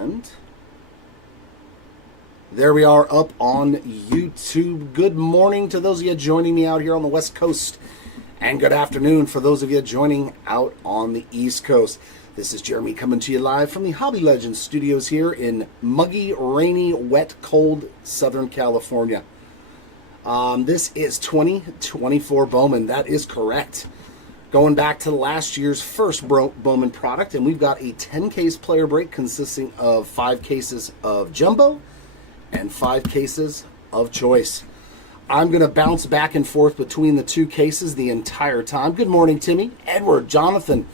And there we are up on YouTube. Good morning to those of you joining me out here on the West Coast. And good afternoon for those of you joining out on the East Coast. This is Jeremy coming to you live from the Hobby Legends studios here in muggy, rainy, wet, cold Southern California. This is 2024 Bowman. That is correct. Going back to last year's first Bowman product, and we've got a 10-case player break consisting of 5 cases of Jumbo and 5 cases of Chioce. I'm going to bounce back and forth between the 2 cases the entire time. Good morning, Timmy, Edward, Jonathan,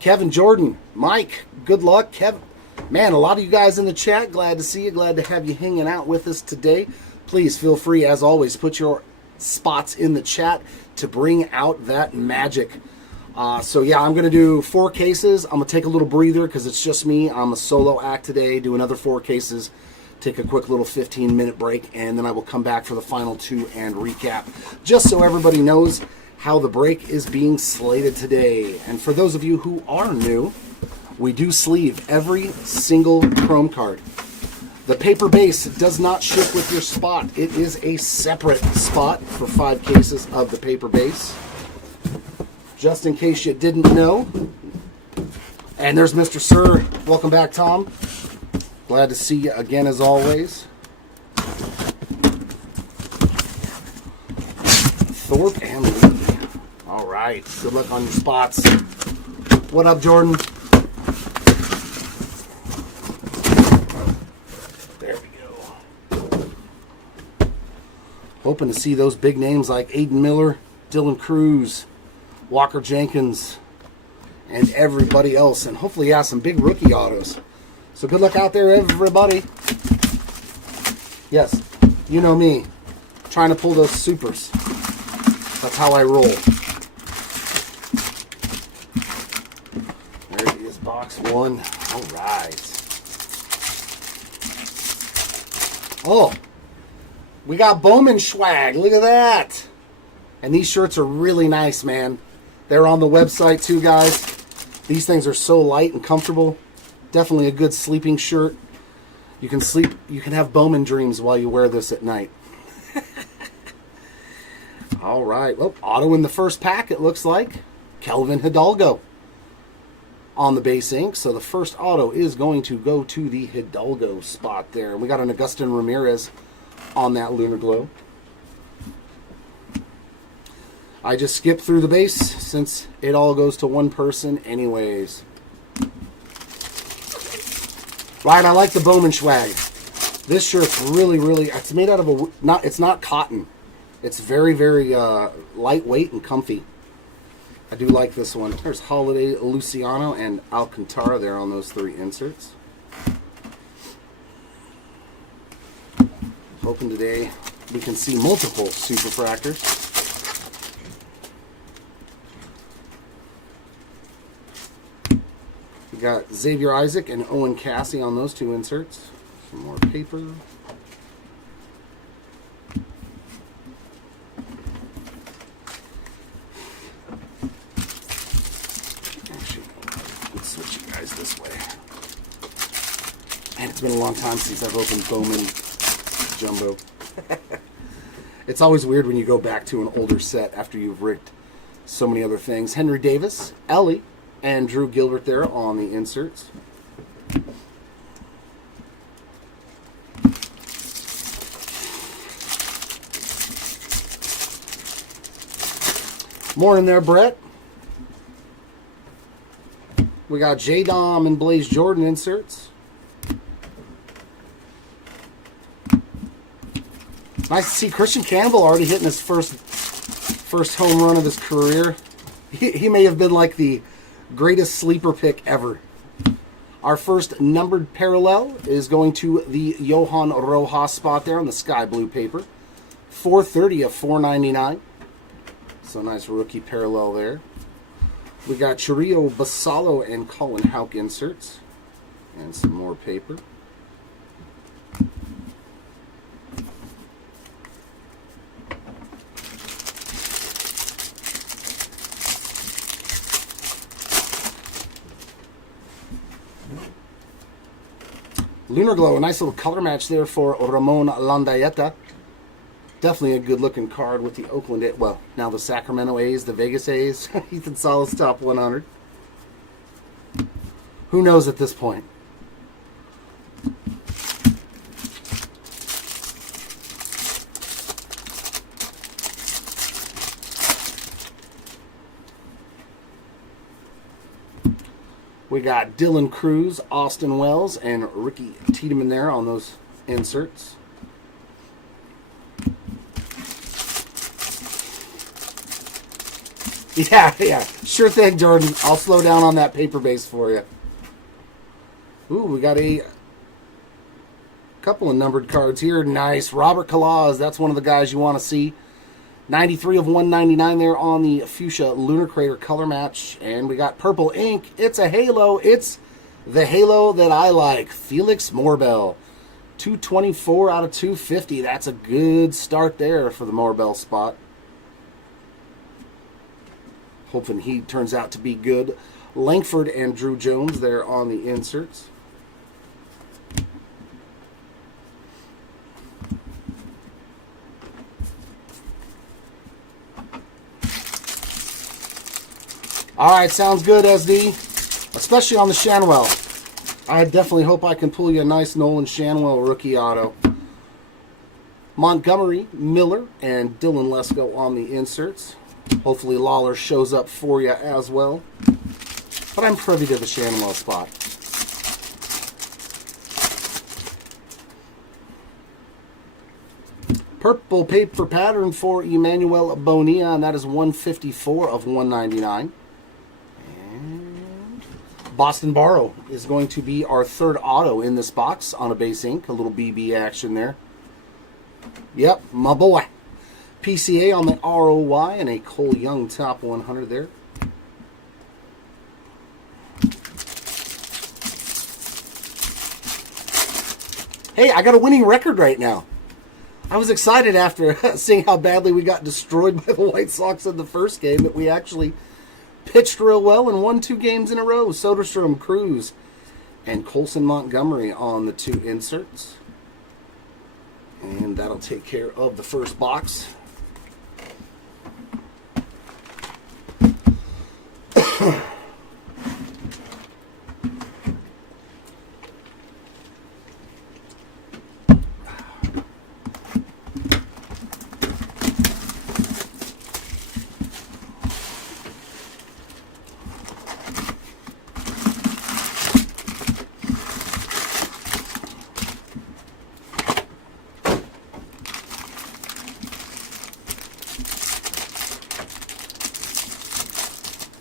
Kevin, Jordan, Mike. Good luck, Kevin. Man, a lot of you guys in the chat. Glad to see you. Glad to have you hanging out with us today. Please feel free, as always, put your spots in the chat to bring out that magic. So yeah, I'm going to do 4 cases. I'm going to take a little breather because it's just me. I'm a solo act today. Do another 4 cases. Take a quick little 15-minute break, and then I will come back for the final 2 and recap. Just so everybody knows how the break is being slated today. And for those of you who are new, we do sleeve every single Chrome card. The paper base does not ship with your spot. It is a separate spot for 5 cases of the paper base. Just in case you didn't know. And there's Mr. Sir. Welcome back, Tom. Glad to see you again as always. Thorpe and Lee. All right. Good luck on your spots. What up, Jordan? There we go. Hoping to see those big names like Aiden Miller, Dylan Cruz, Walker Jenkins, and everybody else. And hopefully, yeah, some big rookie autos. So good luck out there, everybody. Yes, you know me. Trying to pull those supers. That's how I roll. There it is, box 1. All right. Oh, we got Bowman swag. Look at that. And these shirts are really nice, man. They're on the website too, guys. These things are so light and comfortable. Definitely a good sleeping shirt. You can sleep, you can have Bowman dreams while you wear this at night. All right. Well, auto in the first pack, it looks like. Kelvin Hidalgo on the base ink. So the first auto is going to go to the Hidalgo spot there. And we got an Agustin Ramirez on that Lunar Glow. I just skipped through the base since it all goes to one person anyways. Right, I like the Bowman swag. This shirt's really, it's made out of it's not cotton. It's very, very lightweight and comfy. I do like this one. There's Holiday, Luciano, and Alcantara there on those 3 inserts. Hoping today we can see multiple superfractors. We got Xavier Isaac and Owen Cassie on those 2 inserts. Some more paper. Actually, let's switch you guys this way. Man, it's been a long time since I've opened Bowman Jumbo. It's always weird when you go back to an older set after you've rigged so many other things. Henry Davis, Ellie, and Drew Gilbert there on the inserts. More in there, Brett. We got J-Dom and Blaze Jordan inserts. Nice to see Christian Campbell already hitting his first home run of his career. He may have been like the greatest sleeper pick ever. Our first numbered parallel is going to the Johan Rojas spot there on the sky blue paper. 430 of 499. So nice rookie parallel there. We got Churio Basalo and Colin Houck inserts. And some more paper. Lunar Glow, a nice little color match there for Ramon Landayeta. Definitely a good-looking card with the Oakland, well, now the Sacramento A's, the Vegas A's. Ethan Salas, top 100. Who knows at this point? We got Dylan Cruz, Austin Wells, and Ricky Tiedemann there on those inserts. Yeah. Sure thing, Jordan. I'll slow down on that paper base for you. Ooh, we got a couple of numbered cards here. Nice. Robert Kalaz, that's one of the guys you want to see. 93 of 199 there on the Fuchsia Lunar Crater color match. And we got purple ink. It's a halo. It's the halo that I like. Felix Morbell. 224 out of 250. That's a good start there for the Morbell spot. Hoping he turns out to be good. Langford and Drew Jones there on the inserts. All right, sounds good, SD. Especially on the Shanwell. I definitely hope I can pull you a nice Nolan Shanwell rookie auto. Montgomery, Miller, and Dylan Lesko on the inserts. Hopefully Lawler shows up for you as well. But I'm privy to the Shanwell spot. Purple paper pattern for Emmanuel Bonilla, and that is 154 of 199. And Boston Barrow is going to be our third auto in this box on a base ink. A little BB action there. Yep, my boy. PCA on the ROY and a Cole Young top 100 there. Hey, I got a winning record right now. I was excited after seeing how badly we got destroyed by the White Sox in the first game that we actually pitched real well and won 2 games in a row. Soderstrom, Cruz, and Colson Montgomery on the 2 inserts. And that'll take care of the first box.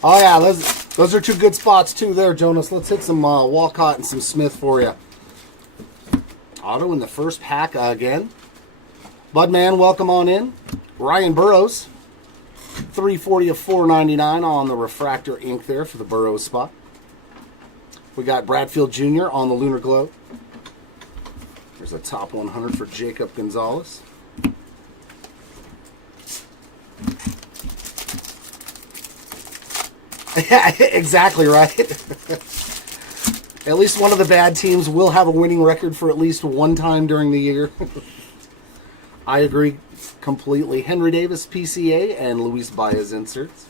Oh yeah, those are 2 good spots too there, Jonas. Let's hit some Walcott and some Smith for you. Auto in the first pack again. Budman, welcome on in. Ryan Burrows, 340 of 499 on the refractor ink there for the Burrows spot. We got Bradfield Jr. on the Lunar Glow. There's a top 100 for Jacob Gonzalez. Yeah, exactly right. At least one of the bad teams will have a winning record for at least one time during the year. I agree completely. Henry Davis, PCA, and Luis Baez inserts.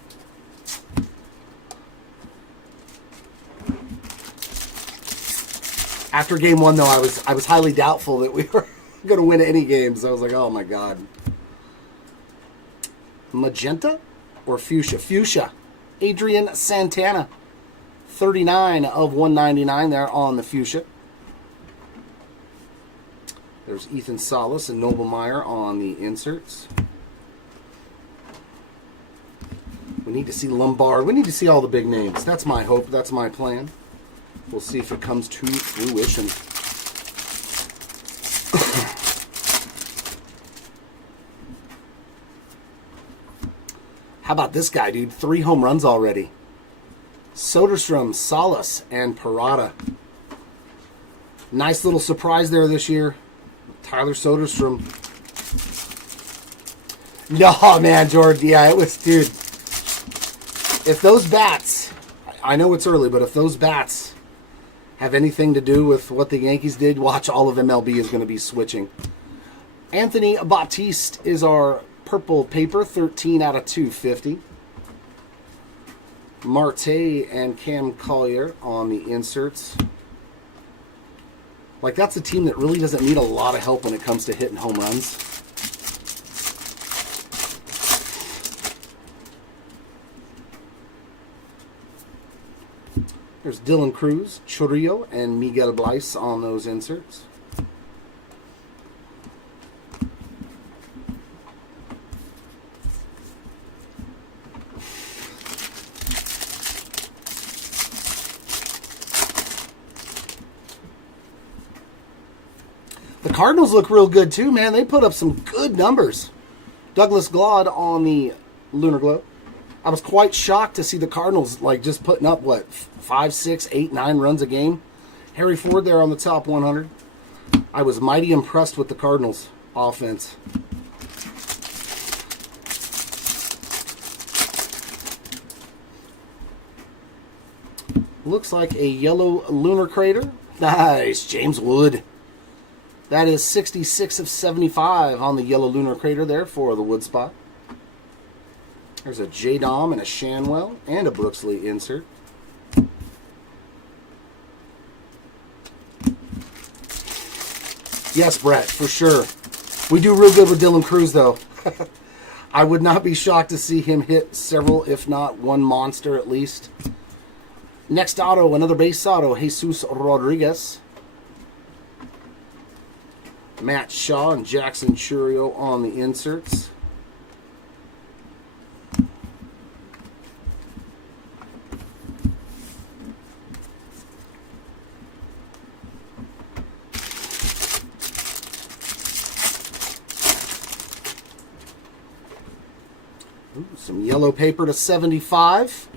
After game 1, though, I was highly doubtful that we were going to win any games. I was like, oh my god. Magenta or fuchsia? Fuchsia. Adrian Santana, 39 of 199 there on the fuchsia. There's Ethan Salas and Noblemeyer on the inserts. We need to see Lombard. We need to see all the big names. That's my hope. That's my plan. We'll see if it comes to fruition. How about this guy, dude? 3 home runs already. Soderstrom, Salas, and Parada. Nice little surprise there this year. Tyler Soderstrom. No, man, George. Yeah, it was, dude. If those bats, I know it's early, but if those bats have anything to do with what the Yankees did, watch, all of MLB is going to be switching. Anthony Bautiste is our purple paper, 13 out of 250. Marte and Cam Collier on the inserts. Like, that's a team that really doesn't need a lot of help when it comes to hitting home runs. There's Dylan Cruz, Churrillo, and Miguel Bleis on those inserts. The Cardinals look real good too, man. They put up some good numbers. Douglas Glod on the Lunar Globe. I was quite shocked to see the Cardinals like just putting up, what, 5, 6, 8, 9 runs a game. Harry Ford there on the top 100. I was mighty impressed with the Cardinals offense. Looks like a yellow lunar crater. Nice, James Wood. That is 66 of 75 on the yellow lunar crater there for the Wood spot. There's a J-Dom and a Shanwell and a Brooks Lee insert. Yes, Brett, for sure. We do real good with Dylan Cruz, though. I would not be shocked to see him hit several, if not one monster at least. Next auto, another base auto, Jesus Rodriguez. Matt Shaw and Jackson Chourio on the inserts. Ooh, some yellow paper to 75.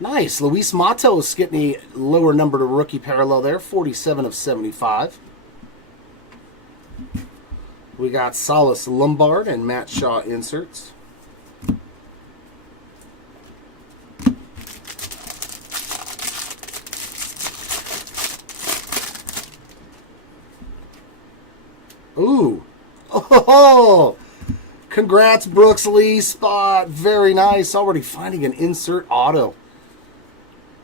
Nice. Luis Matos getting a lower number to rookie parallel there. 47 of 75. We got Salas Lombard and Matt Shaw inserts. Ooh. Oh! Congrats, Brooks Lee spot. Very nice. Already finding an insert auto.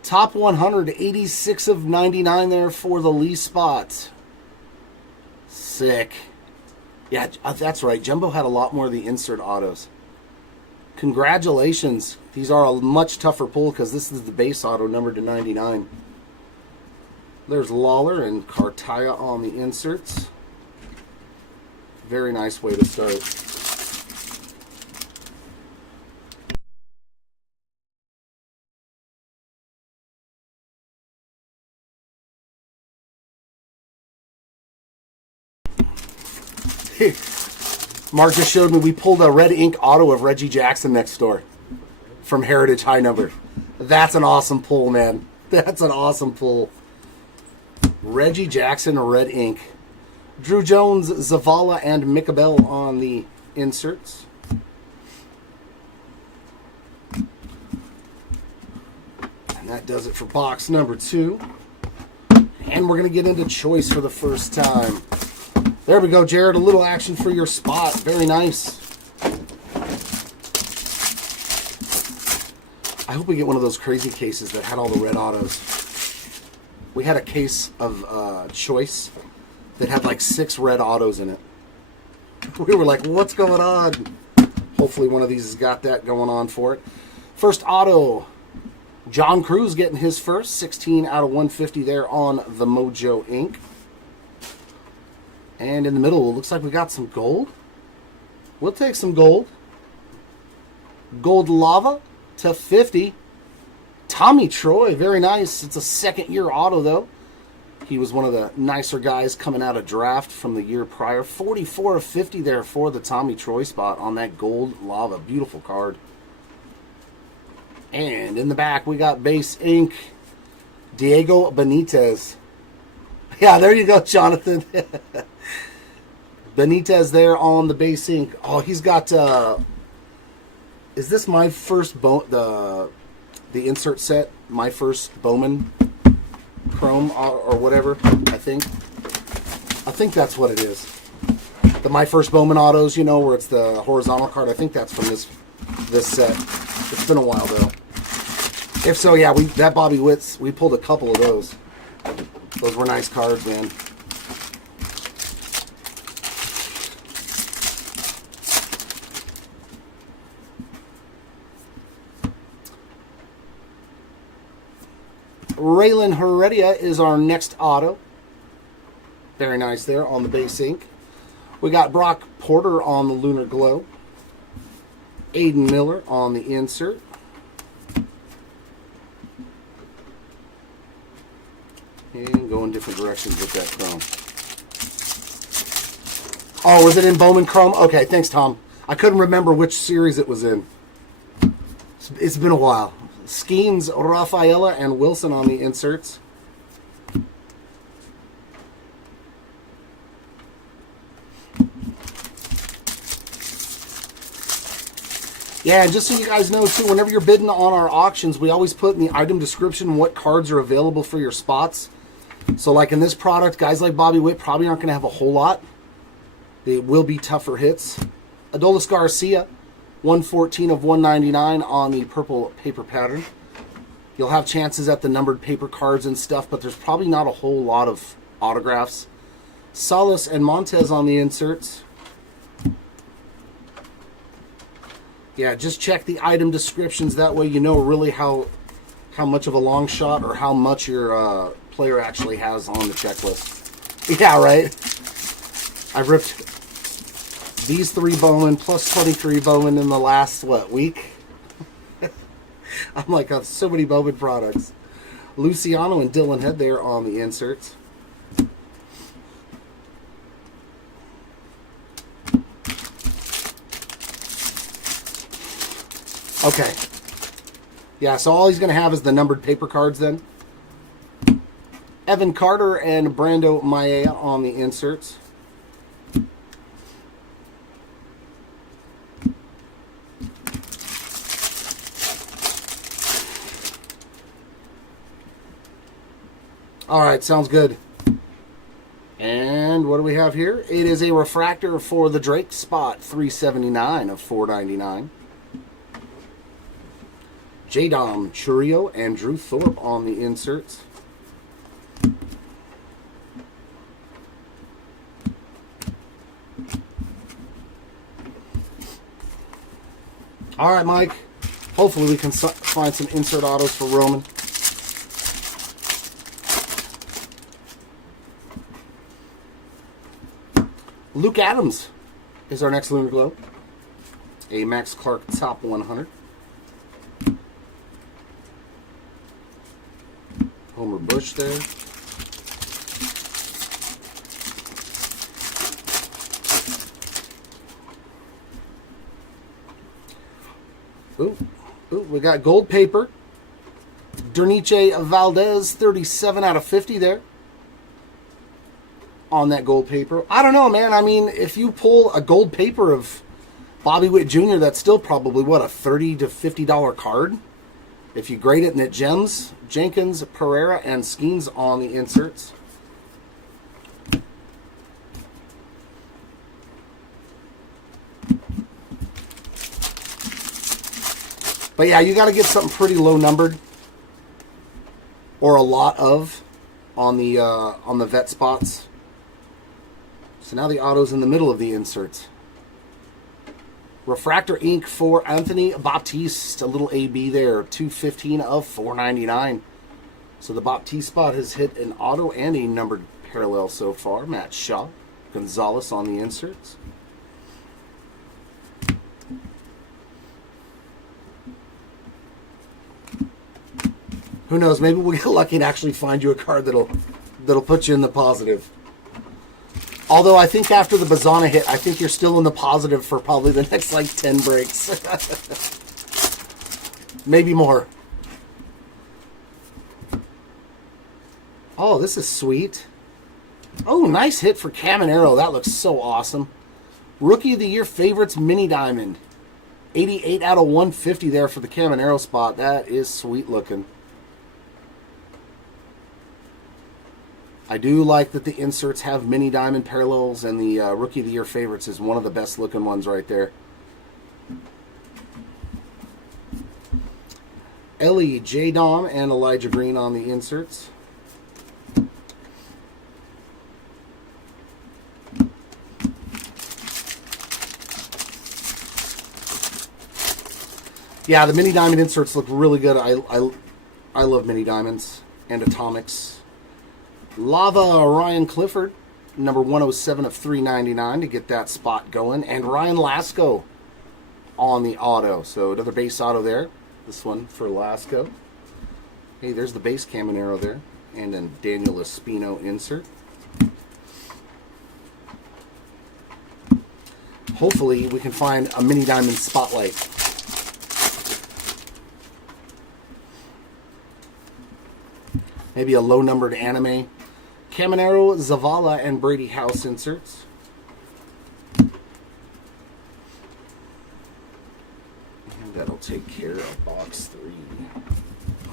Top 100, 86 of 99 there for the Lee spot. Sick. Yeah, that's right. Jumbo had a lot more of the insert autos. Congratulations. These are a much tougher pull because this is the base auto numbered to 99. There's Lawler and Cartaya on the inserts. Very nice way to start. Mark just showed me we pulled a red ink auto of Reggie Jackson next door from Heritage High Number. That's an awesome pull, man. That's an awesome pull. Reggie Jackson, red ink. Drew Jones, Zavala, and Micabel on the inserts. And that does it for box number 2. And we're going to get into choice for the first time. There we go, Jared. A little action for your spot. Very nice. I hope we get one of those crazy cases that had all the red autos. We had a case of choice that had like 6 red autos in it. We were like, what's going on? Hopefully one of these has got that going on for it. First auto, John Cruz getting his first. 16 out of 150 there on the Mojo Ink. And in the middle, it looks like we got some gold. We'll take some gold. Gold Lava to 50. Tommy Troy, very nice. It's a second-year auto, though. He was one of the nicer guys coming out of draft from the year prior. 44 of 50 there for the Tommy Troy spot on that Gold Lava. Beautiful card. And in the back, we got base ink. Diego Benitez. Yeah, there you go, Jonathan. Benitez there on the base ink. Oh, he's got, is this my first, the insert set? My first Bowman? chrome or whatever, I think. I think that's what it is. The My First Bowman autos, you know, where it's the horizontal card. I think that's from this set. It's been a while, though. If so, yeah, that Bobby Witt's, we pulled a couple of those. Those were nice cards, man. Raylan Heredia is our next auto. Very nice there on the base ink. We got Brock Porter on the Lunar Glow. Aiden Miller on the insert. And go in different directions with that chrome. Oh, was it in Bowman Chrome? Okay, thanks, Tom. I couldn't remember which series it was in. It's been a while. Skeens, Rafaela, and Wilson on the inserts. Yeah, and just so you guys know, too, whenever you're bidding on our auctions, we always put in the item description what cards are available for your spots. So, like in this product, guys like Bobby Witt probably aren't going to have a whole lot. They will be tougher hits. Adolis Garcia, 114 of 199 on the purple paper pattern. You'll have chances at the numbered paper cards and stuff, but there's probably not a whole lot of autographs. Salas and Montez on the inserts. Yeah, just check the item descriptions. That way you know really how much of a long shot or how much your player actually has on the checklist. Yeah, right? I've ripped these 3 Bowman plus 23 Bowman in the last, week? I'm like, so many Bowman products. Luciano and Dylan Head there on the inserts. Okay. Yeah, so all he's going to have is the numbered paper cards then. Evan Carter and Brando Maia on the inserts. All right, sounds good. And what do we have here? It is a refractor for the Drake spot, 379 of 499. J-Dom Churio and Drew Thorpe on the inserts. All right, Mike. Hopefully we can find some insert autos for Roman. Luke Adams is our next Lunar Glow. A Max Clark Top 100. Homer Bush there. Ooh, we got gold paper. Derniche Valdez, 37 out of 50 there. On that gold paper. I don't know, man. I mean, if you pull a gold paper of Bobby Witt Jr., that's still probably, what, a $30 to $50 card? If you grade it and it gems, Jenkins, Pereira, and Skeens on the inserts. But yeah, you got to get something pretty low numbered, or a lot of, on the vet spots. So now the auto's in the middle of the inserts. Refractor ink for Anthony Baptiste, a little AB there, 215 of 499. So the Baptiste spot has hit an auto and a numbered parallel so far. Matt Shaw, Gonzalez on the inserts. Who knows? Maybe we'll get lucky and actually find you a card that'll put you in the positive. Although I think after the Bazana hit, I think you're still in the positive for probably the next, 10 breaks. Maybe more. Oh, this is sweet. Oh, nice hit for Caminero. That looks so awesome. Rookie of the Year favorites, Mini Diamond. 88 out of 150 there for the Caminero spot. That is sweet looking. I do like that the inserts have mini diamond parallels, and the Rookie of the Year favorites is one of the best looking ones right there. Ellie, J. Dom, and Elijah Green on the inserts. Yeah, the mini diamond inserts look really good. I love mini diamonds and atomics. Lava Ryan Clifford, number 107 of 399 to get that spot going. And Ryan Lasco on the auto. So another base auto there. This one for Lasco. Hey, there's the base Caminero there. And then Daniel Espino insert. Hopefully we can find a mini diamond spotlight. Maybe a low-numbered anime. Caminero, Zavala, and Brady House inserts. And that'll take care of box 3.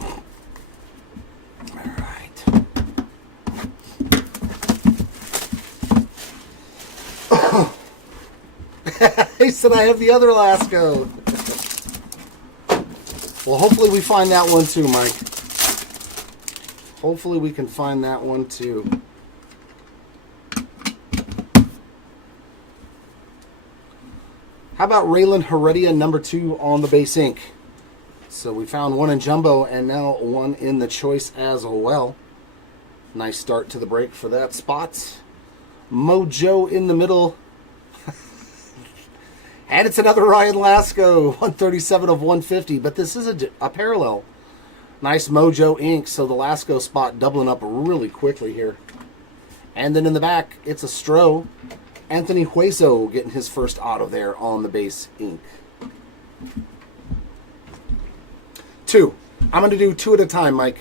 All right. He said I have the other Lasco. Well, hopefully we find that one too, Mike. Hopefully we can find that one too. How about Raylan Heredia, number 2 on the base ink? So we found one in Jumbo and now one in the Choice as well. Nice start to the break for that spot. Mojo in the middle. And it's another Ryan Lasco, 137 of 150, but this is a parallel. Nice Mojo ink, so the Lasco spot doubling up really quickly here. And then in the back, it's a Stro. Anthony Hueso getting his first auto there on the base ink. 2. I'm going to do 2 at a time, Mike.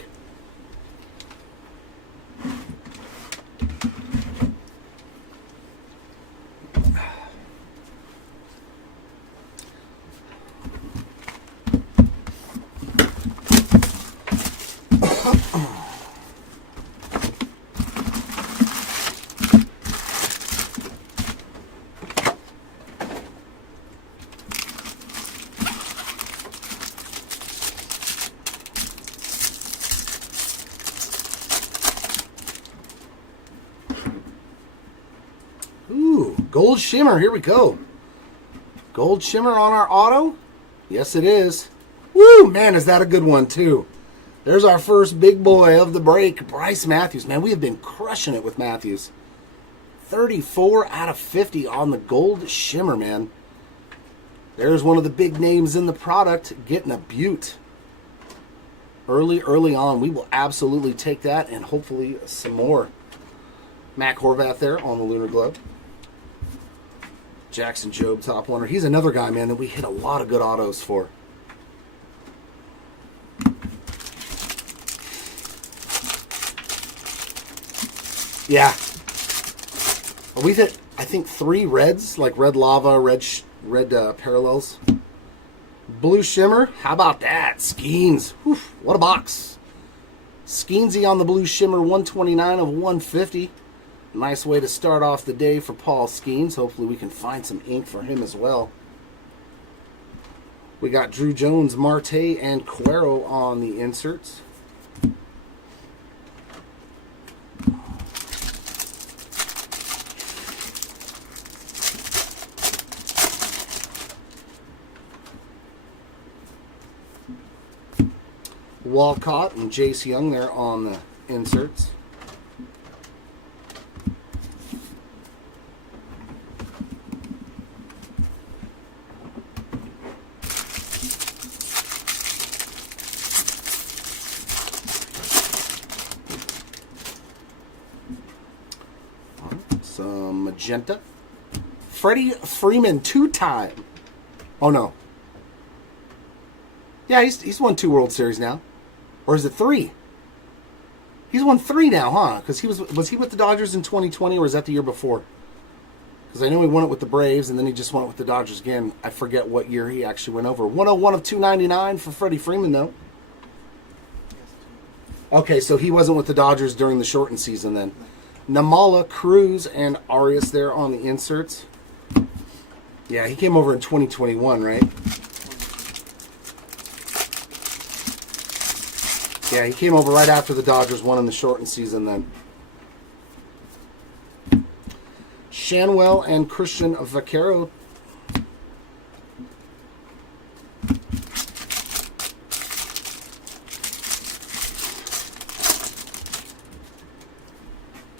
Gold Shimmer, here we go. Gold Shimmer on our auto? Yes, it is. Woo, man, is that a good one, too. There's our first big boy of the break, Bryce Matthews. Man, we have been crushing it with Matthews. 34 out of 50 on the Gold Shimmer, man. There's one of the big names in the product getting a beaut. Early on, we will absolutely take that and hopefully some more. Mac Horvath there on the Lunar Glove. Jackson Jobe, top winner. He's another guy, man, that we hit a lot of good autos for. Yeah. We've hit, I think, 3 reds, like red lava, red parallels. Blue Shimmer, how about that? Skeens, whew, what a box. Skeensy on the Blue Shimmer, 129 of 150. Nice way to start off the day for Paul Skeens. Hopefully we can find some ink for him as well. We got Drew Jones, Marte, and Cuero on the inserts. Walcott and Jace Young there on the inserts. Some magenta. Freddie Freeman, 2-time. Oh no. Yeah, he's won 2 World Series now. Or is it 3? He's won 3 now, huh? Because was he with the Dodgers in 2020, or was that the year before? Because I know he won it with the Braves, and then he just won it with the Dodgers again. I forget what year he actually went over. 101 of 299 for Freddie Freeman, though. Okay, so he wasn't with the Dodgers during the shortened season then. Namala, Cruz, and Arias there on the inserts. Yeah, he came over in 2021, right? Yeah, he came over right after the Dodgers won in the shortened season then. Shanwell and Christian Vaquero.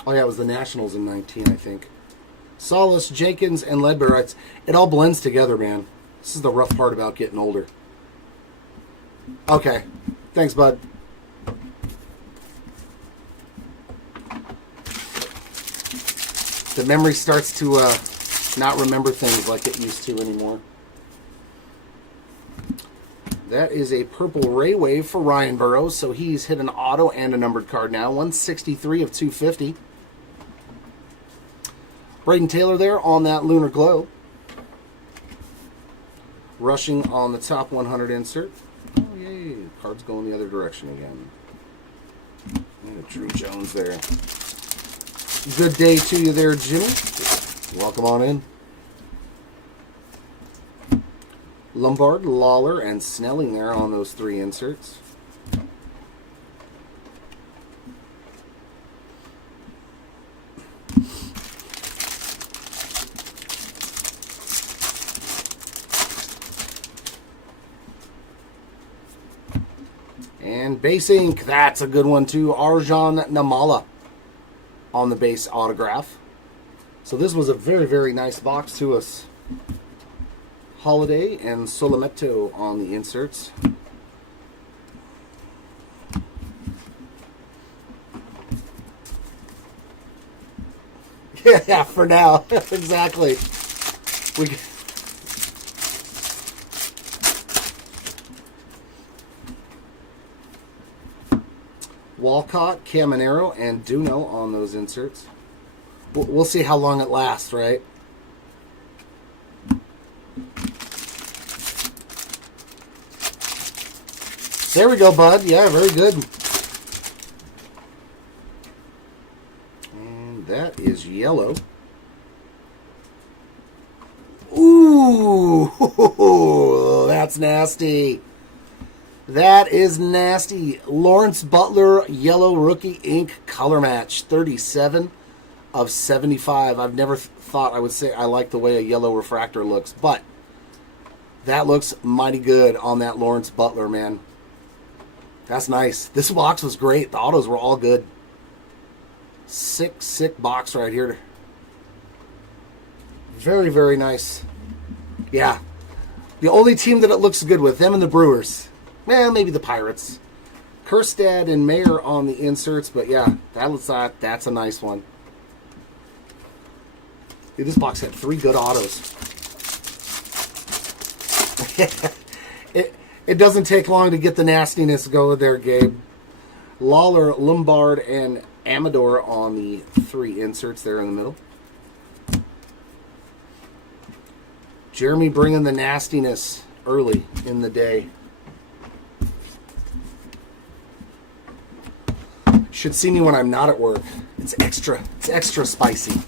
Oh yeah, it was the Nationals in 19, I think. Salas, Jenkins, and Ledbetter. It all blends together, man. This is the rough part about getting older. Okay. Thanks, bud. The memory starts to not remember things like it used to anymore. That is a purple Ray Wave for Ryan Burrows, so he's hit an auto and a numbered card now. 163 of 250. Braden Taylor there on that Lunar Glow. Rushing on the top 100 insert. Oh, yay. Card's going the other direction again. And Drew Jones there. Good day to you there, Jimmy. Welcome on in. Lombard, Lawler, and Snelling there on those 3 inserts. And base ink, that's a good one too. Arjan Namala on the base autograph. So this was a very, very nice box to us. Holiday and Solometo on the inserts. Yeah, for now. Exactly. Walcott, Caminero, and Duno on those inserts. We'll see how long it lasts, right? There we go, bud. Yeah, very good. And that is yellow. Ooh, that's nasty. That is nasty. Lawrence Butler, yellow rookie ink color match. 37 of 75. I've never thought I would say I like the way a yellow refractor looks, but that looks mighty good on that Lawrence Butler, man. That's nice. This box was great. The autos were all good. Sick box right here. Very, very nice. Yeah. The only team that it looks good with, them and the Brewers. Well, maybe the Pirates. Kerstad and Mayer on the inserts, but yeah, that's a nice one. Dude, this box had 3 good autos. It doesn't take long to get the nastiness going there, Gabe. Lawler, Lombard, and Amador on the 3 inserts there in the middle. Jeremy bringing the nastiness early in the day. Should see me when I'm not at work. It's extra spicy.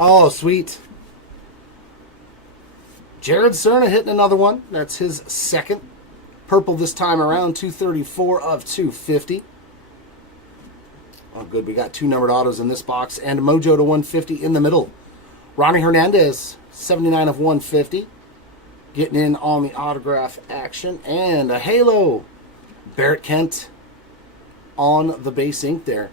Oh, sweet. Jared Cerna hitting another one. That's his second. Purple this time around, 234 of 250. Oh, good. We got 2 numbered autos in this box. And Mojo to 150 in the middle. Ronnie Hernandez, 79 of 150. Getting in on the autograph action. And a halo. Barrett Kent on the base ink there.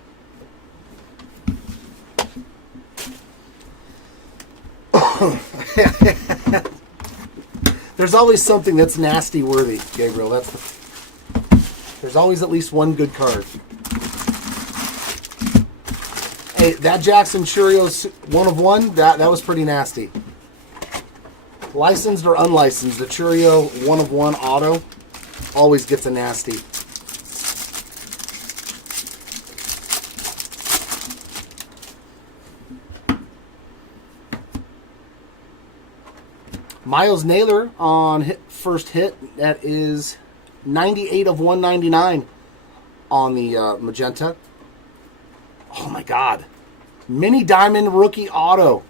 There's always something that's nasty worthy, Gabriel. There's always at least one good card. Hey, that Jackson Churios 1 of 1, that was pretty nasty. Licensed or unlicensed, the Churio 1 of 1 auto always gets a nasty. Miles Naylor on first hit. That is 98 of 199 on the magenta. Oh my God. Mini Diamond rookie auto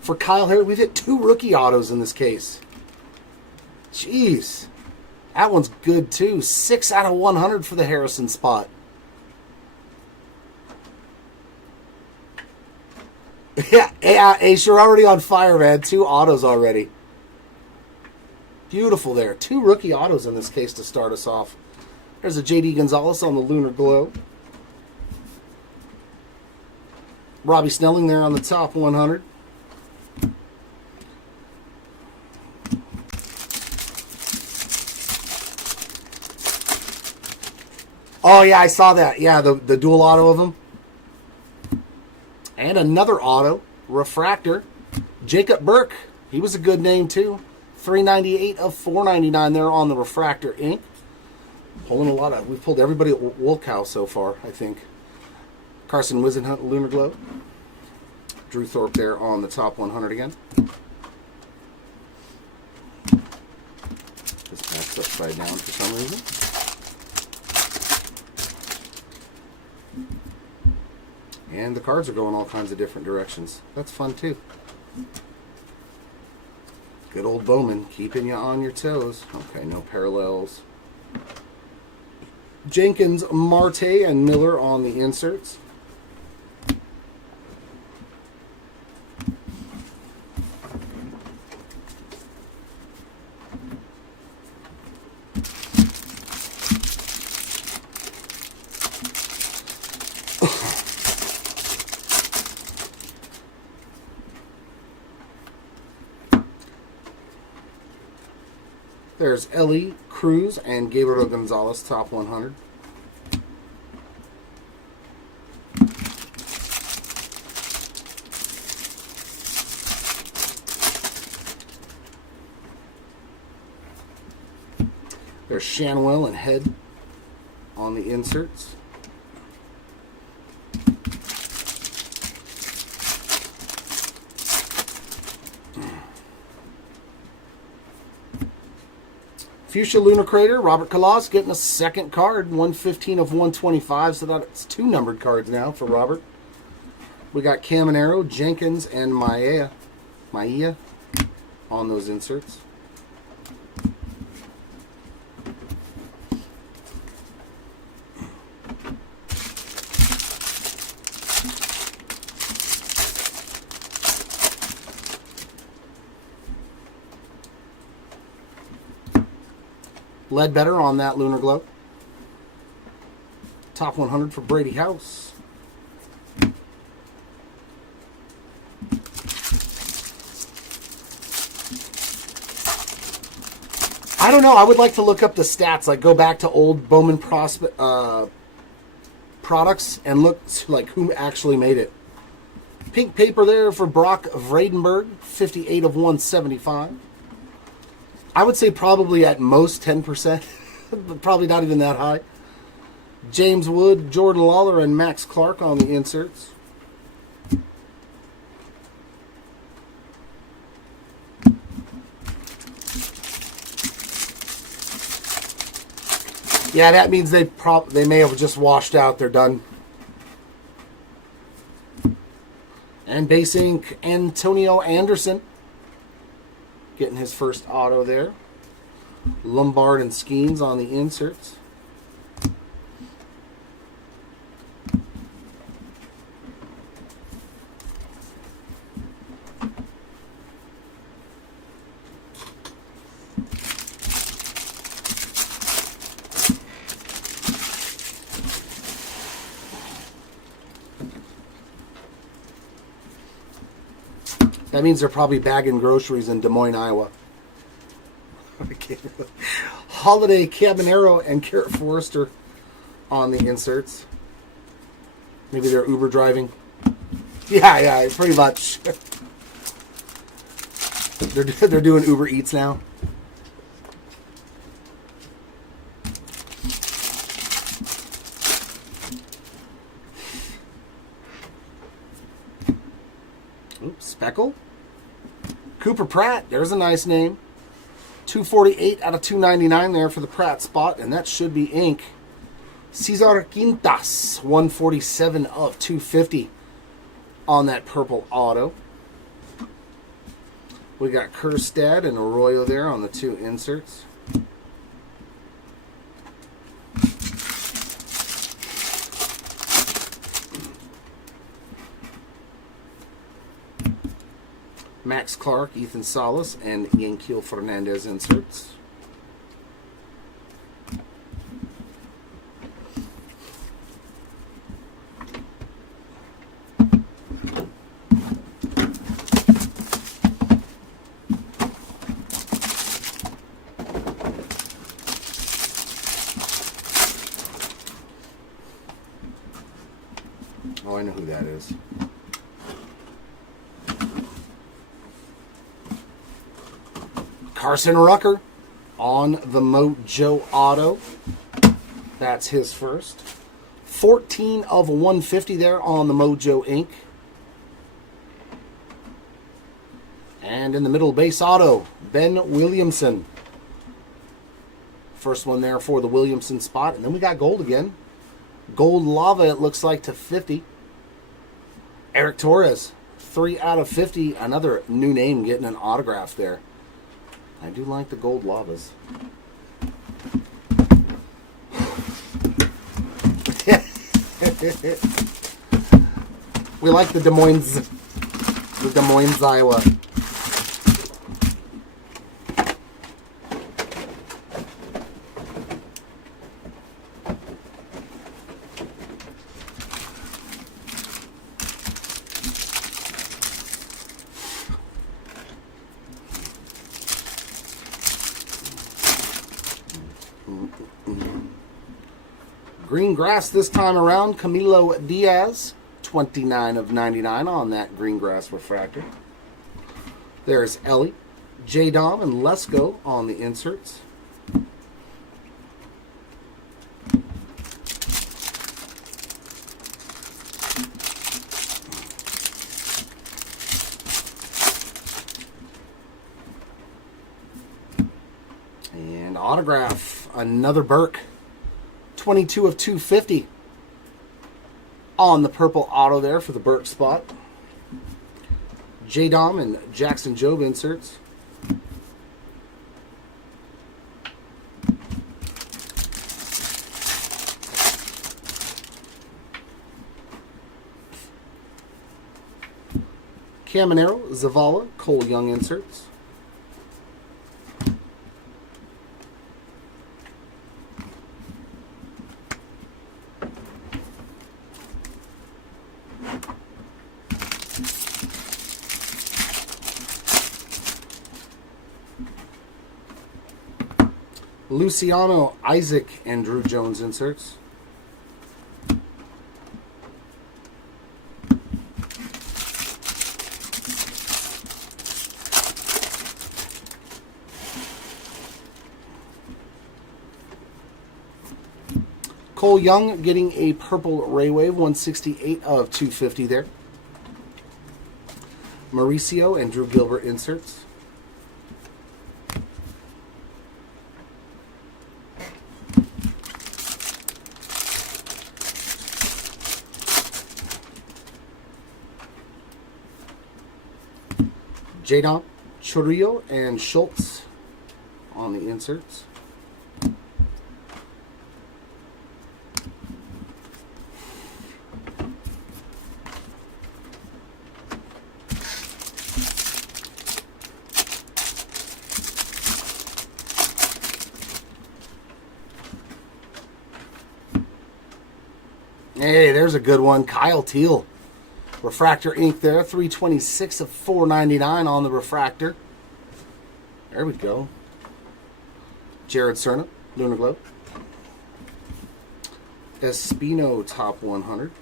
for Kyle Harris. We've hit 2 rookie autos in this case. Jeez. That one's good too. 6 out of 100 for the Harrison spot. Yeah, Ace, you're already on fire, man. 2 autos already. Beautiful there. 2 rookie autos in this case to start us off. There's a J.D. Gonzalez on the Lunar Glow. Robbie Snelling there on the top 100. Oh, yeah, I saw that. Yeah, the dual auto of them. And another auto, refractor, Jacob Burke. He was a good name, too. 398 of 499 there on the refractor ink. Pulling a lot of... We've pulled everybody at Wool Cow so far, I think. Carson Wisenhunt, Lunar Glow. Drew Thorpe there on the top 100 again. This back's upside down for some reason. And the cards are going all kinds of different directions. That's fun too. Good old Bowman, keeping you on your toes. Okay, no parallels. Jenkins, Marte, and Miller on the inserts. There's Ellie, Cruz, and Gabriel Gonzalez, top 100. There's Shanwell and Head on the inserts. Fuchsia Lunar Crater, Robert Kalas getting a second card, 115 of 125, so that's 2 numbered cards now for Robert. We got Caminero, Jenkins, and Maia on those inserts. Ledbetter on that Lunar Glow. Top 100 for Brady House. I don't know. I would like to look up the stats, like go back to old Bowman products and look like who actually made it. Pink paper there for Brock Vredenberg, 58 of 175. I would say probably at most 10%, but probably not even that high. James Wood, Jordan Lawler, and Max Clark on the inserts. Yeah, that means they may have just washed out. They're done. And base ink, Antonio Anderson. Getting his first auto there. Lombard and Skeens on the inserts. That means they're probably bagging groceries in Des Moines, Iowa. Holiday, Cabanero, and Garrett Forrester on the inserts. Maybe they're Uber driving. Yeah, pretty much. They're doing Uber Eats now. Oops, Speckle. Cooper Pratt, there's a nice name. 248 out of 299 there for the Pratt spot, and that should be ink. Cesar Quintas, 147 of 250 on that purple auto. We got Kerstad and Arroyo there on the 2 inserts. Max Clark, Ethan Salas, and Yanquiel Fernandez inserts. Oh, I know who that is. Carson Rucker on the Mojo Auto. That's his first. 14 of 150 there on the Mojo ink. And in the middle base auto, Ben Williamson. First one there for the Williamson spot. And then we got gold again. Gold Lava, it looks like, to 50. Eric Torres, 3 out of 50. Another new name getting an autograph there. I do like the gold lavas. We like the Des Moines, Iowa. Green grass this time around. Camilo Diaz, 29 of 99 on that green grass refractor. There's Ellie, J-Dom, and Lesko on the inserts. And autograph, another Burke. 22 of 250 on the purple auto there for the Burke spot. J-Dom and Jackson Jobe inserts. Caminero, Zavala, Cole Young inserts. Luciano, Isaac, and Drew Jones inserts. Cole Young getting a purple Ray Wave, 168 of 250 there. Mauricio and Drew Gilbert inserts. J-Dom, Chorillo, and Schultz on the inserts. Hey, there's a good one. Kyle Teal. Refractor ink there. 326 of 499 on the refractor. There we go. Jared Cerna, Lunar Glow. Espino top 100.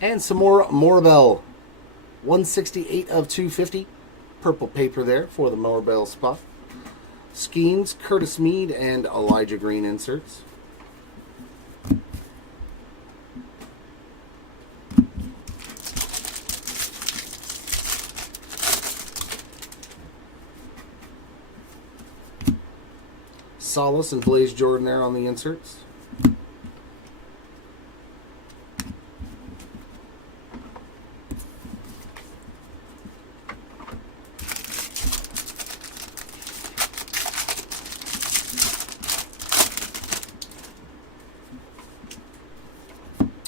And some more Morabel. 168 of 250. Purple paper there for the Morabel spot. Skeens, Curtis Mead, and Elijah Green inserts. Solace and Blaze Jordan there on the inserts.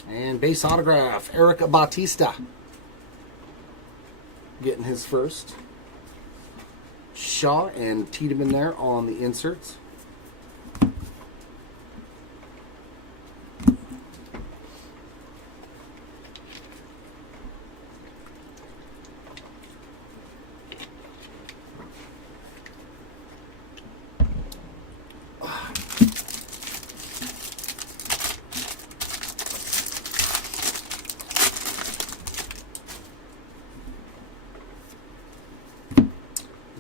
And base autograph, Eric Bautista. Getting his first. Shaw and Tiedemann there on the inserts.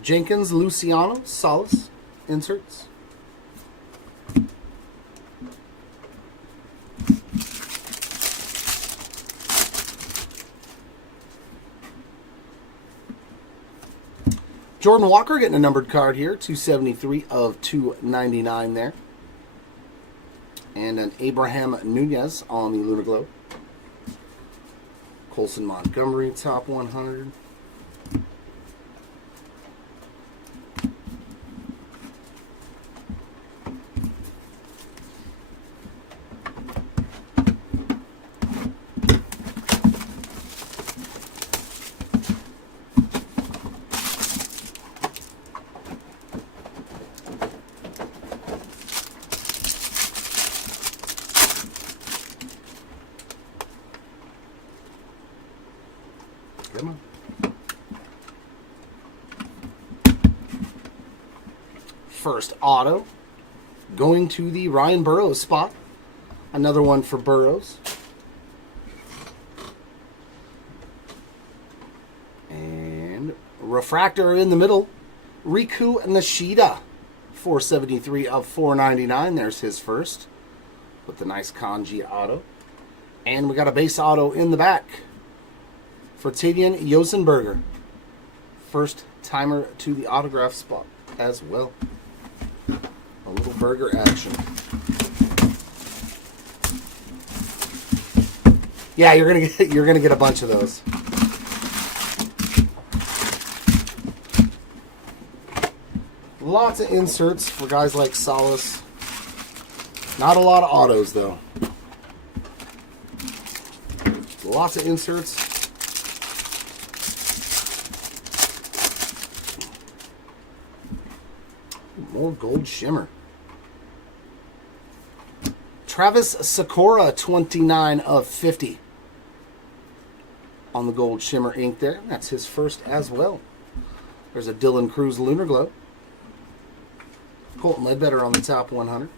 Jenkins, Luciano, Solace, inserts. Jordan Walker getting a numbered card here, 273 of 299 there. And an Abraham Nunez on the Lunar Globe. Colson Montgomery, top 100. Come on. First auto. Going to the Ryan Burroughs spot. Another one for Burroughs. And refractor in the middle. Riku Nishida. 473 of 499. There's his first. With the nice kanji auto. And we got a base auto in the back. For Tavian Yosenberger. First timer to the autograph spot as well. A little burger action. Yeah, you're gonna get a bunch of those. Lots of inserts for guys like Solace. Not a lot of autos though. Lots of inserts. More gold shimmer. Travis Sakura, 29 of 50. On the gold shimmer ink there. That's his first as well. There's a Dylan Cruz Lunar Glow. Colton Ledbetter on the top 100.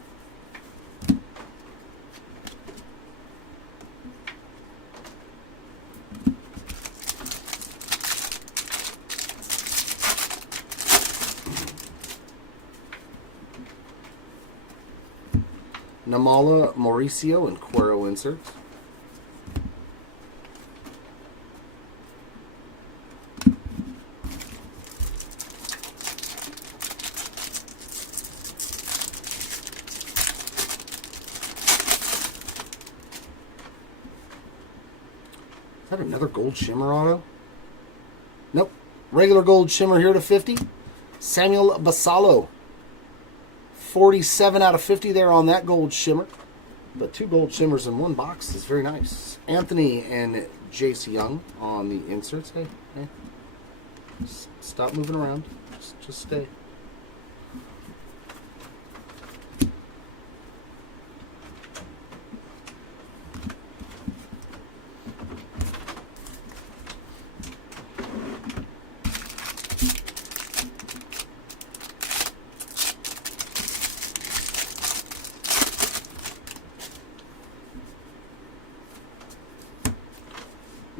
Namala, Mauricio, and Cuero inserts. Is that another gold shimmer auto? Nope. Regular gold shimmer here to 50. Samuel Basallo. 47 out of 50 there on that gold shimmer. But two gold shimmers in one box is very nice. Anthony and Jace Young on the inserts. Hey. Stop moving around. Just stay.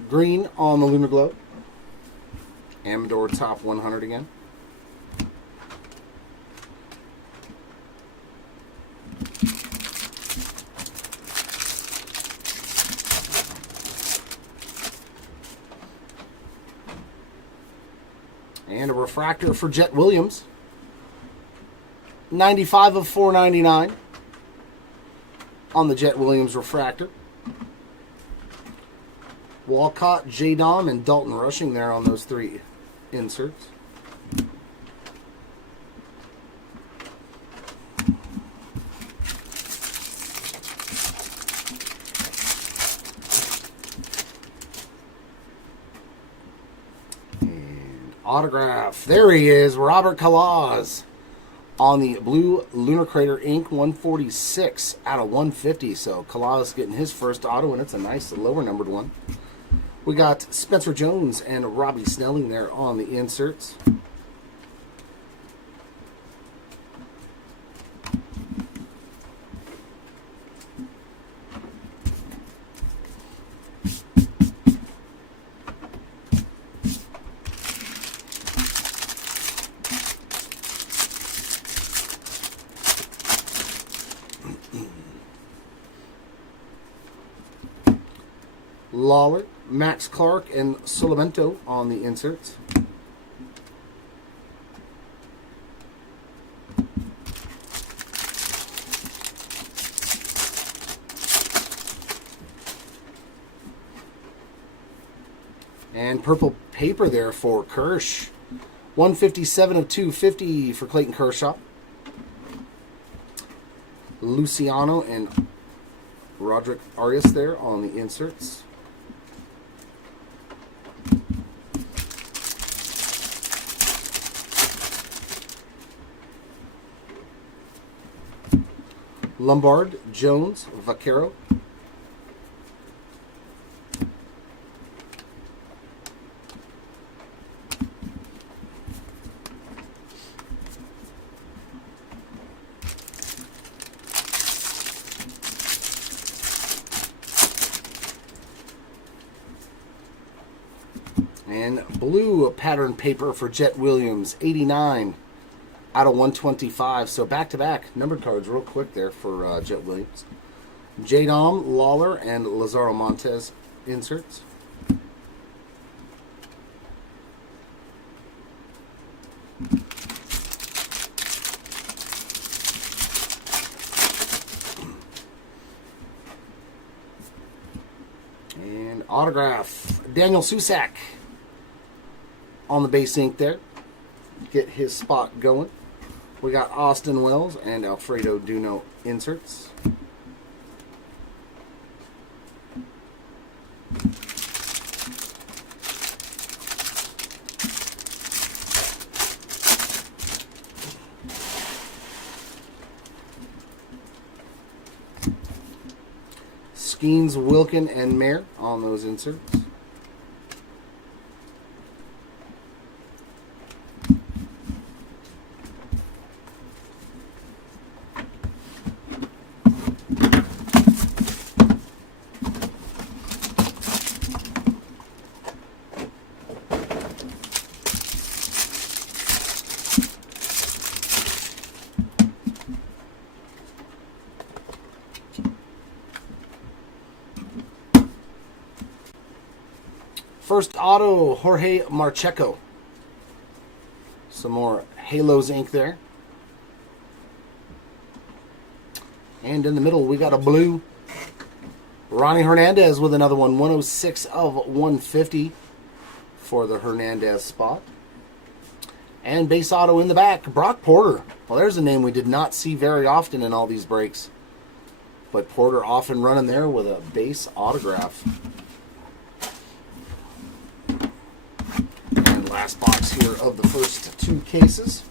Green on the Lunar Globe. Amador top 100 again. And a refractor for Jet Williams. 95 of 499 on the Jet Williams refractor. Walcott, J-Dom, and Dalton Rushing there on those 3 inserts. And autograph. There he is, Robert Kalaz on the blue Lunar Crater ink, 146 out of 150. So Kalaz getting his first auto, and it's a nice lower numbered one. We got Spencer Jones and Robbie Snelling there on the inserts. Lawler, Max Clark, and Solimento on the inserts. And purple paper there for Kirsch. 157 of 250 for Clayton Kershaw. Luciano and Roderick Arias there on the inserts. Lombard, Jones, Vaquero. And blue pattern paper for Jet Williams, 89 out of 125. So back-to-back numbered cards real quick there for Jet Williams. J-Dom, Lawler, and Lazaro Montes inserts. And autograph, Daniel Susac on the base ink there. Get his spot going. We got Austin Wells and Alfredo Duno inserts. Skeens, Wilkin, and Mayer on those inserts. First auto, Jorge Marcheco. Some more Halos ink there. And in the middle, we got a blue Ronnie Hernandez with another one. 106 of 150 for the Hernandez spot. And base auto in the back, Brock Porter. Well, there's a name we did not see very often in all these breaks. But Porter often running there with a base autograph. Last box here of the first 2 cases.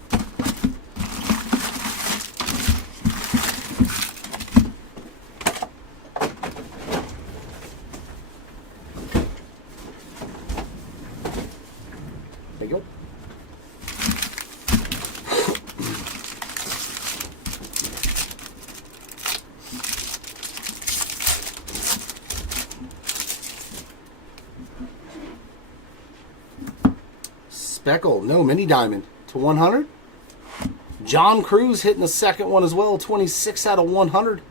There you go. Speckle, no mini diamond to 100. John Cruz hitting the second one as well, 26 out of 100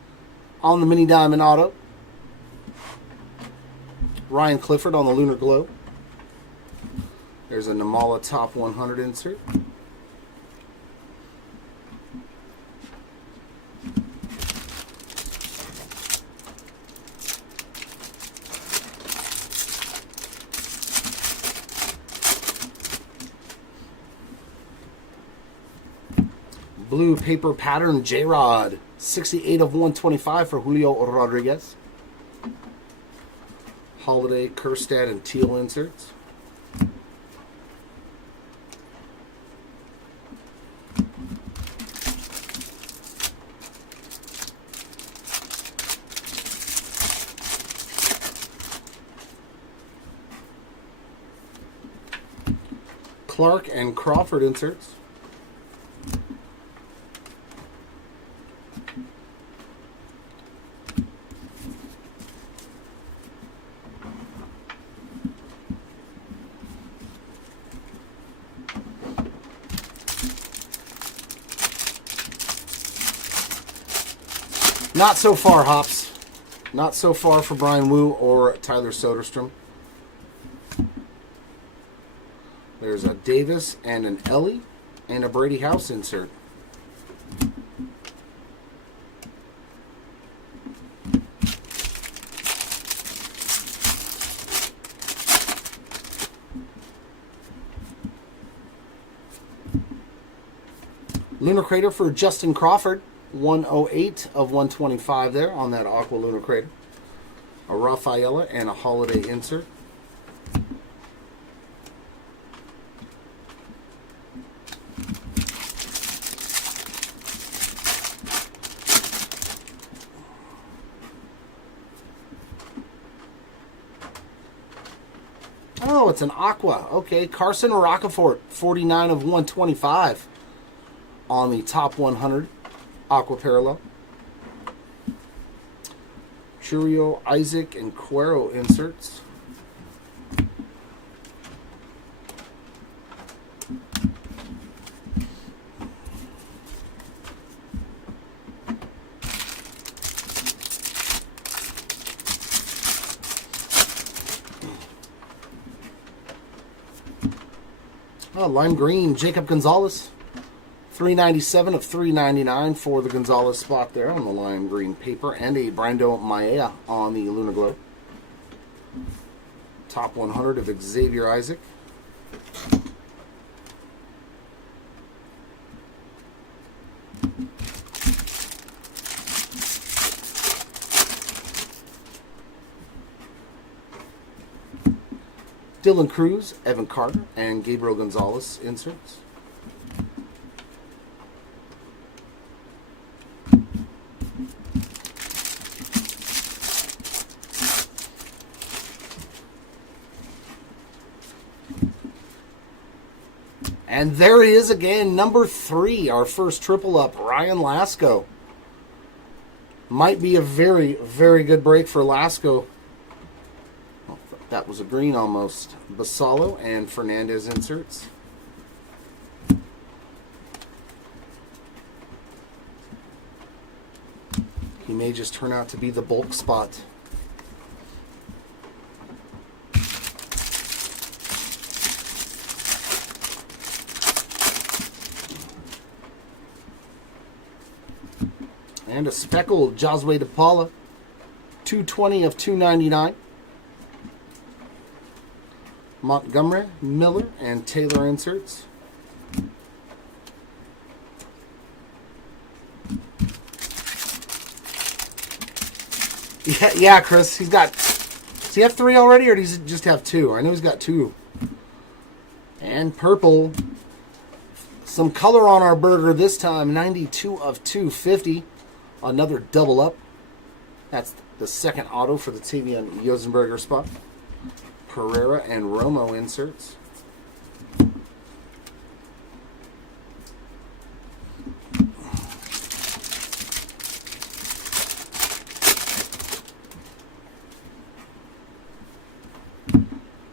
on the mini diamond auto. Ryan Clifford on the Lunar Glow. There's a Namala Top 100 insert. Blue paper pattern J-Rod, 68 of 125 for Julio Rodriguez. Holiday, Kerstad, and Teal inserts. Clark and Crawford inserts. Not so far, Hops. Not so far for Brian Wu or Tyler Soderstrom. There's a Davis and an Ellie and a Brady House insert. Lunar Crater for Justin Crawford. 108 of 125 there on that Aqua Lunar Crater. A Rafaela and a Holiday insert. Oh, it's an Aqua. Okay, Carson Rocafort, 49 of 125 on the top 100 Aqua Parallel. Churio, Isaac, and Cuero inserts. Oh, lime green, Jacob Gonzalez. 397 of 399 for the Gonzalez spot there on the lime green paper. And a Brando Maea on the Luna Glow. Top 100 of Xavier Isaac. Dylan Cruz, Evan Carter, and Gabriel Gonzalez inserts. And there he is again, number 3, our first triple up, Ryan Lasco. Might be a very, very good break for Lasco. That was a green almost. Basalo and Fernandez inserts. He may just turn out to be the bulk spot. And a speckled Josue DePaula, 220 of 299. Montgomery, Miller, and Taylor inserts. Yeah, Chris. He's got... Does he have 3 already, or does he just have 2? I know he's got 2. And purple. Some color on our burger this time. 92 of 250. Another double up. That's the second auto for the Tavian Yosenberger spot. Pereira and Romo inserts.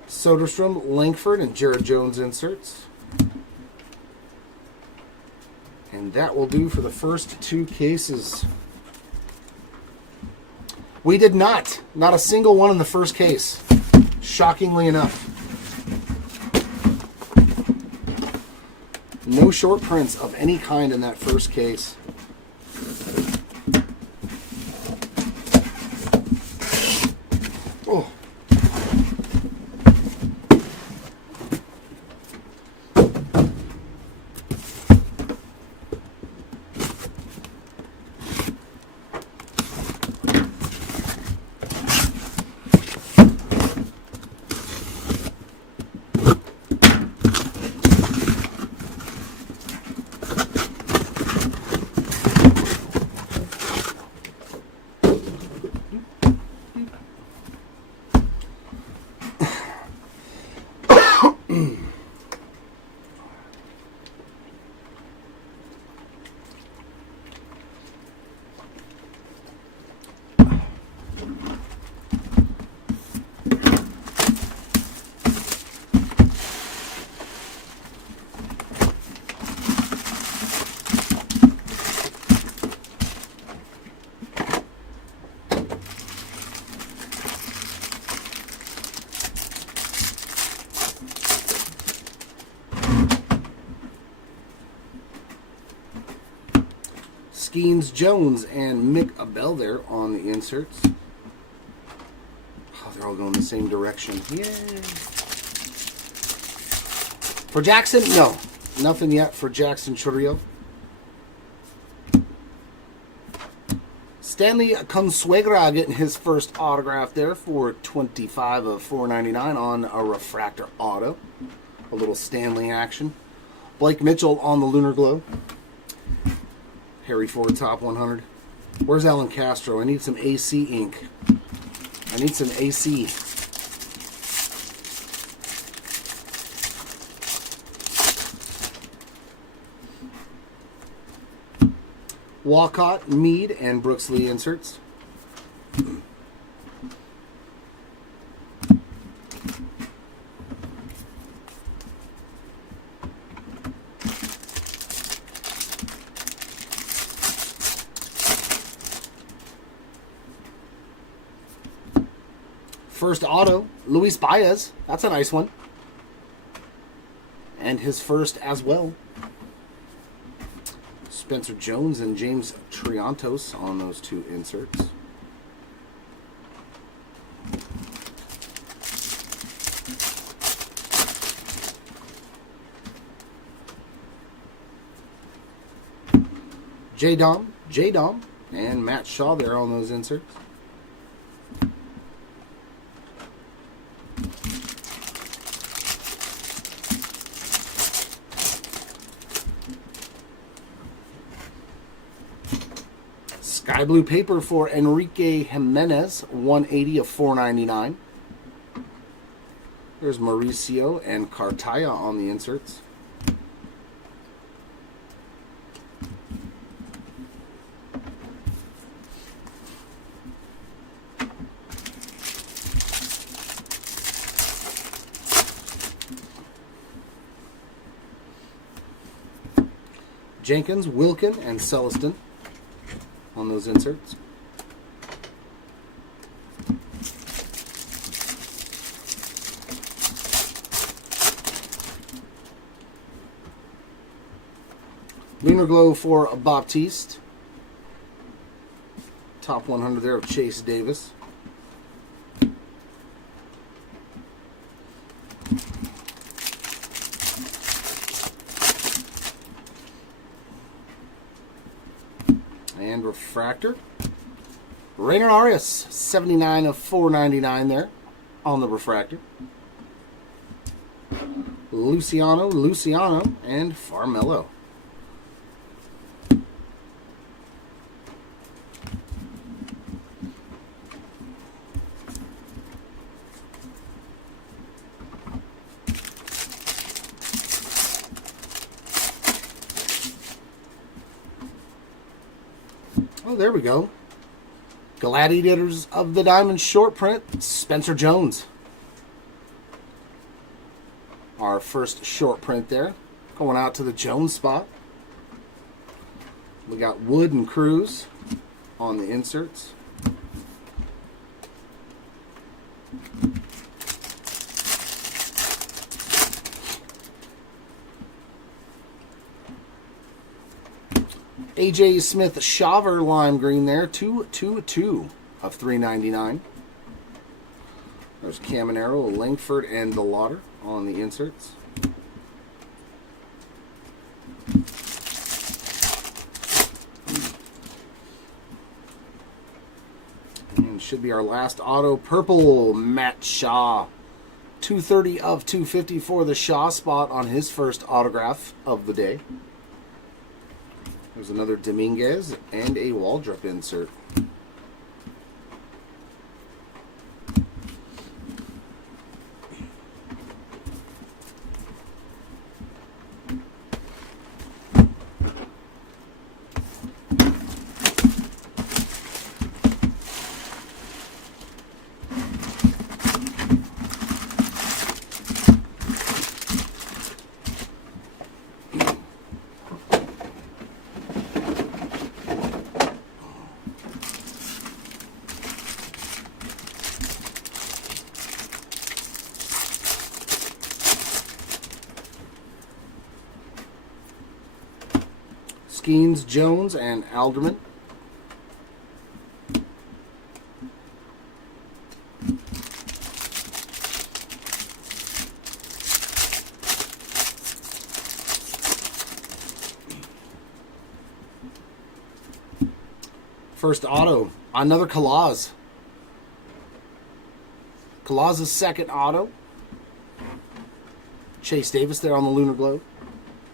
Soderstrom, Langford, and Jared Jones inserts. And that will do for the first 2 cases. We did not a single one in the first case. Shockingly enough. No short prints of any kind in that first case. Oh. Skeens Jones and Mick Abel there on the inserts. Oh, they're all going the same direction. Yay! For Jackson, no. Nothing yet for Jackson Chioce. Stanley Consuegra getting his first autograph there for 25 of 499 on a refractor auto. A little Stanley action. Blake Mitchell on the Lunar Glow. Harry Ford top 100. Where's Alan Castro? I need some AC ink. I need some AC. Walcott, Meade, and Brooks Lee inserts. First auto, Luis Baez. That's a nice one. And his first as well. Spencer Jones and James Triantos on those two inserts. J-Dom, and Matt Shaw there on those inserts. Sky blue paper for Enrique Jimenez, 180 of 499. There's Mauricio and Cartaya on the inserts. Jenkins, Wilkin, and Celestin on those inserts. Lunar Glow for Baptiste. Top 100 there of Chase Davis. And refractor. Rainer Arias, 79 of 499 there on the refractor. Luciano, and Farmelo. Oh, there we go. Gladiators of the Diamond short print, Spencer Jones. Our first short print there. Going out to the Jones spot. We got Wood and Cruz on the inserts. A.J. Smith Shaver lime green there. 2/2 of 399. There's Caminero, Langford, and the Lauder on the inserts. And should be our last auto. Purple, Matt Shaw. 230 of 250 for the Shaw spot on his first autograph of the day. There's another Dominguez and a Waldrop insert. Skeens, Jones, and Alderman. First auto, another Kalaz. Kalaz's second auto. Chase Davis there on the Lunar Globe.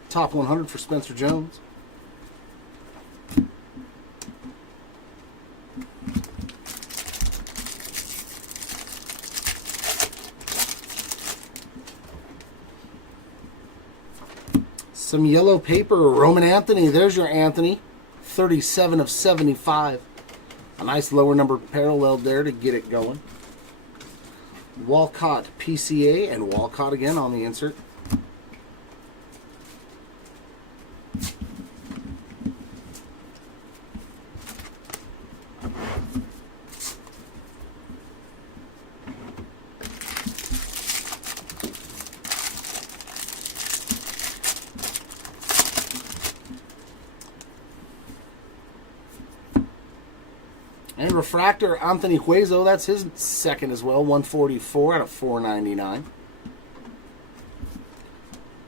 Top 100 for Spencer Jones. Some yellow paper, Roman Anthony. There's your Anthony. 37 of 75. A nice lower number parallel there to get it going. Walcott PCA and Walcott again on the insert. And refractor, Anthony Hueso, that's his second as well, 144 out of 499.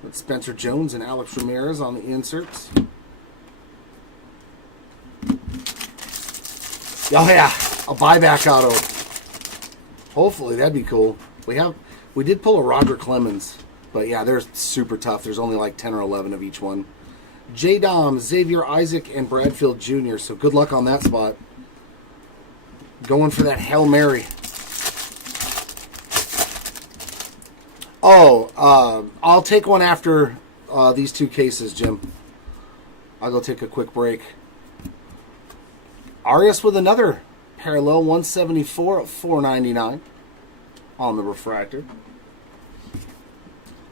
With Spencer Jones and Alex Ramirez on the inserts. Oh yeah, a buyback auto. Hopefully, that'd be cool. We did pull a Roger Clemens, but yeah, they're super tough. There's only like 10 or 11 of each one. J. Dom, Xavier Isaac, and Bradfield Jr., so good luck on that spot. Going for that Hail Mary. Oh, I'll take one after these two cases, Jim. I'll go take a quick break. Arias with another parallel, 174 of 499 on the refractor.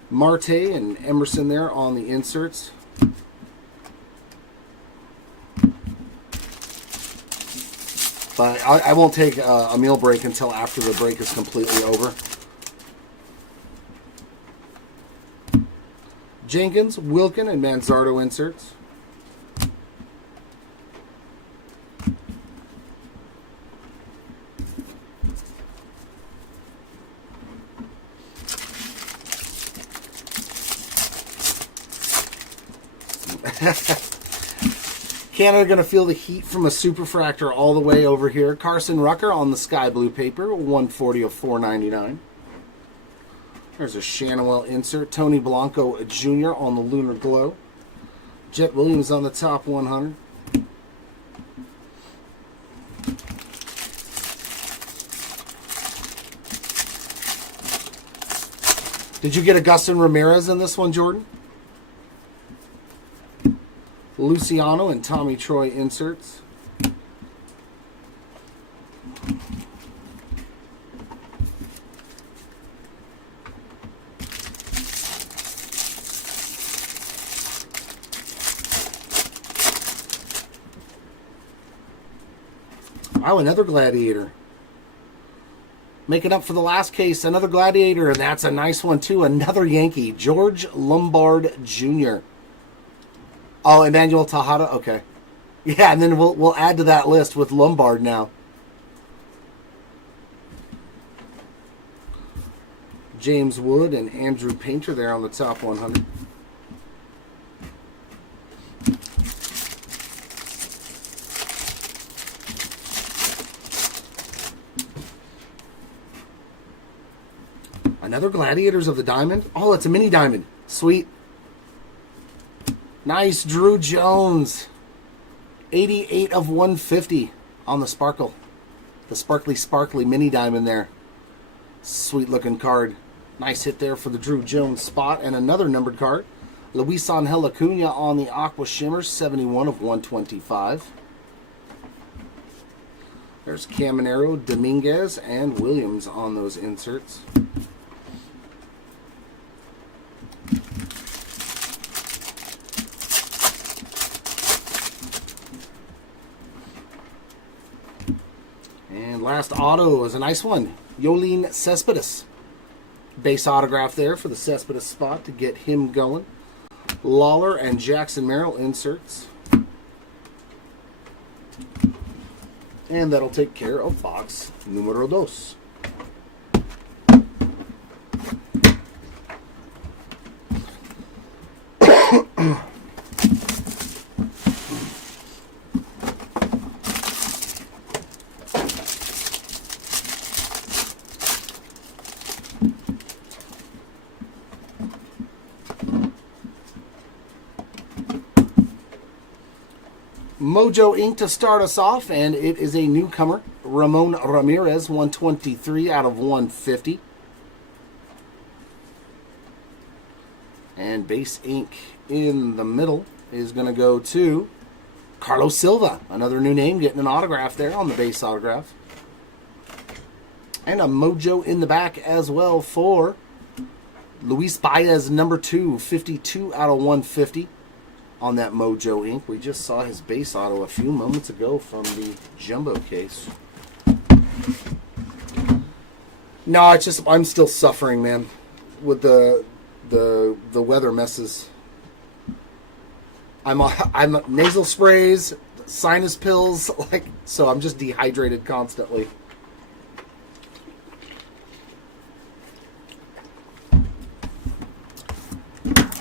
Marte and Emerson there on the inserts. But I won't take a meal break until after the break is completely over. Jenkins, Wilkin, and Manzardo inserts. Canada going to feel the heat from a superfractor all the way over here. Carson Rucker on the sky blue paper, 140 of 499. There's a Shanawell insert. Tony Blanco Jr. on the Lunar Glow. Jet Williams on the top 100. Did you get Augustin Ramirez in this one, Jordan? Luciano and Tommy Troy inserts. Oh, another Gladiator. Making up for the last case, another Gladiator, and that's a nice one too. Another Yankee, George Lombard Jr. Oh, Emmanuel Tejada? Okay. Yeah, and then we'll add to that list with Lombard now. James Wood and Andrew Painter there on the top 100. Another Gladiators of the Diamond. Oh, it's a mini diamond. Sweet. Nice, Drew Jones. 88 of 150 on the sparkle. The sparkly mini diamond there. Sweet looking card. Nice hit there for the Drew Jones spot. And another numbered card. Luis Angel Acuna on the Aqua Shimmer. 71 of 125. There's Caminero, Dominguez, and Williams on those inserts. And last auto is a nice one. Yoelin Cespedes. Base autograph there for the Cespedes spot to get him going. Lawler and Jackson Merrill inserts. And that'll take care of box numero dos. Mojo Inc. to start us off, and it is a newcomer, Ramon Ramirez, 123 out of 150. And base ink in the middle is going to go to Carlos Silva, another new name, getting an autograph there on the base autograph. And a Mojo in the back as well for Luis Baez, number 2, 52 out of 150. On that Mojo Inc. We just saw his base auto a few moments ago from the jumbo case. No, it's just I'm still suffering, man, with the weather messes. I'm nasal sprays, sinus pills, so I'm just dehydrated constantly.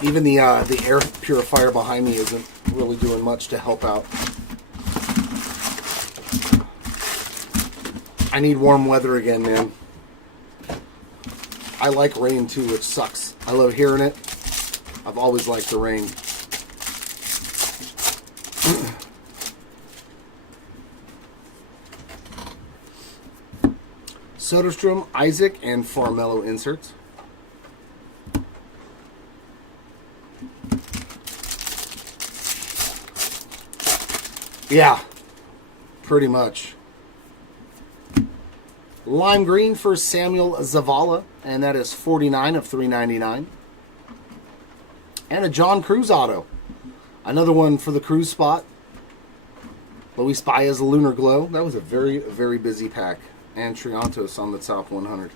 Even the air purifier behind me isn't really doing much to help out. I need warm weather again, man. I like rain too, which sucks. I love hearing it. I've always liked the rain. Soderstrom, Isaac, and Farmello inserts. Yeah, pretty much. Lime green for Samuel Zavala, and that is 49 of 399. And a John Cruz auto. Another one for the Cruz spot. Luis Baez Lunar Glow. That was a very, very busy pack. And Triantos on the top 100.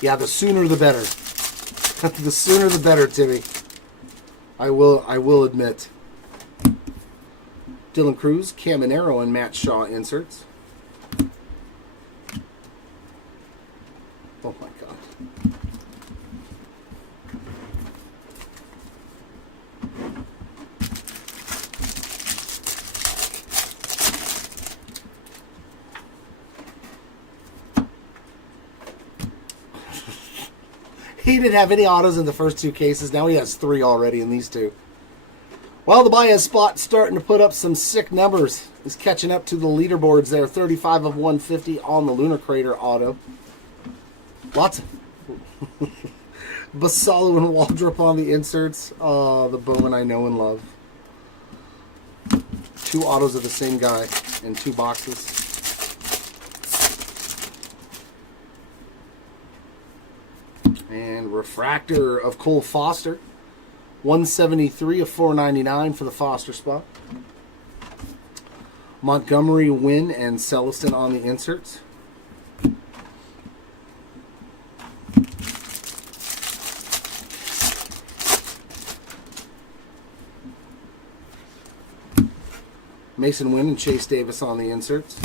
Yeah, the sooner the better. The sooner the better, Timmy. I will admit. Dylan Cruz, Caminero, and Matt Shaw inserts. Oh my God. He didn't have any autos in the first two cases. Now he has 3 already in these two. Well, the Baez spot starting to put up some sick numbers. He's catching up to the leaderboards there. 35 of 150 on the Lunar Crater auto. Lots of Basallo and Waldrop on the inserts. Oh, the Bowman I know and love. 2 autos of the same guy in 2 boxes. And refractor of Cole Foster. 173 of 499 for the Foster spot. Montgomery, Wynn, and Celestin on the inserts. Mason Wynn and Chase Davis on the inserts.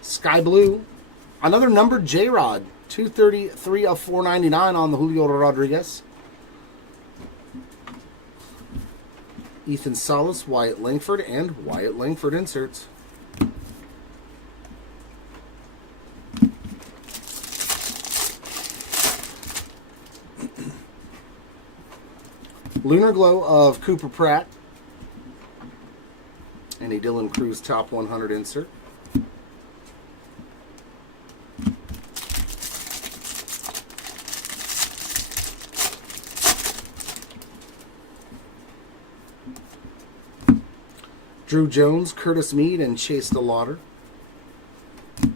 Sky Blue, another numbered J-Rod, 233 of 499 on the Julio Rodriguez. Ethan Salas, Wyatt Langford, and Wyatt Langford inserts. Lunar Glow of Cooper Pratt, and a Dylan Cruz Top 100 insert. Drew Jones, Curtis Mead, and Chase DeLauder. Is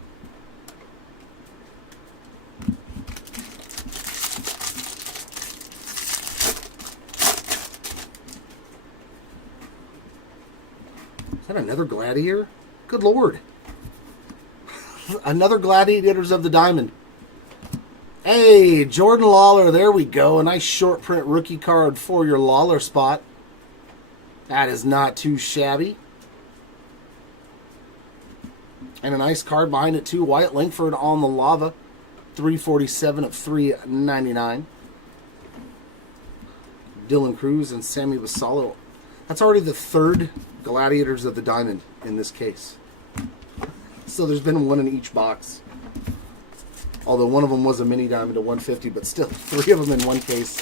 that another Gladiator? Good Lord. Another Gladiators of the Diamond. Hey, Jordan Lawler, there we go. A nice short print rookie card for your Lawler spot. That is not too shabby. And a nice card behind it too. Wyatt Langford on the Lava. 347 of 399. Dylan Cruz and Sammy Basallo. That's already the third Gladiators of the Diamond in this case. So there's been one in each box. Although one of them was a mini diamond to 150, but still 3 of them in one case.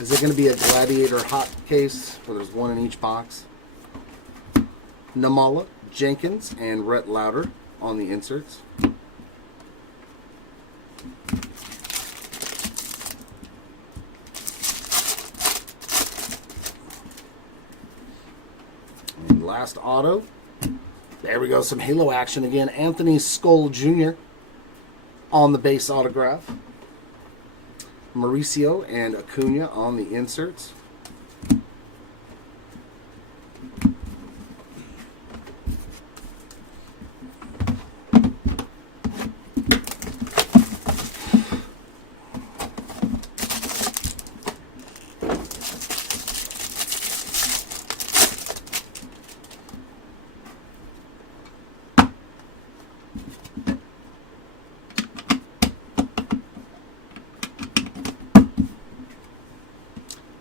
Is it going to be a Gladiator hot case where there's one in each box? Namala, Jenkins, and Rhett Lauder on the inserts. And last auto. There we go, some Halo action again. Anthony Skoll Jr. on the base autograph. Mauricio and Acuna on the inserts.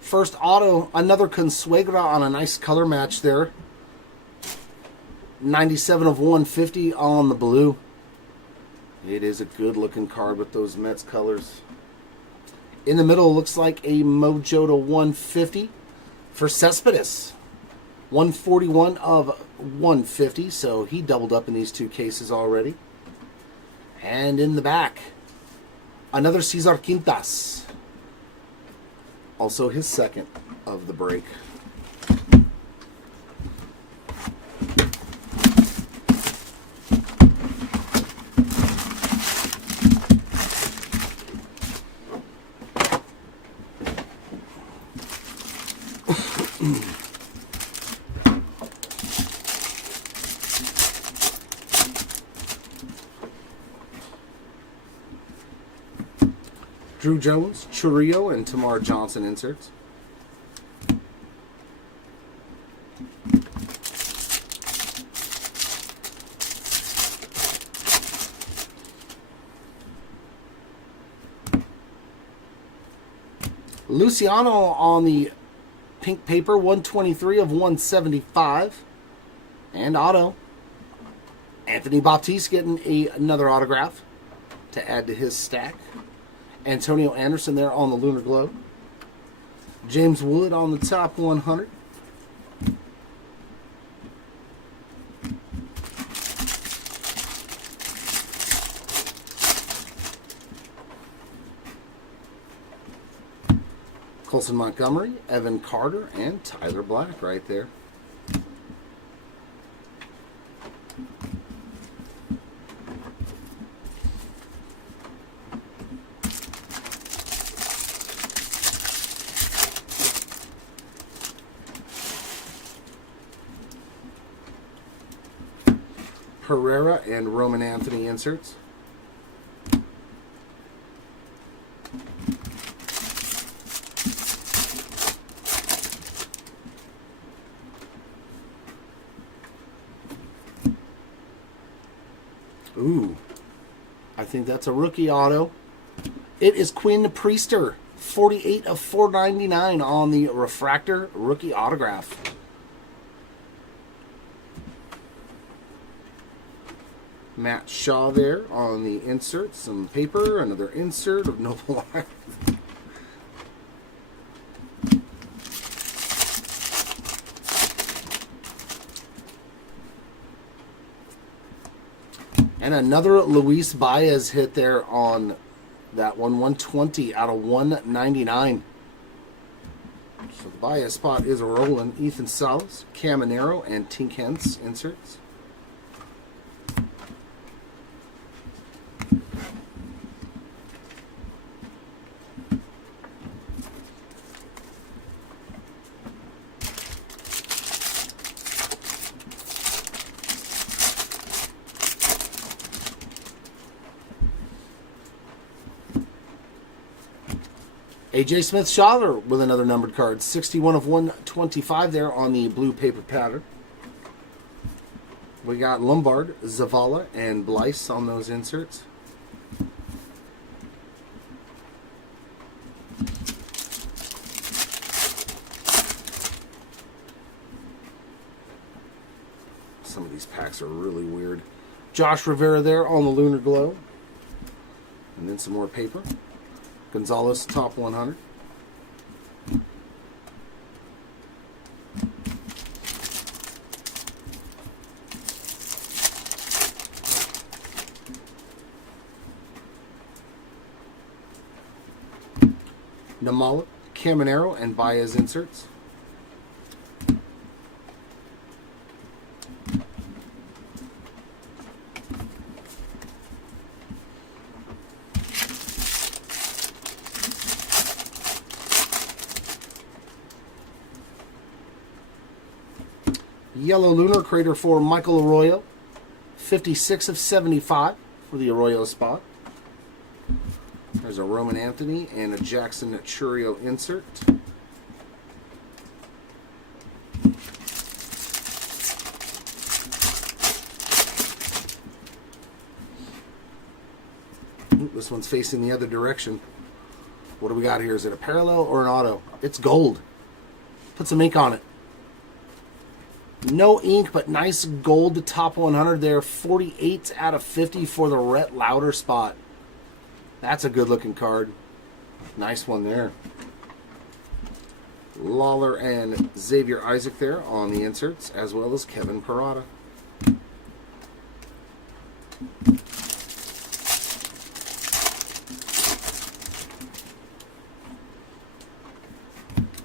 First auto, another Consuegra on a nice color match there. 97 of 150 on the blue. It is a good looking card with those Mets colors. In the middle looks like a Mojo to 150 for Cespedes. 141 of 150, so he doubled up in these two cases already. And in the back, another Cesar Quintas. Also his second of the break. Drew Jones, Churio, and Tamar Johnson inserts. Luciano on the pink paper, 123 of 175. And auto. Anthony Baptiste getting another autograph to add to his stack. Antonio Anderson there on the Lunar Glow. James Wood on the top 100. Colson Montgomery, Evan Carter, and Tyler Black right there. Herrera and Roman Anthony inserts. Ooh, I think that's a rookie auto. It is Quinn Priester, 48 of 499 on the refractor rookie autograph. Matt Shaw there on the insert. Some paper, another insert of Noble Art. And another Luis Baez hit there on that one, 120 out of 199. So the Baez spot is rolling. Ethan Salas, Caminero, and Tink Hence inserts. A.J. Smith-Schaller with another numbered card. 61 of 125 there on the blue paper pattern. We got Lombard, Zavala, and Blyce on those inserts. Some of these packs are really weird. Josh Rivera there on the Lunar Glow. And then some more paper. Gonzalez, top 100. Namala, Caminero, and Baez inserts. Yellow Lunar Crater for Michael Arroyo. 56 of 75 for the Arroyo spot. There's a Roman Anthony and a Jackson Churio insert. Ooh, this one's facing the other direction. What do we got here? Is it a parallel or an auto? It's gold. Put some ink on it. No ink, but nice gold top 100 there. 48 out of 50 for the Rhett Lauder spot. That's a good looking card. Nice one there. Lawler and Xavier Isaac there on the inserts, as well as Kevin Parada.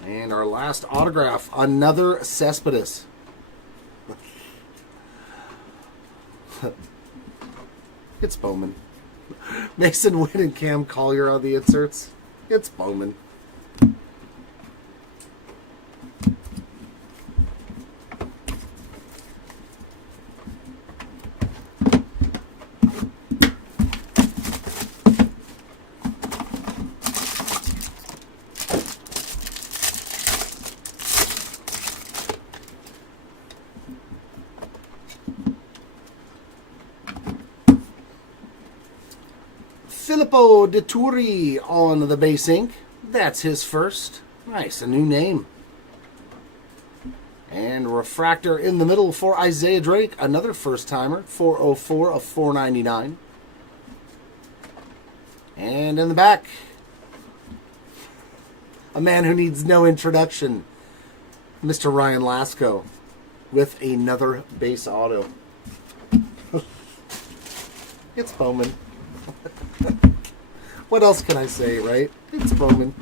And our last autograph, another Cespedes. It's Bowman. Mason Wynn and Cam Collier on the inserts. It's Bowman. Filippo Dituri on the base ink. That's his first. Nice, a new name. And refractor in the middle for Isaiah Drake, another first-timer, 404 of 499. And in the back, a man who needs no introduction, Mr. Ryan Lasco, with another base auto. It's Bowman. What else can I say, right? It's Bowman.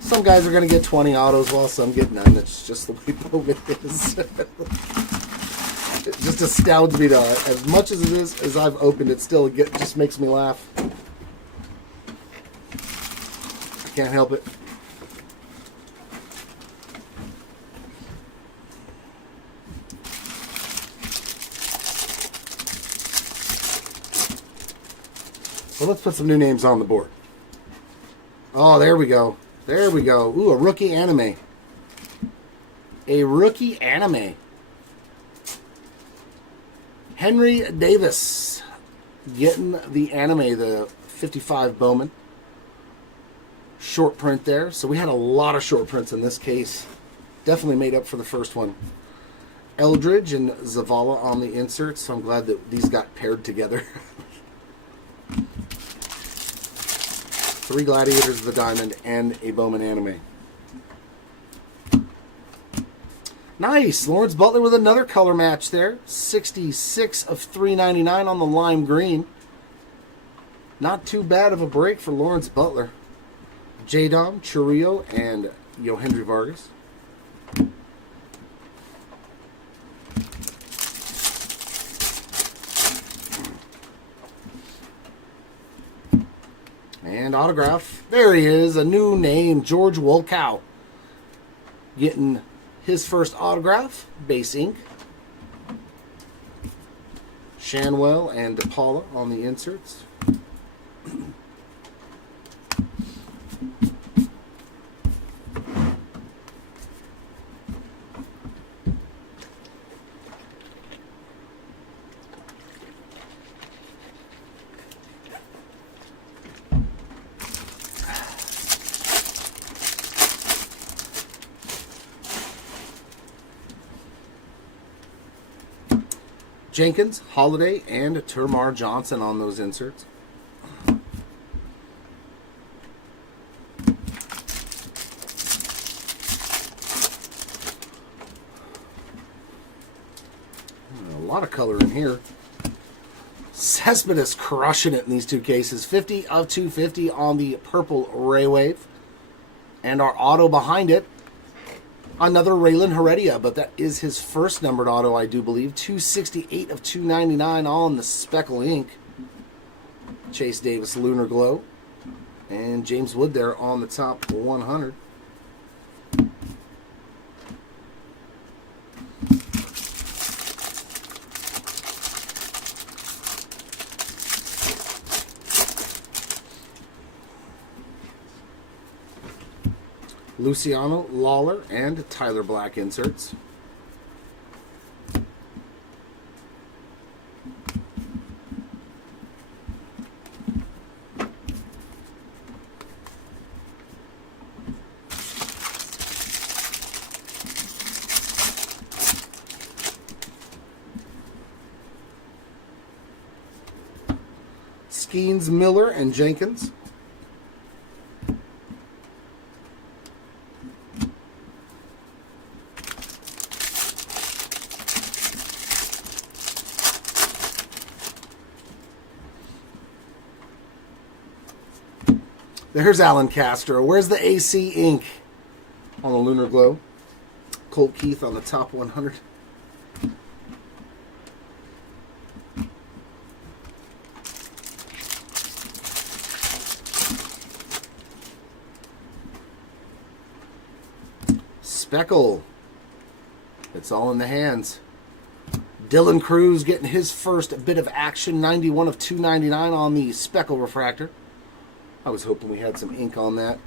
Some guys are going to get 20 autos while some get none. It's just the way Bowman is. It just astounds me, though. As much as it is, as I've opened it, still it just makes me laugh. I can't help it. Well, let's put some new names on the board. Oh, there we go. There we go. Ooh, a rookie anime. A rookie anime. Henry Davis getting the anime, the 55 Bowman. Short print there. So we had a lot of short prints in this case. Definitely made up for the first one. Eldridge and Zavala on the inserts. So I'm glad that these got paired together. 3 Gladiators of the Diamond and a Bowman anime. Nice. Lawrence Butler with another color match there. 66 of 399 on the lime green. Not too bad of a break for Lawrence Butler. J-Dom, Chioce, and Yohendry Vargas. And autograph. There he is. A new name. George Wolkow. Getting his first autograph. Base ink. Shanwell and DePaula on the inserts. Jenkins, Holiday, and Termar Johnson on those inserts. A lot of color in here. Cespedes crushing it in these two cases. 50 of 250 on the purple Ray Wave. And our auto behind it, another Raylan Heredia, but that is his first numbered auto, I do believe. 268 of 299 on the Speckle ink. Chase Davis Lunar Glow. And James Wood there on the top 100. Luciano Lawler and Tyler Black inserts. Skeens, Miller, and Jenkins. There's Alan Castro. Where's the AC ink on the Lunar Glow? Colt Keith on the top 100. Speckle. It's all in the hands. Dylan Cruz getting his first bit of action. 91 of 299 on the Speckle refractor. I was hoping we had some ink on that.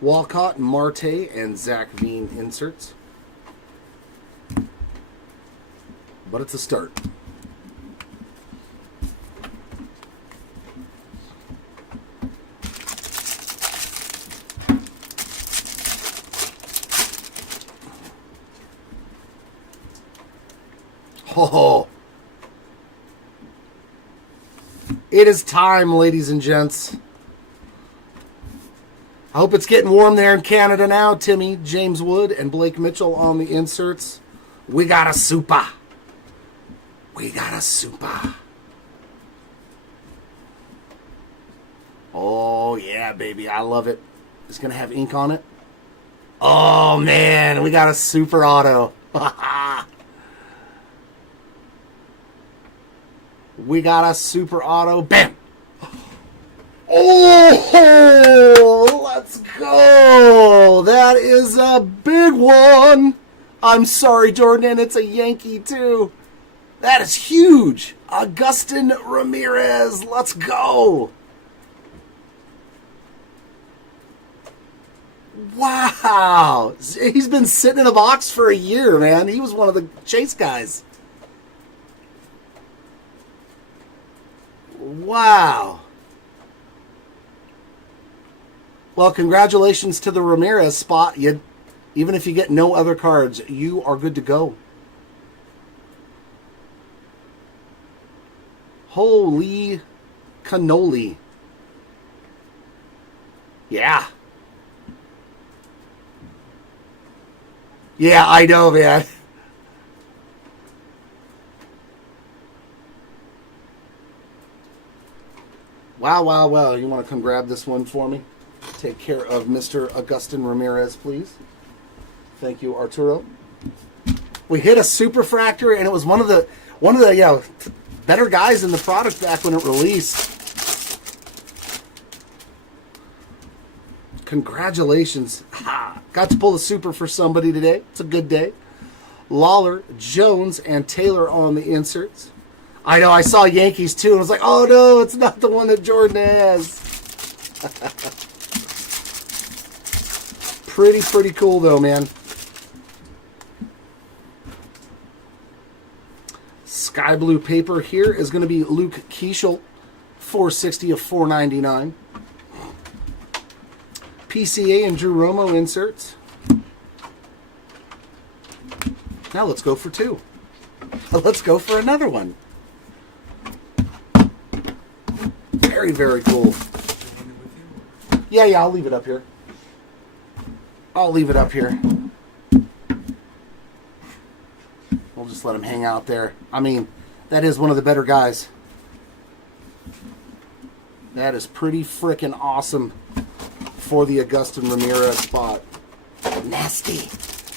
Walcott, Marte, and Zach Veen inserts. But it's a start. Oh, it is time, ladies and gents. I hope it's getting warm there in Canada now. Timmy, James Wood, and Blake Mitchell on the inserts. We got a super. We got a super. Oh, yeah, baby. I love it. It's going to have ink on it. Oh, man. We got a super auto. We got a super auto. Bam. Oh, let's go. That is a big one. I'm sorry, Jordan, and it's a Yankee, too. That is huge. Agustin Ramirez. Let's go. Wow. He's been sitting in a box for a year, man. He was one of the chase guys. Wow. Well, congratulations to the Ramirez spot. Even if you get no other cards, you are good to go. Holy cannoli. Yeah. Yeah, I know, man. Wow, wow, wow. You want to come grab this one for me? Take care of Mr. Agustin Ramirez, please. Thank you, Arturo. We hit a superfractor, and it was one of the better guys in the product back when it released. Congratulations. Ha. Got to pull the super for somebody today. It's a good day. Lawler, Jones, and Taylor on the inserts. I know, I saw Yankees too, and I was like, oh no, it's not the one that Jordan has. Pretty cool though, man. Sky blue paper here is going to be Luke Keeschel, 460 of 499. PCA and Drew Romo inserts. Now let's go for two. Let's go for another one. Very cool. Yeah, I'll leave it up here. I'll leave it up here. We'll just let him hang out there. I mean, that is one of the better guys. That is pretty freaking awesome for the Agustin Ramirez spot. Nasty.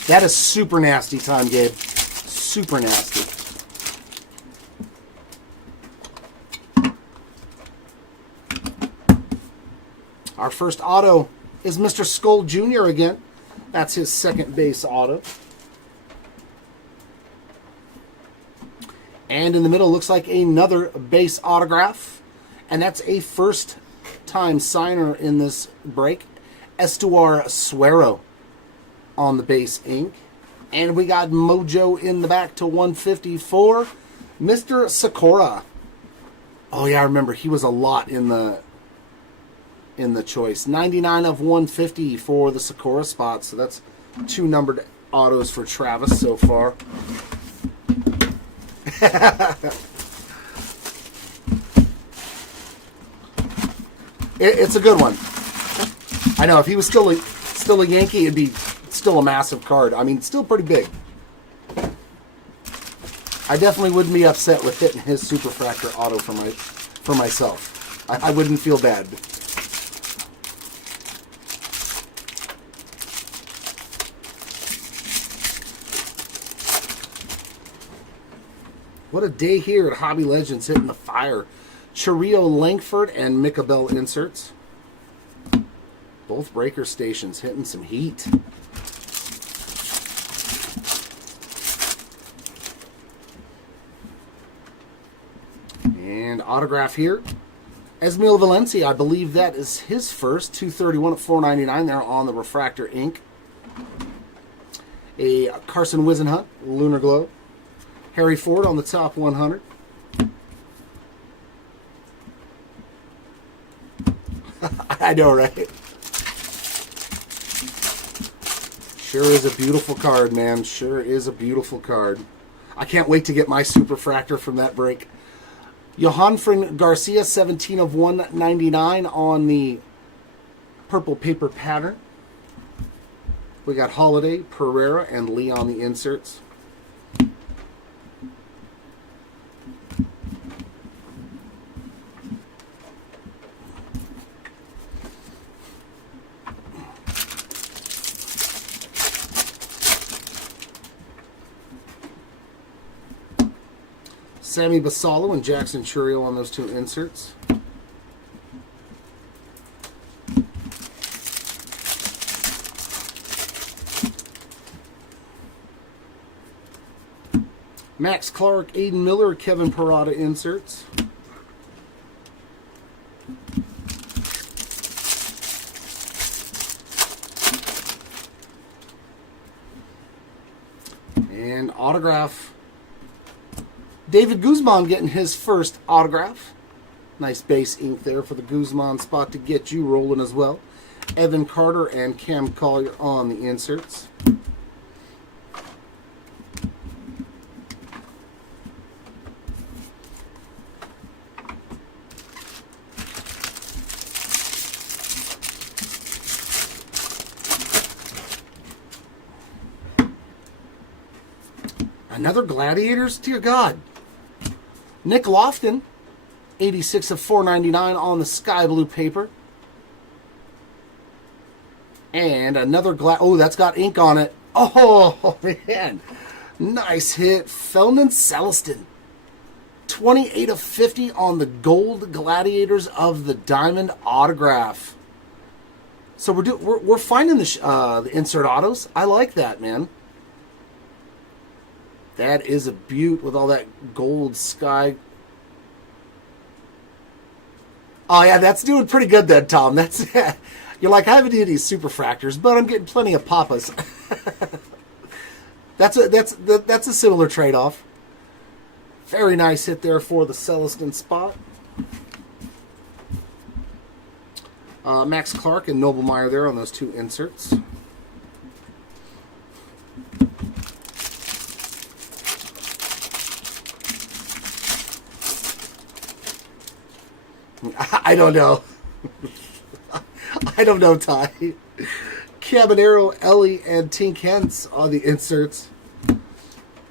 That is super nasty time, Gabe. Super nasty. Our first auto is Mr. Skull Jr. again. That's his second base auto. And in the middle looks like another base autograph. And that's a first-time signer in this break. Estuar Suero on the base ink. And we got Mojo in the back to 154. Mr. Sakura. Oh yeah, I remember he was a lot in the choice. 99 of 150 for the Sakura spot. So that's two numbered autos for Travis so far. It's a good one. I know if he was still a Yankee, it'd be still a massive card. I mean, still pretty big. I definitely wouldn't be upset with hitting his Superfractor auto for myself. I wouldn't feel bad. What a day here at Hobby Legends, hitting the fire. Chioce Langford and Micabel inserts. Both breaker stations hitting some heat. And autograph here. Esmail Valencia, I believe that is his first. 231 at 499 there on the Refractor ink. A Carson Whisenhunt, Lunar Glow. Harry Ford on the top 100. I know, right? Sure is a beautiful card, man. Sure is a beautiful card. I can't wait to get my Superfractor from that break. Johanfran Garcia, 17 of 199 on the purple paper pattern. We got Holiday, Pereira, and Lee on the inserts. Sammy Basallo and Jackson Chourio on those two inserts. Max Clark, Aiden Miller, Kevin Parada inserts. And autograph. David Guzman getting his first autograph. Nice base ink there for the Guzman spot to get you rolling as well. Evan Carter and Cam Collier on the inserts. Another Gladiators? Dear God. Nick Lofton, 86 of 499 on the sky blue paper. And another oh, that's got ink on it. Oh, man. Nice hit. Feldman Celestin. 28 of 50 on the gold Gladiators of the Diamond autograph. So we're finding the insert autos. I like that, man. That is a beaut with all that gold sky. Oh, yeah, that's doing pretty good then, Tom. That's you're like, I haven't done these superfractors, but I'm getting plenty of papas. that's a similar trade-off. Very nice hit there for the Celestin spot. Max Clark and Noblemeyer there on those two inserts. I don't know. I don't know, Ty. Cabanero, Ellie, and Tink Hens on the inserts.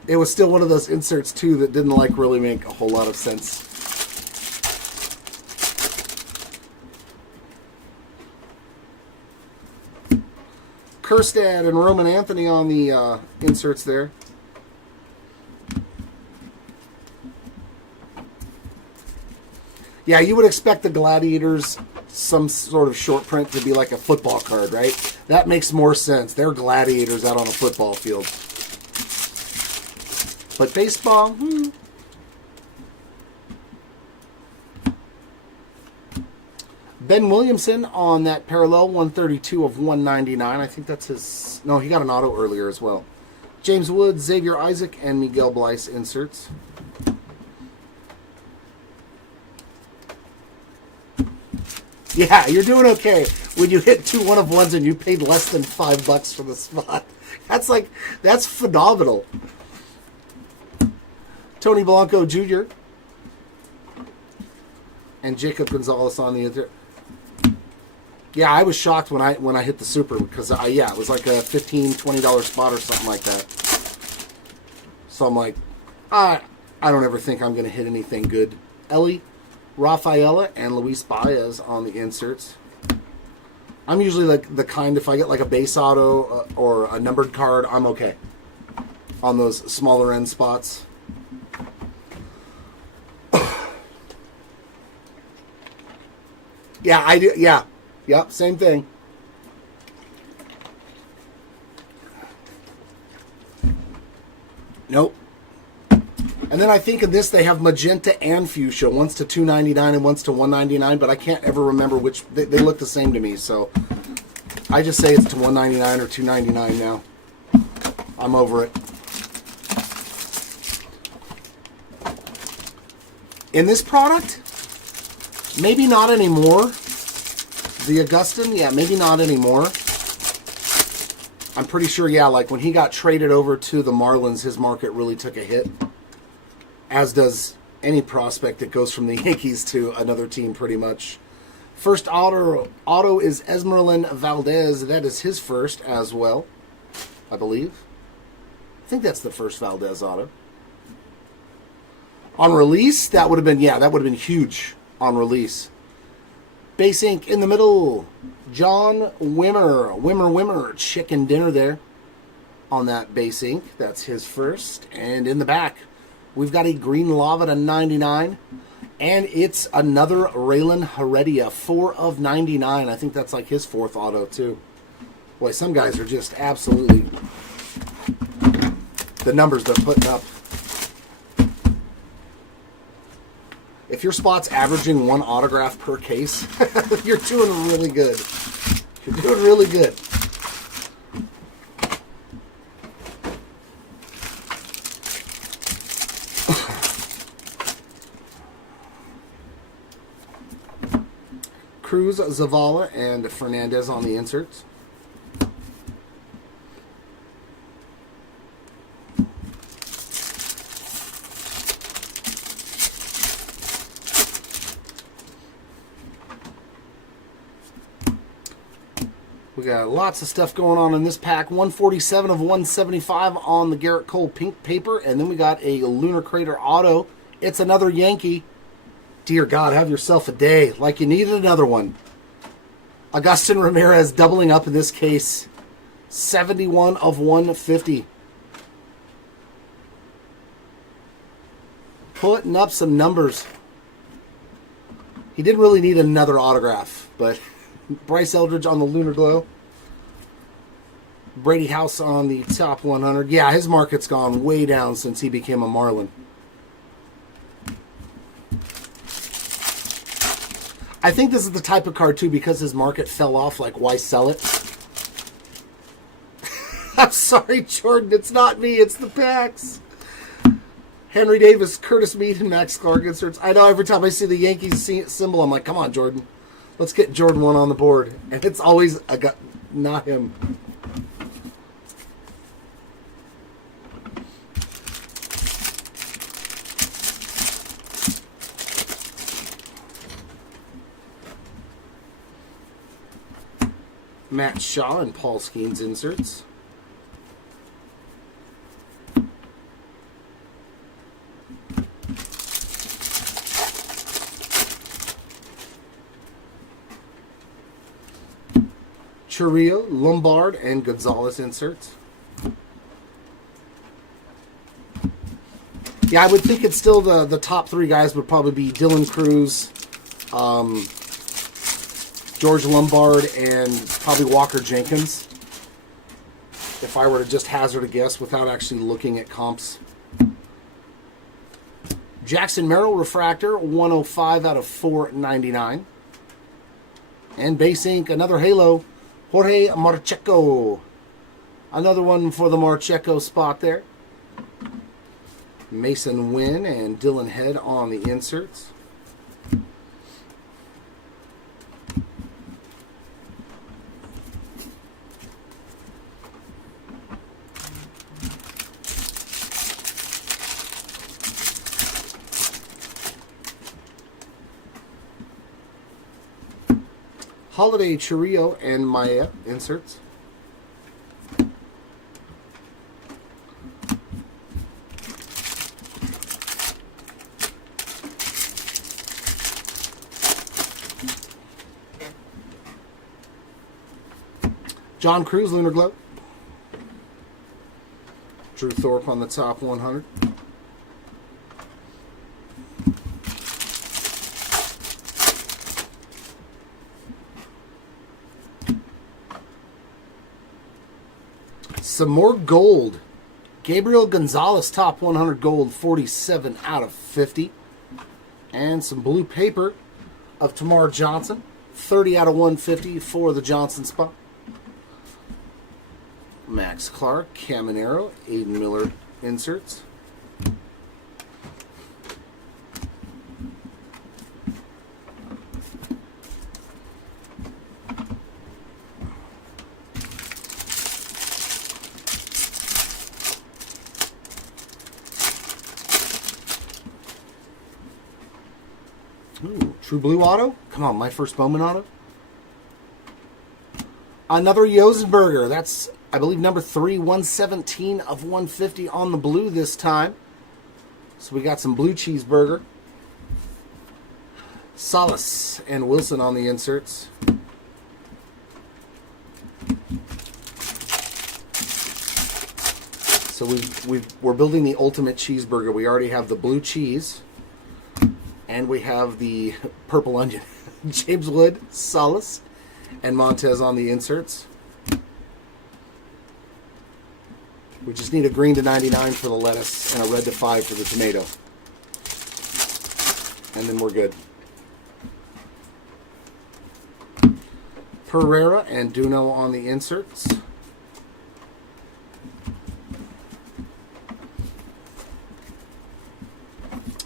It was still one of those inserts, too, that didn't really make a whole lot of sense. Kerstad and Roman Anthony on the inserts there. Yeah, you would expect the Gladiators, some sort of short print, to be like a football card, right? That makes more sense. They're Gladiators out on a football field. But baseball, Ben Williamson on that parallel, 132 of 199. I think that's his... No, he got an auto earlier as well. James Wood, Xavier Isaac, and Miguel Blyce inserts. Yeah, you're doing okay when you hit 2 1-of-1s and you paid less than $5 for the spot. That's phenomenal. Tony Blanco Jr. and Jacob Gonzalez on the other. Yeah, I was shocked when I hit the super because it was like a $15, $20 spot or something like that. So I'm like, I don't ever think I'm going to hit anything good. Ellie, Rafaela, and Luis Baez on the inserts. I'm usually like the kind, if I get like a base auto or a numbered card, I'm okay on those smaller end spots. Yeah, I do. Yeah. Yep, same thing. Nope. And then I think in this they have magenta and fuchsia. One's to $2.99 and one's to $1.99, but I can't ever remember which. They look the same to me, so I just say it's to $1.99 or $2.99 now. I'm over it. In this product, maybe not anymore. The Augustin, yeah, maybe not anymore. I'm pretty sure, yeah, like when he got traded over to the Marlins, his market really took a hit. As does any prospect that goes from the Yankees to another team, pretty much. First auto is Esmeralyn Valdez. That is his first as well, I believe. I think that's the first Valdez auto. On release, that would have been huge on release. Base ink in the middle. John Wimmer, chicken dinner there on that base ink. That's his first. And in the back, we've got a green lava to 99. And it's another Raylan Heredia, 4 of 99. I think that's like his fourth auto, too. Boy, some guys are just absolutely... The numbers they're putting up. If your spot's averaging 1 autograph per case, you're doing really good. You're doing really good. Cruz, Zavala, and Fernandez on the inserts. We got lots of stuff going on in this pack. 147 of 175 on the Garrett Cole pink paper. And then we got a Lunar Crater auto. It's another Yankee. Dear God, have yourself a day. Like you needed another one. Agustin Ramirez doubling up in this case. 71 of 150. Putting up some numbers. He didn't really need another autograph, but... Bryce Eldridge on the Lunar Glow. Brady House on the top 100. Yeah, his market's gone way down since he became a Marlin. I think this is the type of card, too, because his market fell off. Like, why sell it? I'm sorry, Jordan. It's not me. It's the packs. Henry Davis, Curtis Mead, and Max Clark inserts. I know every time I see the Yankees symbol, I'm like, come on, Jordan. Let's get Jordan 1 on the board. And it's always not him. Matt Shaw and Paul Skeens inserts. Chioce, Lombard, and Gonzalez inserts. Yeah, I would think it's still the top 3 guys would probably be Dylan Cruz, George Lombard, and probably Walker Jenkins. If I were to just hazard a guess without actually looking at comps. Jackson Merrill Refractor, 105 out of 499. And base ink, another Halo. Jorge Marcheco. Another one for the Marcheco spot there. Mason Wynn and Dylan Head on the inserts. Holiday Chioce and Maya inserts. John Cruz, Lunar Glow. Drew Thorpe on the top 100. Some more gold. Gabriel Gonzalez, top 100 gold, 47 out of 50. And some blue paper of Tamar Johnson, 30 out of 150 for the Johnson spot. Max Clark, Caminero, Aiden Miller inserts. Ooh, True Blue auto? Come on, my first Bowman auto. Another Yosenberger. That's, I believe, number 3, 117 of 150 on the blue this time. So we got some blue cheeseburger. Salas and Wilson on the inserts. So we're building the ultimate cheeseburger. We already have the blue cheese. And we have the purple onion. James Wood, Salas, and Montez on the inserts. We just need a green to 99 for the lettuce and a red to 5 for the tomato. and then we're good. Pereira and Duno on the inserts.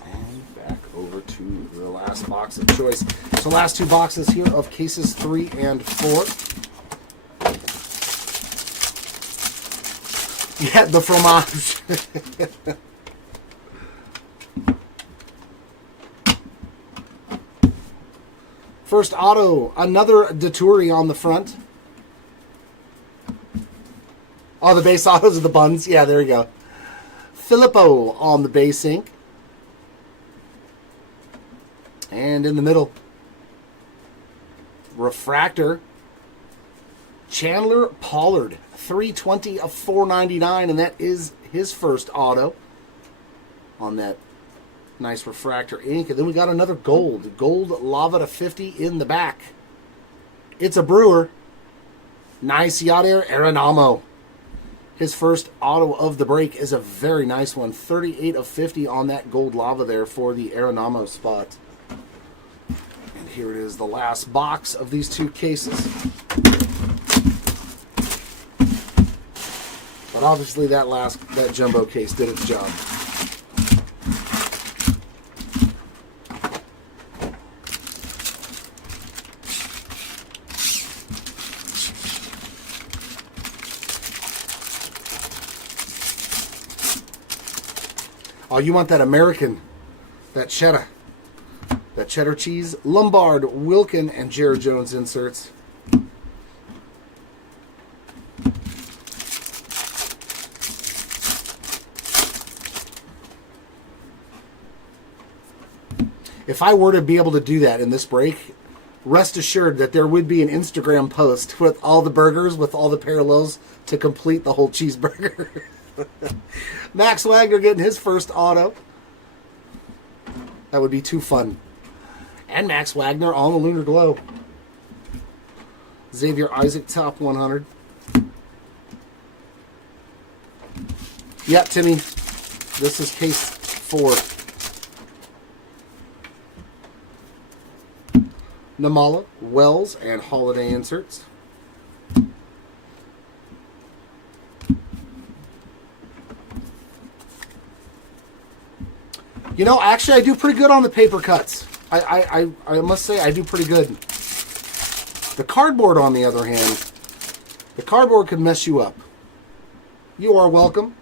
And back over to the last box of choice. So last two boxes here of cases 3 and 4. Yeah, the fromage. First auto, another Deturi on the front. Oh, the base autos are the buns. Yeah, there you go. Filippo on the base ink. And in the middle, refractor, Chandler Pollard, 320 of 499, and that is his first auto on that nice refractor ink. And then we got another gold lava to 50 in the back. It's a Brewer. Nice Yadier Arenamo. His first auto of the break is a very nice one. 38 of 50 on that gold lava there for the Arenamo spot. And here it is, the last box of these two cases. But obviously that jumbo case did its job. Oh, you want that American, that cheddar cheese. Lombard, Wilkin, and Jared Jones inserts. If I were to be able to do that in this break, rest assured that there would be an Instagram post with all the burgers, with all the parallels to complete the whole cheeseburger. Max Wagner getting his first auto. That would be too fun. And Max Wagner on the Lunar Glow. Xavier Isaac, top 100. Yep, Timmy. This is case 4. Namala, Wells, and Holiday inserts. You know, actually, I do pretty good on the paper cuts. I must say, I do pretty good. The cardboard, on the other hand, the cardboard could mess you up. You are welcome.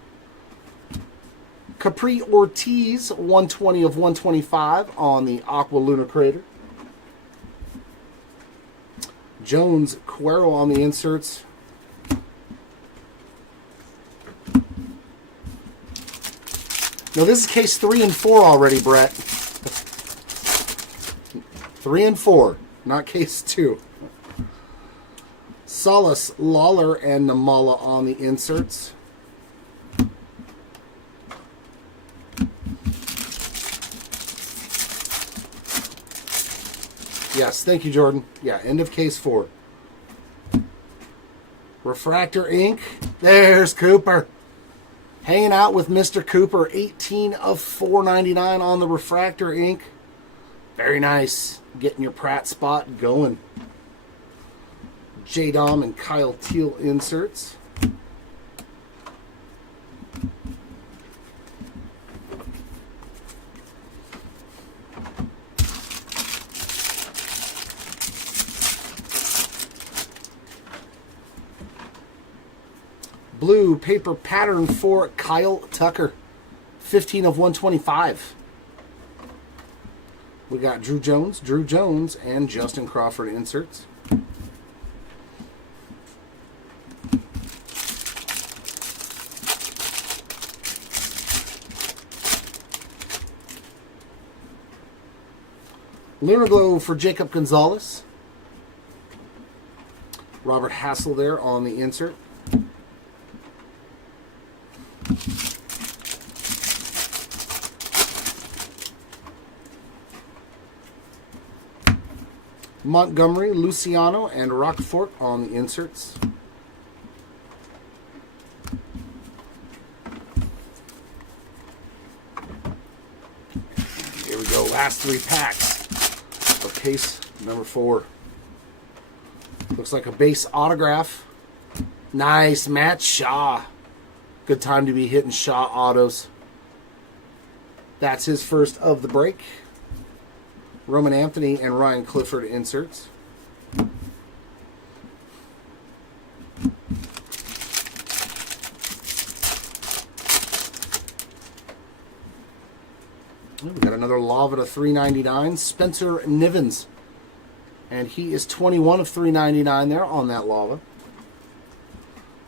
Capri Ortiz, 120 of 125 on the Aqua Lunar Crater. Jones, Cuero on the inserts. No, this is case 3 and 4 already, Brett. 3 and 4, not case 2. Salas, Lawler, and Namala on the inserts. Yes, thank you, Jordan. Yeah, end of case 4. Refractor ink. There's Cooper. Hanging out with Mr. Cooper. 18 of 499 on the refractor ink. Very nice. Getting your Pratt spot going. J-Dom and Kyle Teal inserts. Blue paper pattern for Kyle Tucker. 15 of 125. We got Drew Jones, and Justin Crawford inserts. Lunar Glow for Jacob Gonzalez. Robert Hassel there on the insert. Montgomery, Luciano, and Rockfort on the inserts. Here we go. last 3 packs of case number 4. Looks like a base autograph. Nice, Matt Shaw. Good time to be hitting Shaw autos. That's his first of the break. Roman Anthony and Ryan Clifford inserts. We got another Lava to 399. Spencer Nivens. And he is 21 of 399 there on that Lava.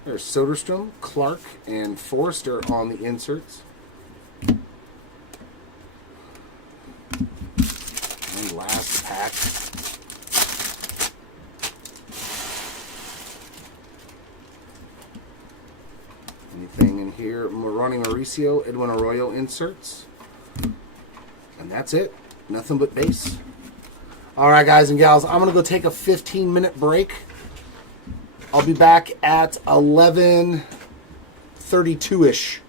There's Soderstrom, Clark, and Forrester on the inserts. And last pack. Anything in here? Ronnie Mauricio, Edwin Arroyo inserts. And that's it. Nothing but base. All right, guys and gals, I'm going to go take a 15-minute break. I'll be back at 11:32-ish.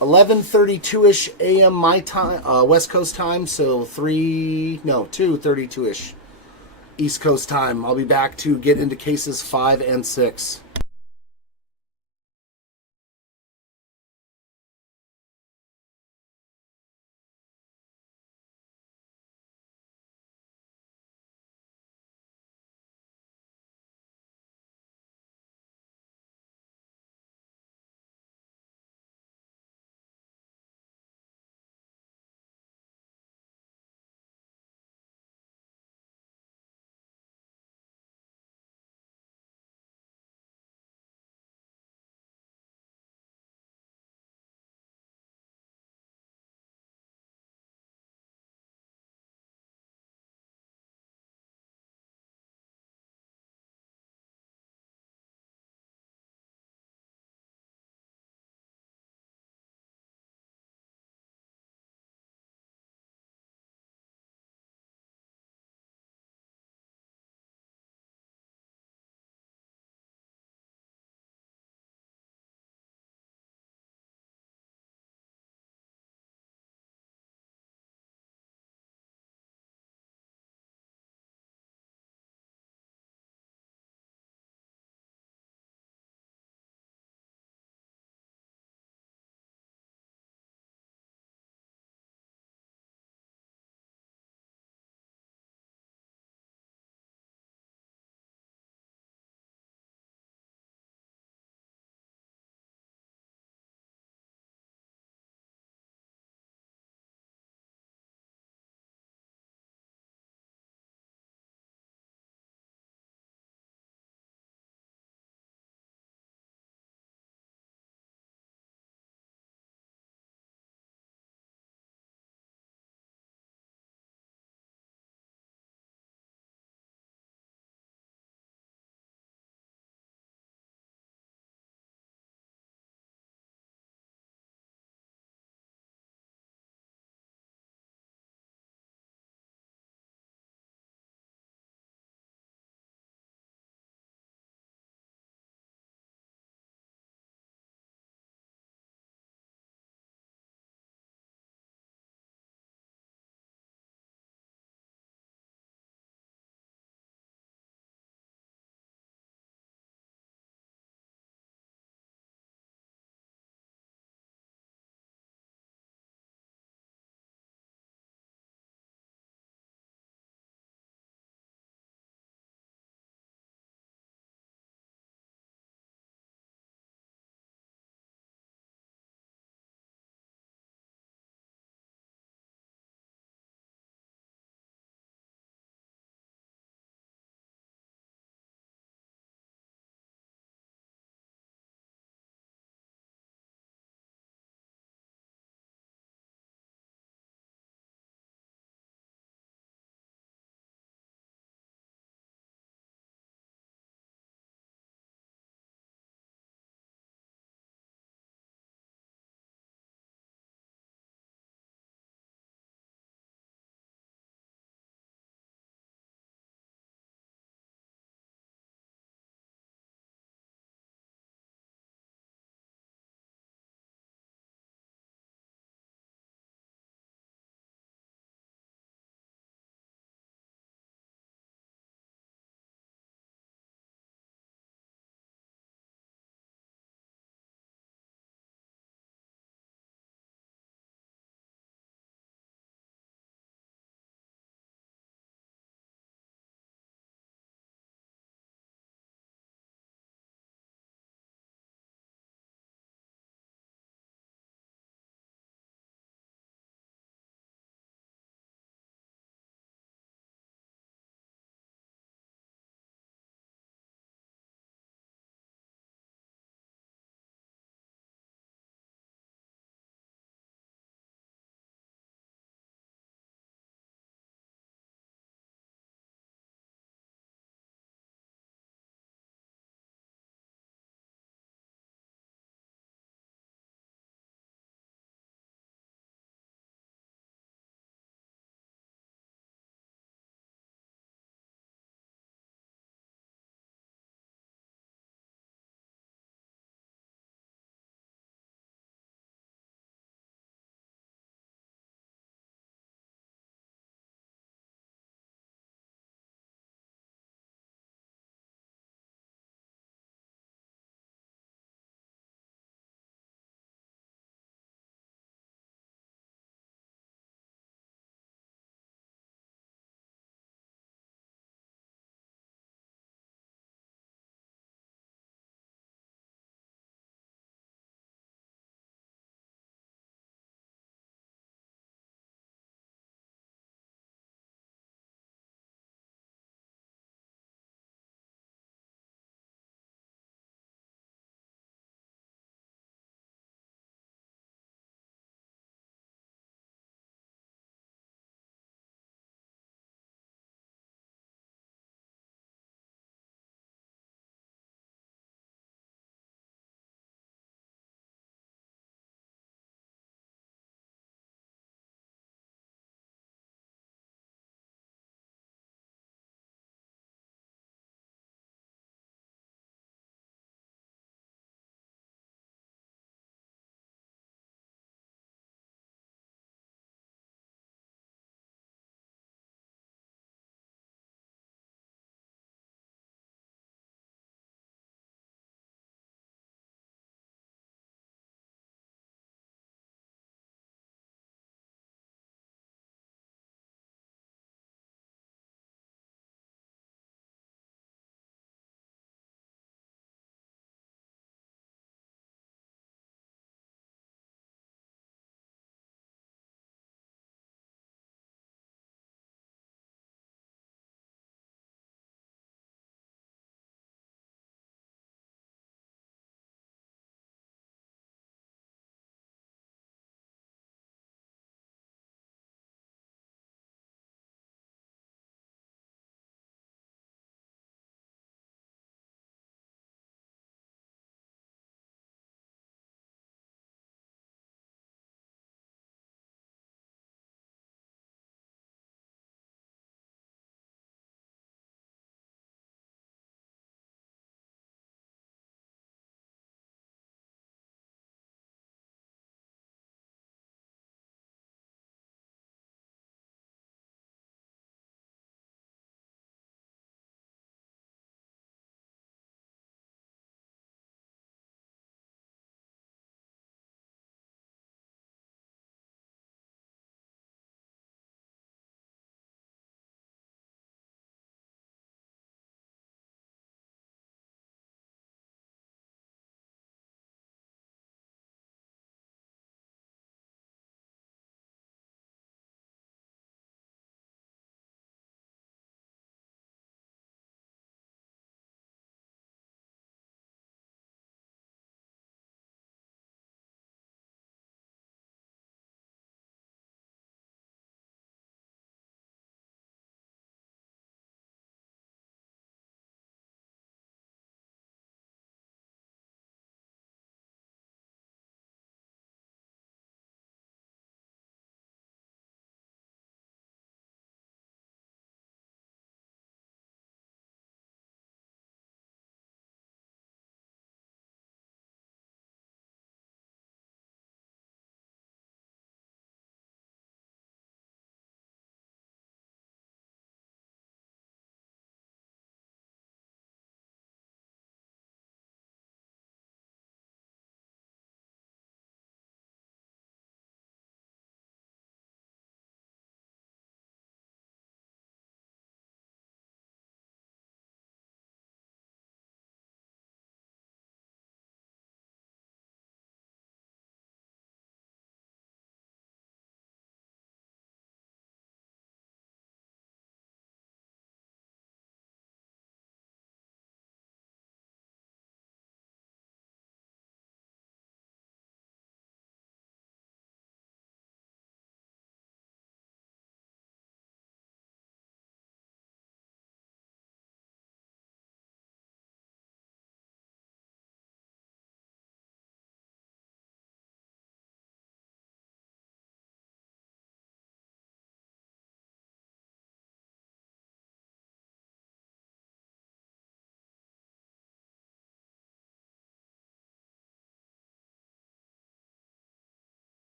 11:32-ish a.m. my time, West Coast time, so 2:32-ish East Coast time. I'll be back to get into cases 5 and 6.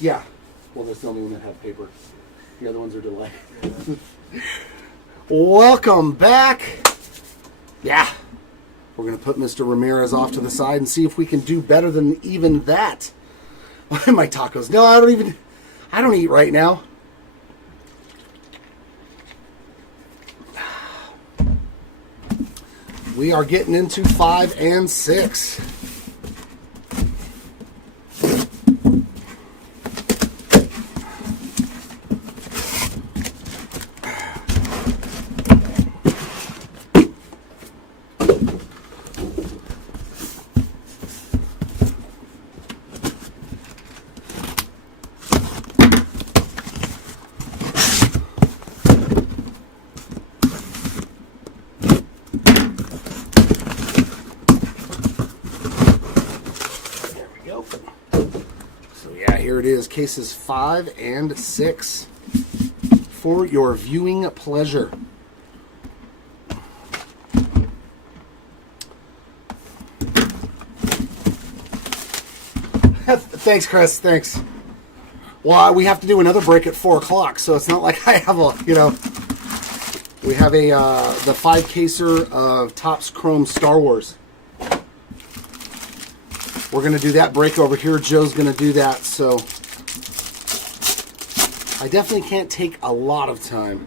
Yeah. Well, that's the only one that have paper. The other ones are delayed. Yeah. Welcome back. Yeah. We're going to put Mr. Ramirez off to the side and see if we can do better than even that. My tacos. No, I don't eat right now. We are getting into 5 and 6. Here it is, cases 5 and 6 for your viewing pleasure. Thanks, Chris. Thanks. Well, we have to do another break at 4 o'clock, so it's not like I have a, we have the 5-caser of Topps Chrome Star Wars. We're going to do that break over here. Joe's going to do that, so I definitely can't take a lot of time.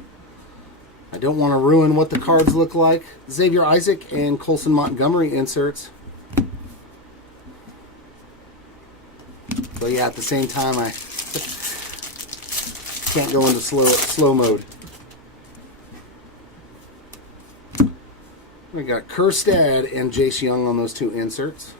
I don't want to ruin what the cards look like. Xavier Isaac and Colson Montgomery inserts. But yeah, at the same time, I can't go into slow mode. We got Kerstad and Jace Young on those 2 inserts.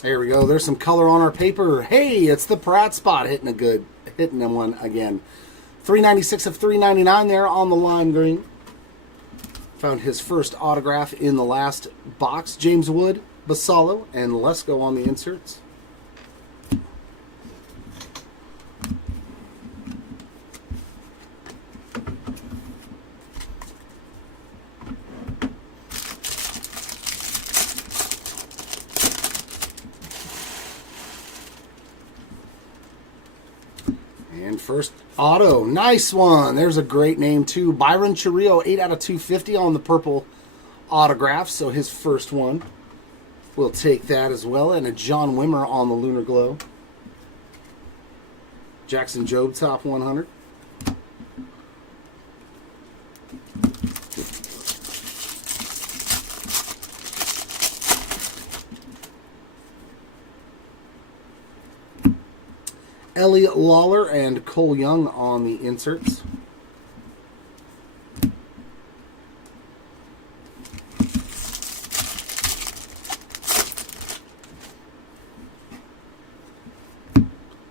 There we go. There's some color on our paper. Hey, it's the Pratt spot hitting them one again. 396 of 399 there on the lime green. Found his first autograph in the last box. James Wood, Basalo, and Lesko on the inserts. And first auto, nice one. There's a great name too. Byron Chioce, 8 out of 250 on the purple autograph. So his first one. We'll take that as well. And a John Wimmer on the Lunar Glow. Jackson Jobe, top 100. Ellie Lawler and Cole Young on the inserts.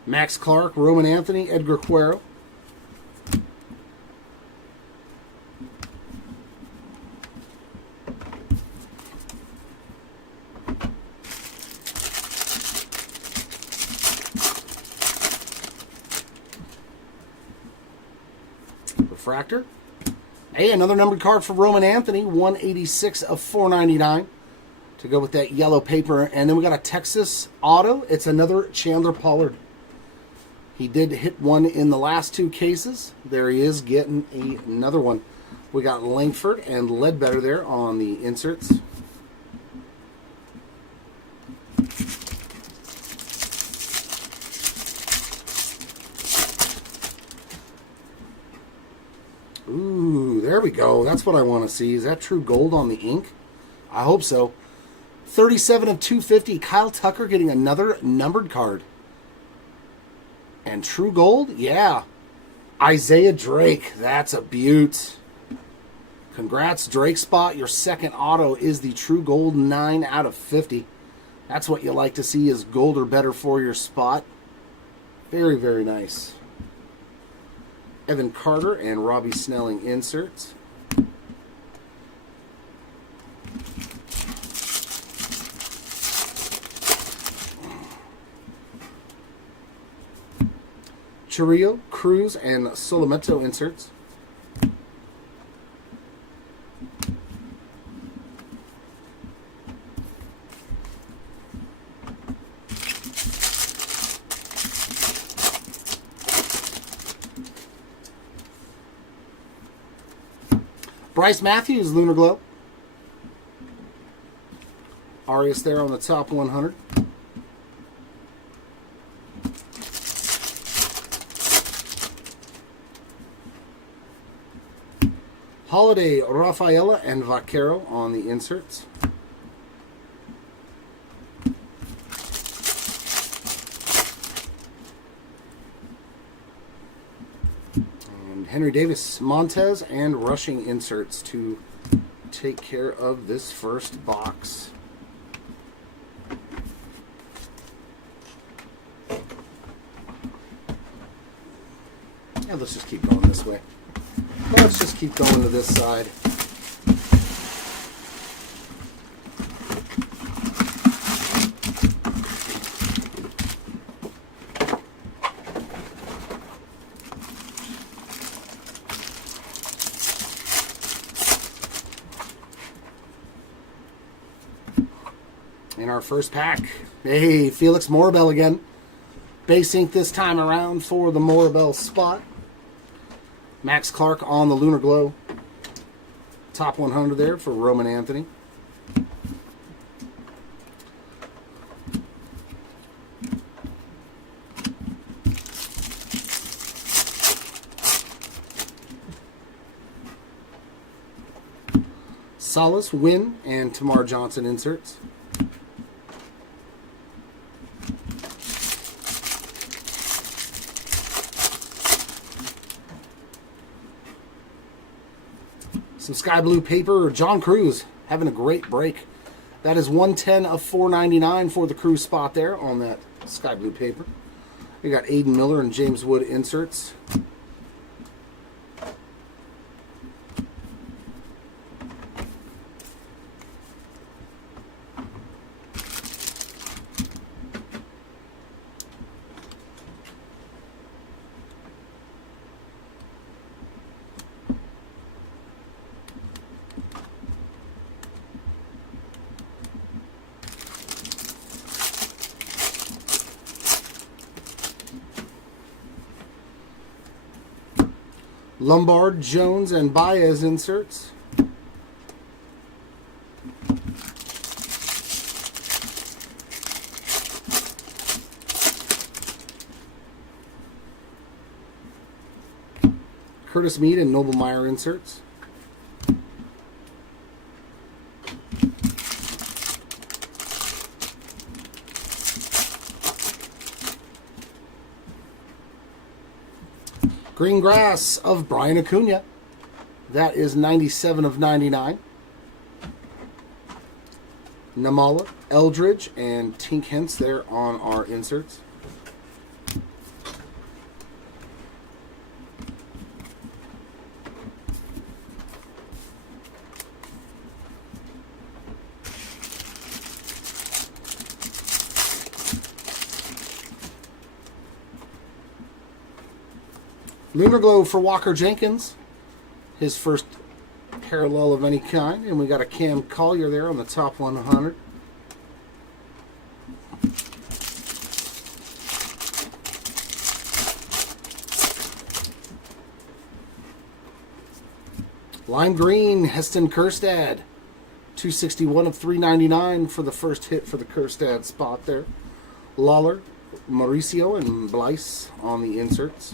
Max Clark, Roman Anthony, Edgar Cuero. Refractor. Hey, another numbered card for Roman Anthony, 186 of 499 to go with that yellow paper. And then we got a Texas auto. It's another Chandler Pollard. He did hit one in the last 2 cases. There he is getting another one. We got Langford and Ledbetter there on the inserts. Ooh, there we go. That's what I want to see. Is that true gold on the ink? I hope so. 37 of 250. Kyle Tucker getting another numbered card. And true gold? Yeah. Isaiah Drake. That's a beaut. Congrats, Drake Spot. Your second auto is the true gold 9 out of 50. That's what you like to see, is gold or better for your spot. Very, very nice. Evan Carter and Robbie Snelling inserts. Chioce, Cruz, and Solometo inserts. Bryce Matthews, Lunar Glow. Arias there on the top 100. Holiday, Rafaela, and Vaquero on the inserts. And Henry Davis, Montez, and rushing inserts to take care of this first box. Yeah, let's just keep going this way. Let's just keep going to this side. In our first pack, hey, Felix Morabel again. Base ink this time around for the Morabel spot. Max Clark on the Lunar Glow. Top 100 there for Roman Anthony. Salas, Wynn, and Tamar Johnson inserts. Some sky blue paper. John Cruz having a great break. That is 110 of 499 for the Cruz spot there on that sky blue paper. We got Aiden Miller and James Wood inserts. Lombard, Jones, and Baez inserts. Curtis Mead and Noble Meyer inserts. Green Grass of Brian Acuna. That is 97 of 99. Namala, Eldridge, and Tink Hence there on our inserts. Lunar Glow for Walker Jenkins, his first parallel of any kind. And we got a Cam Collier there on the top 100. Lime Green, Heston Kjerstad, 261 of 399 for the first hit for the Kjerstad spot there. Lawler, Mauricio, and Blyce on the inserts.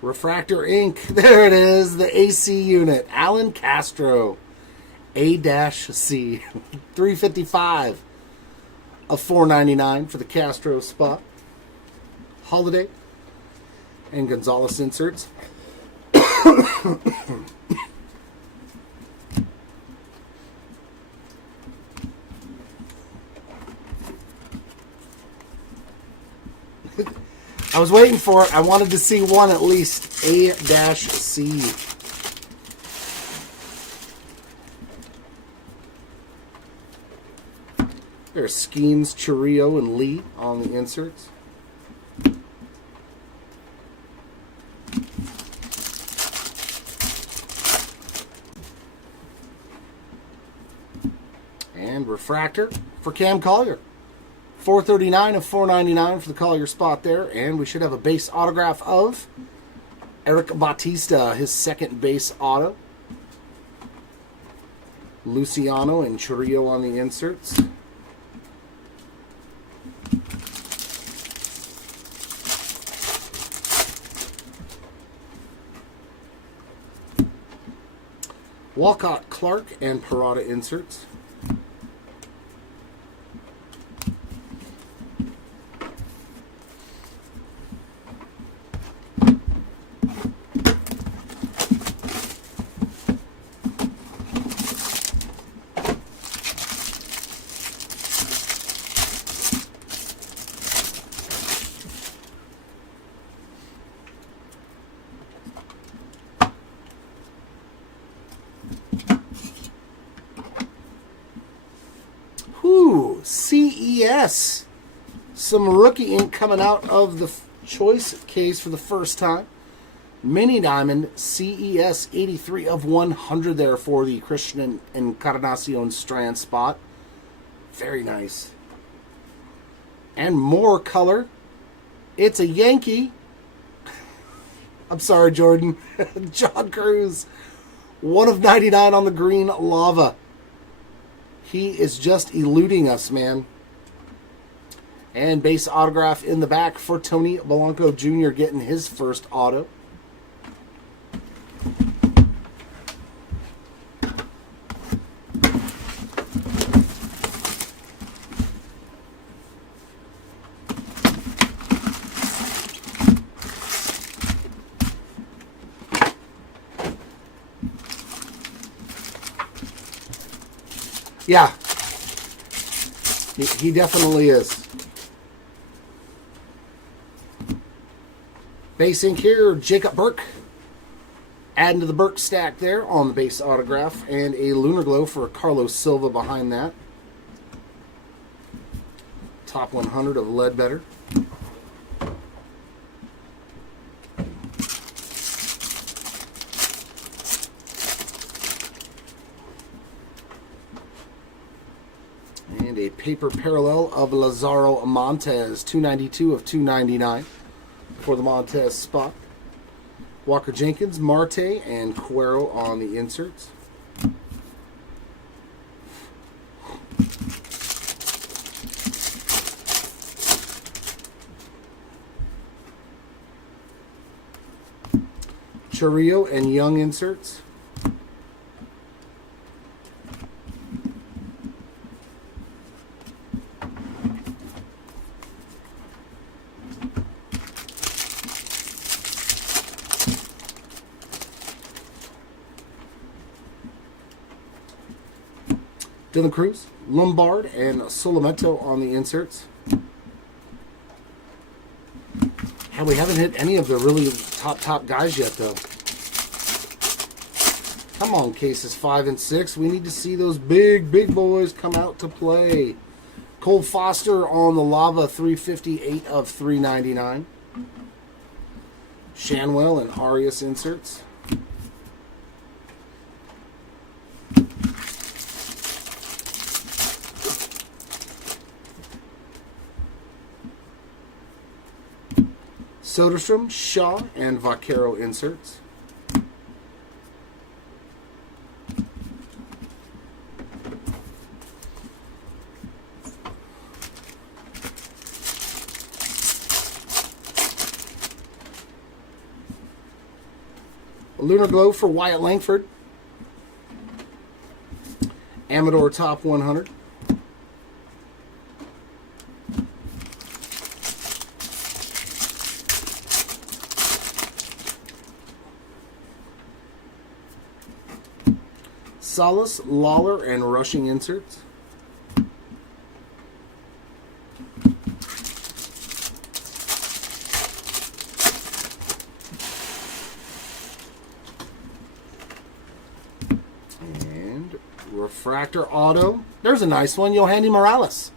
Refractor Ink. There it is, the AC unit. Alan Castro, A-C, 355 of 499 for the Castro spot. Holiday and Gonzalez inserts. I was waiting for it. I wanted to see one at least. A-C. There's Skeens, Chioce, and Lee on the inserts. And Refractor for Cam Collier. $4.39 and $4.99 for the Collier spot there. And we should have a base autograph of Eric Bautista, his second base auto. Luciano and Chioce on the inserts. Walcott, Clark, and Parada inserts. Ooh, CES. Some rookie ink coming out of the Chioce case for the first time. Mini Diamond CES 83 of 100 there for the Christian Encarnacion Strand spot. Very nice. And more color. It's a Yankee. I'm sorry, Jordan. John Cruz. 1 of 99 on the green lava. He is just eluding us, man. And base autograph in the back for Tony Blanco Jr. getting his first auto. Yeah, he definitely is. Base ink here, Jacob Burke. Adding to the Burke stack there on the base autograph. And a Lunar Glow for Carlos Silva behind that. Top 100 of Ledbetter. And a paper parallel of Lazaro Montes, 292 of 299 for the Montes spot. Walker Jenkins, Marte, and Cuero on the inserts. Chioce and Young inserts. Dylan Cruz, Lombard, and Solimento on the inserts. And we haven't hit any of the really top guys yet, though. Come on, cases 5 and 6. We need to see those big boys come out to play. Cole Foster on the Lava, 358 of 399. Shanwell and Arias inserts. Soderstrom, Shaw, and Vaquero inserts. A Lunar Glow for Wyatt Langford. Amador Top 100. Salas, Lawler, and Rushing inserts. And Refractor Auto. There's a nice one. Yohandy Morales.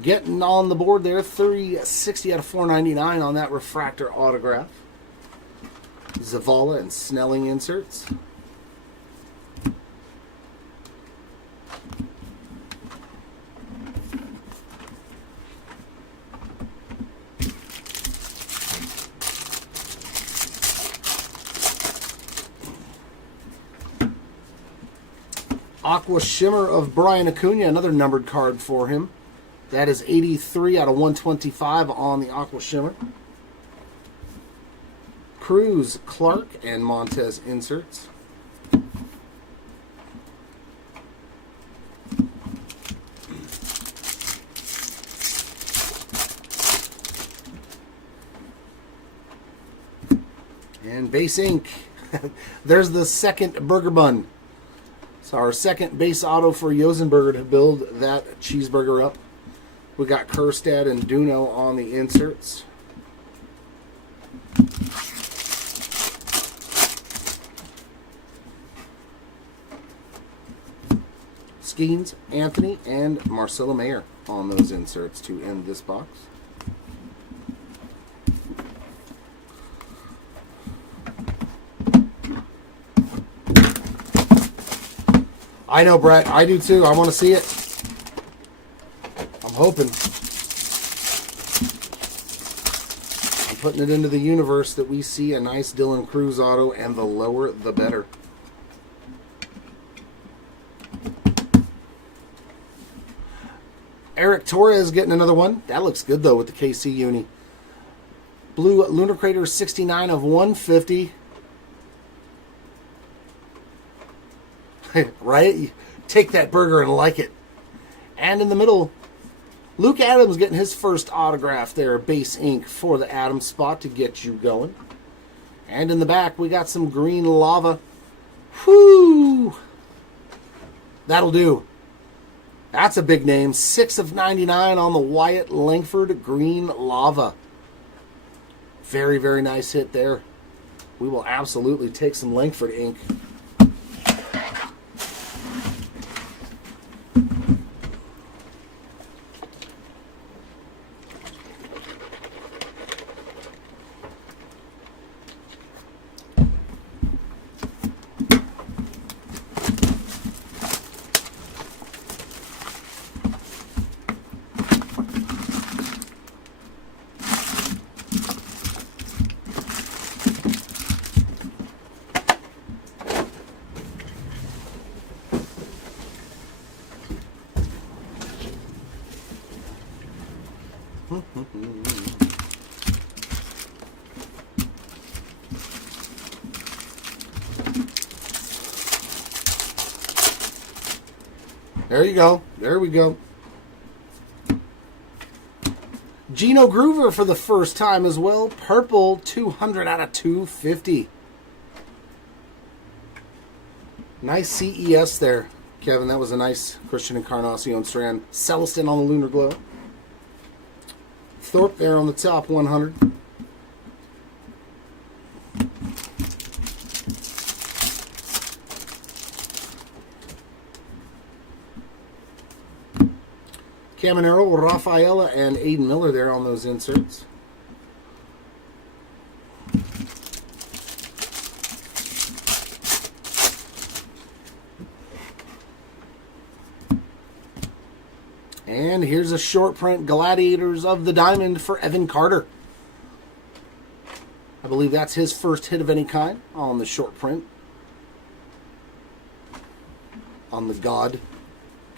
Getting on the board there. 360 out of 499 on that Refractor autograph. Zavala and Snelling inserts. Aqua Shimmer of Brian Acuna, another numbered card for him. That is 83 out of 125 on the Aqua Shimmer. Cruz, Clark, and Montez inserts. And base ink. There's the second burger bun. So our second base auto for Yosenberger to build that cheeseburger up. We got Kerstad and Duno on the inserts. Skeens, Anthony, and Marcelo Mayer on those inserts to end this box. I know, Brett. I do too. I want to see it. I'm hoping. I'm putting it into the universe that we see a nice Dylan Cruz auto, and the lower the better. Eric Torres getting another one. That looks good, though, with the KC uni. Blue Lunar Crater 69 of 150. Right? You take that burger and like it. And in the middle, Luke Adams getting his first autograph there, base ink for the Adams spot to get you going. And in the back, we got some green lava. Whoo! That'll do. That's a big name. 6 of 99 on the Wyatt Langford green lava. Very, very nice hit there. We will absolutely take some Langford ink. There you go. There we go. Gino Groover for the first time as well. Purple, 200 out of 250. Nice CES there, Kevin. That was a nice Christian Encarnacion strand. Celestin on the Lunar Glow. Thorpe there on the top 100. Caminero, Rafaela, and Aiden Miller there on those inserts. And here's a short print Gladiators of the Diamond for Evan Carter. I believe that's his first hit of any kind on the short print. On the God,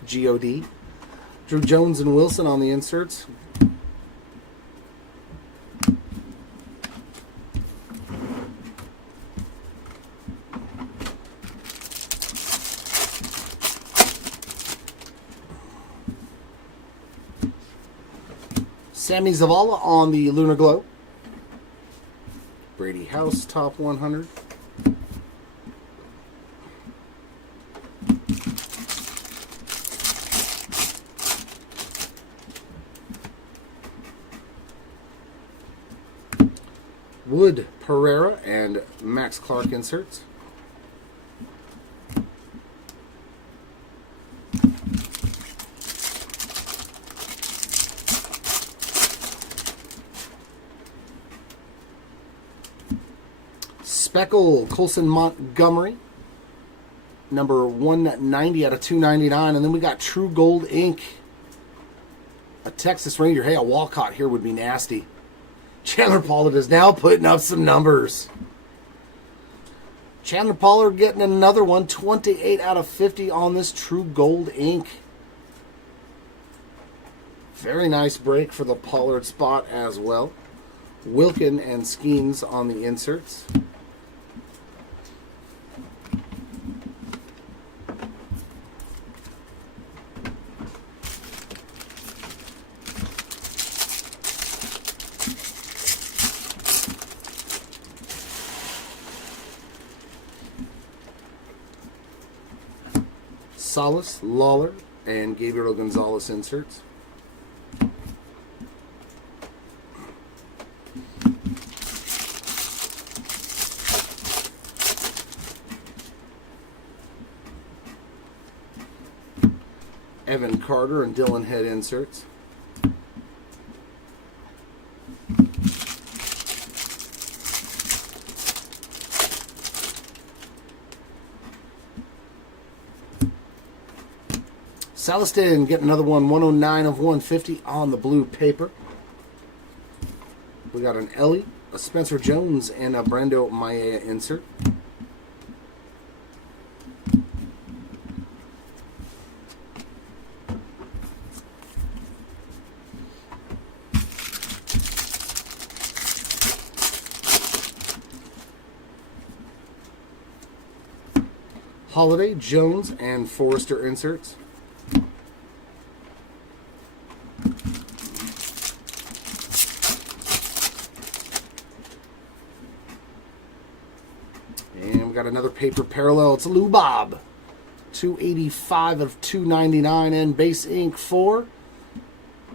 G-O-D. Drew Jones and Wilson on the inserts. Sammy Zavala on the Lunar Glow. Brady House, top 100. Wood, Pereira, and Max Clark inserts. Speckle, Colson Montgomery, number 190 out of 299. And then we got True Gold Ink, a Texas Ranger. Hey, a Walcott here would be nasty. Chandler Pollard is now putting up some numbers. Chandler Pollard getting another one. 28 out of 50 on this True Gold ink. Very nice break for the Pollard spot as well. Wilkin and Skeens on the inserts. Salas, Lawler, and Gabriel Gonzalez inserts. Evan Carter and Dylan Head inserts. Saliston getting another one, 109 of 150 on the blue paper. We got an Ellie, a Spencer Jones, and a Brando Maia insert. Holiday, Jones, and Forrester inserts. And we got another paper parallel. It's Lou Bob. 285 of 299 and base ink for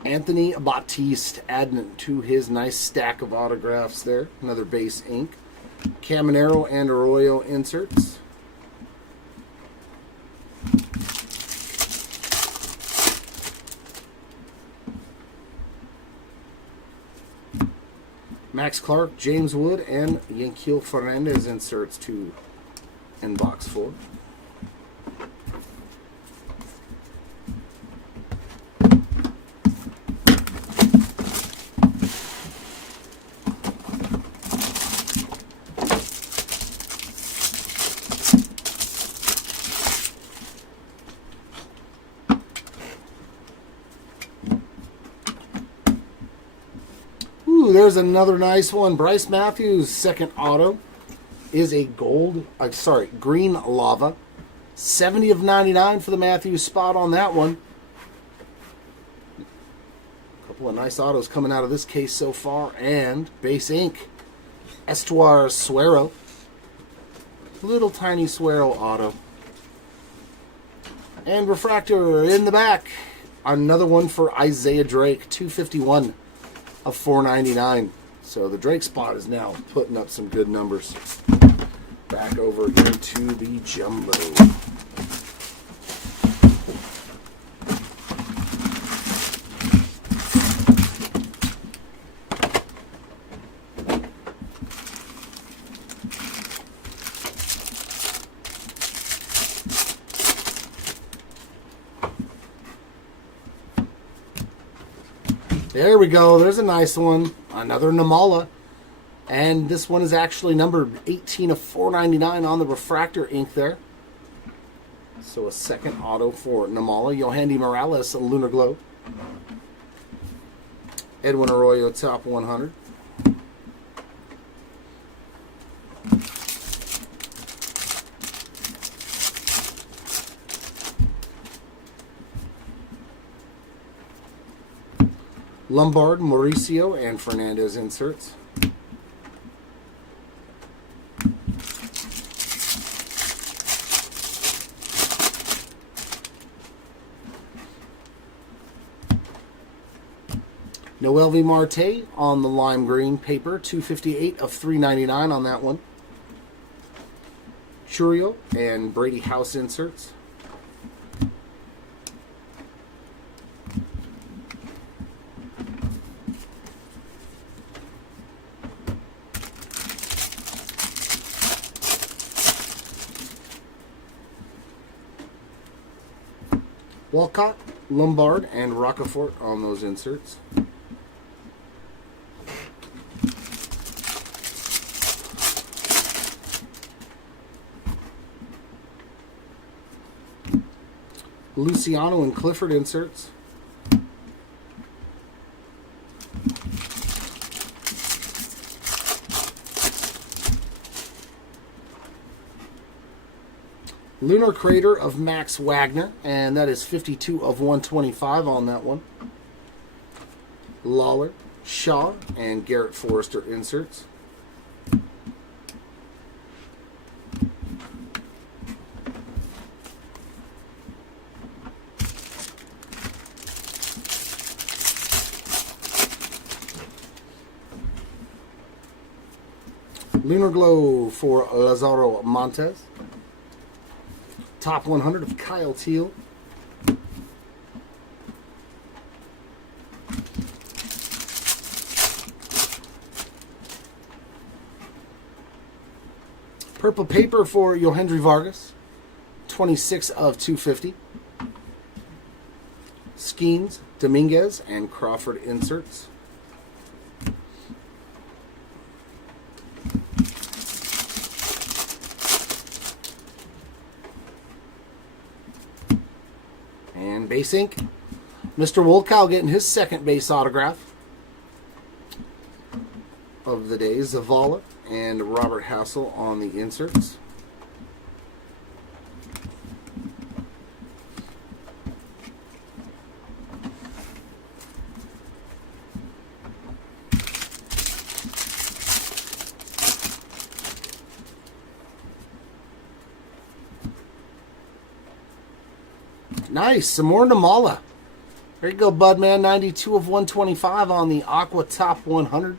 Anthony Batiste, adding to his nice stack of autographs there. Another base ink. Caminero and Arroyo inserts. Max Clark, James Wood, and Yanquiel Fernandez inserts to in box 4. There's another nice one. Bryce Matthews' second auto is a green lava. 70 of 99 for the Matthews spot on that one. A couple of nice autos coming out of this case so far. And base ink, Estuar Suero. Little tiny Suero auto. And refractor in the back. Another one for Isaiah Drake, 251 of 499. So the Drake spot is now putting up some good numbers. Back over into the jumbo. There we go. There's a nice one. Another Namala. And this one is actually numbered 18 of 499 on the refractor ink there. So a second auto for Namala. Yohandy Morales, Lunar Glow. Edwin Arroyo, top 100. Lombard, Mauricio, and Fernandez inserts. Noel V. Marte on the lime green paper, 258 of 399 on that one. Churio and Brady House inserts. Walcott, Lombard, and Rocafort on those inserts. Luciano and Clifford inserts. Lunar Crater of Max Wagner, and that is 52 of 125 on that one. Lawler, Shaw, and Garrett Forrester inserts. Lunar Glow for Lazaro Montes. Top 100 of Kyle Teal. Purple Paper for Yohendry Vargas. 26 of 250. Skeens, Dominguez, and Crawford inserts. And base ink, Mr. Woldkow getting his second base autograph of the day. Zavala and Robert Hassel on the inserts. Nice. Some more Namala. There you go, Budman. 92 of 125 on the Aqua Top 100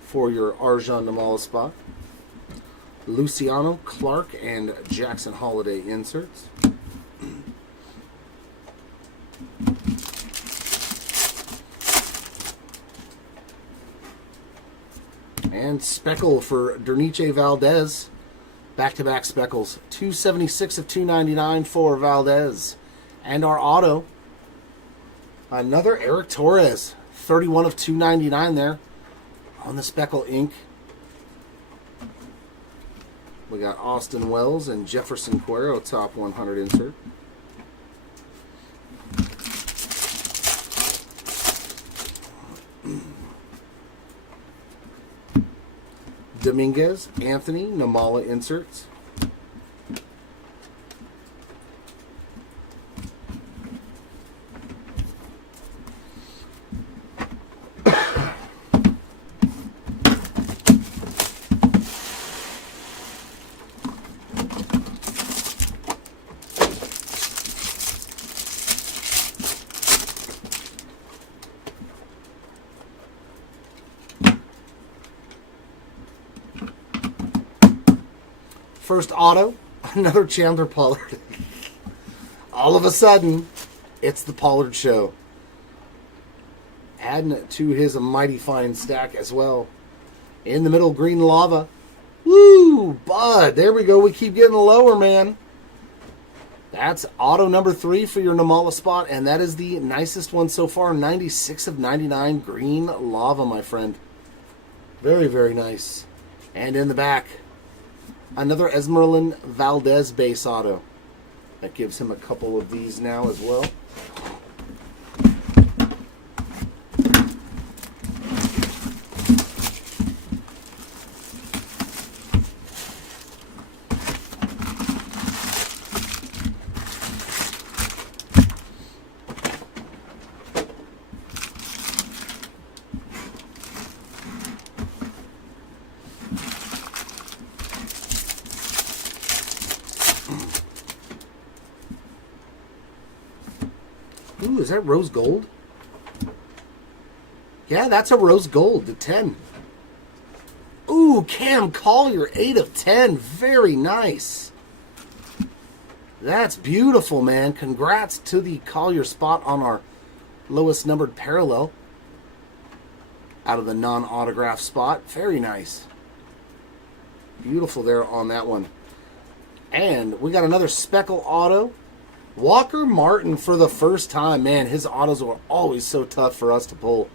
for your Arjan Namala spot. Luciano, Clark, and Jackson Holiday inserts. And Speckle for Derniche Valdez. Back-to-back Speckles. 276 of 299 for Valdez. And our auto, another Eric Torres, 31 of 299 there on the Speckle ink. We got Austin Wells and Jefferson Cuero, top 100 insert. Dominguez, Anthony, Namala inserts. First auto, another Chandler Pollard. All of a sudden, it's the Pollard show. Adding to his mighty fine stack as well. In the middle, Green Lava. Woo, Bud. There we go. We keep getting lower, man. That's auto number 3 for your Namala spot, and that is the nicest one so far. 96 of 99 Green Lava, my friend. Very, very nice. And in the back, another Esmeralyn Valdez base auto. That gives him a couple of these now as well. Ooh, is that rose gold? Yeah, that's a rose gold to 10. Ooh, Cam Collier, 8 of 10. Very nice. That's beautiful, man. Congrats to the Collier spot on our lowest numbered parallel out of the non-autograph spot. Very nice. Beautiful there on that one. And we got another Speckle auto. Walker Martin for the first time. Man, his autos were always so tough for us to pull.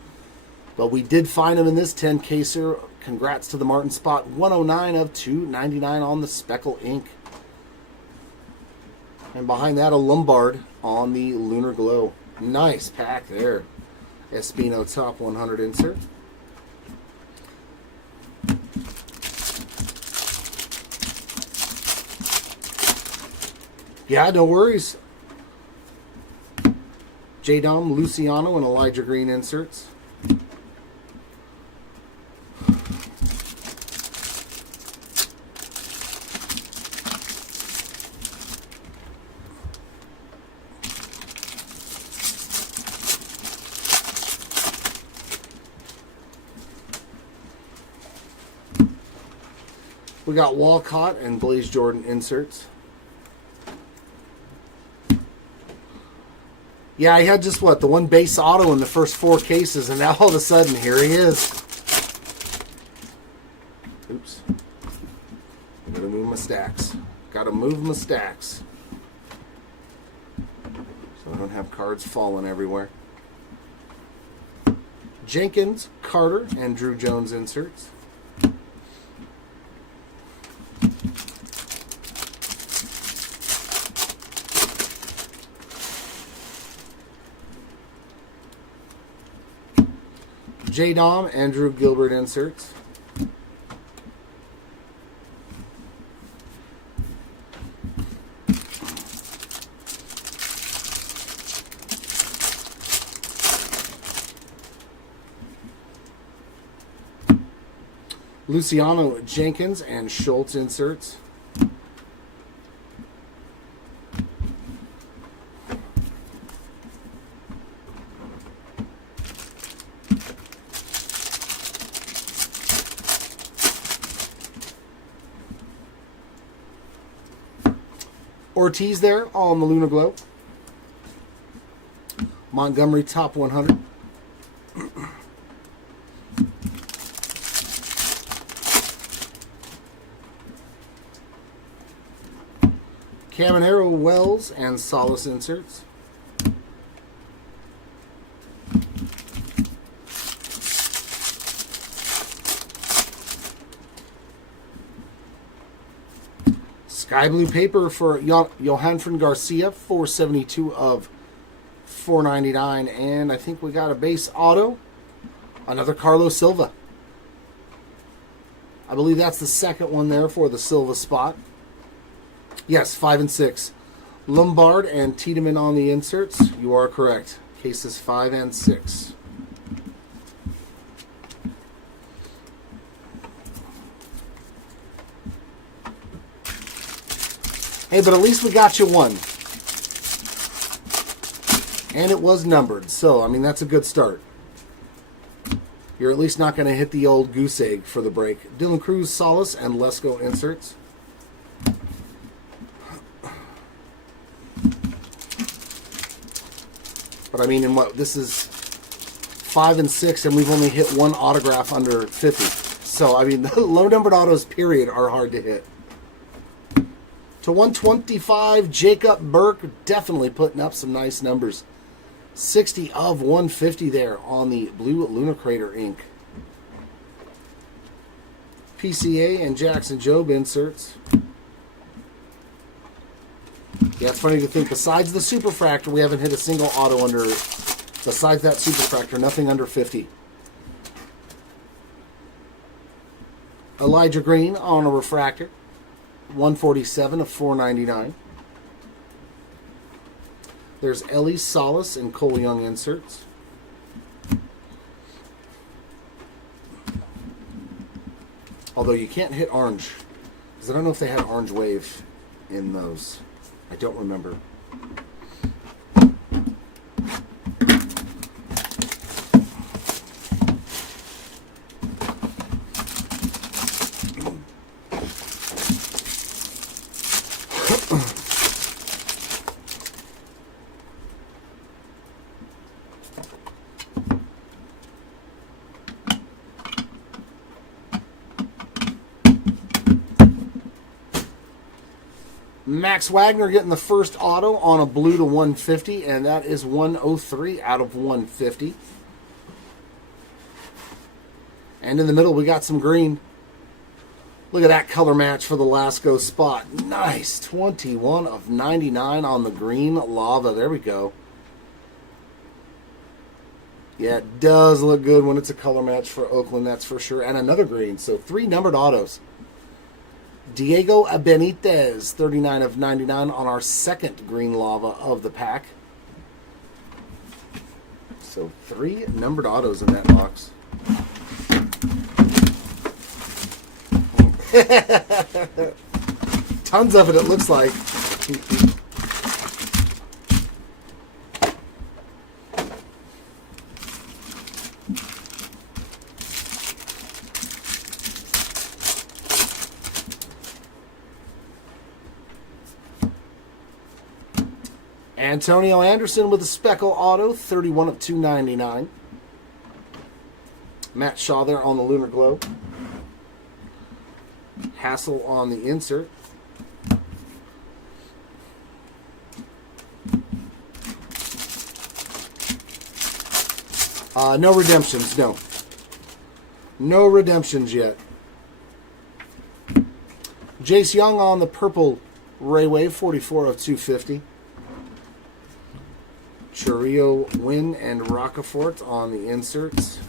But we did find him in this 10-caser. Congrats to the Martin spot. 109 of 299 on the Speckle ink. And behind that, a Lombard on the Lunar Glow. Nice pack there. Espino top 100 insert. Yeah, no worries. J-Dom, Luciano, and Elijah Green inserts. We got Walcott and Blaze Jordan inserts. Yeah, I had just, the one base auto in the first 4 cases, and now all of a sudden, here he is. Oops. I'm going to move my stacks. Got to move my stacks. So I don't have cards falling everywhere. Jenkins, Carter, and Drew Jones inserts. J-Dom, Andrew Gilbert inserts. Luciano, Jenkins, and Schultz inserts. Ortiz there on the Lunar Glow. Montgomery top 100. Caminero, Wells, and Solace inserts. Sky blue paper for Johanfran Garcia, 472 of 499. And I think we got a base auto. Another Carlos Silva. I believe that's the second one there for the Silva spot. Yes, 5 and 6. Lombard and Tiedemann on the inserts. You are correct. Cases 5 and 6. Hey, but at least we got you one. And it was numbered. So, I mean, that's a good start. You're at least not going to hit the old goose egg for the break. Dylan Cruz, Solace, and Lesko inserts. But I mean, this is 5 and 6, and we've only hit one autograph under 50. So, I mean, the low-numbered autos, period, are hard to hit. To 125, Jacob Burke, definitely putting up some nice numbers. 60 of 150 there on the Blue Lunar Crater ink. PCA and Jackson Jobe inserts. Yeah, it's funny to think, besides the Superfractor, we haven't hit a single auto under, besides that Superfractor, nothing under 50. Elijah Green on a refractor. 147 of 499. There's Ellie, Solace, and Cole Young inserts. Although you can't hit orange, because I don't know if they had orange wave in those. I don't remember. Max Wagner getting the first auto on a blue to 150, and that is 103 out of 150. And in the middle, we got some green. Look at that color match for the Lasco spot. Nice. 21 of 99 on the green lava. There we go. Yeah, it does look good when it's a color match for Oakland, that's for sure. And another green. So 3 numbered autos. Diego Benitez, 39 of 99 on our second green lava of the pack. So 3 numbered autos in that box. Tons of it looks like. Antonio Anderson with a Speckle auto, 31 of 299. Matt Shaw there on the Lunar Glow. Hassel on the insert. No redemptions, no. No redemptions yet. Jace Young on the purple Ray Wave, 44 of 250. Chioce, Wynn, and Rockefort on the inserts.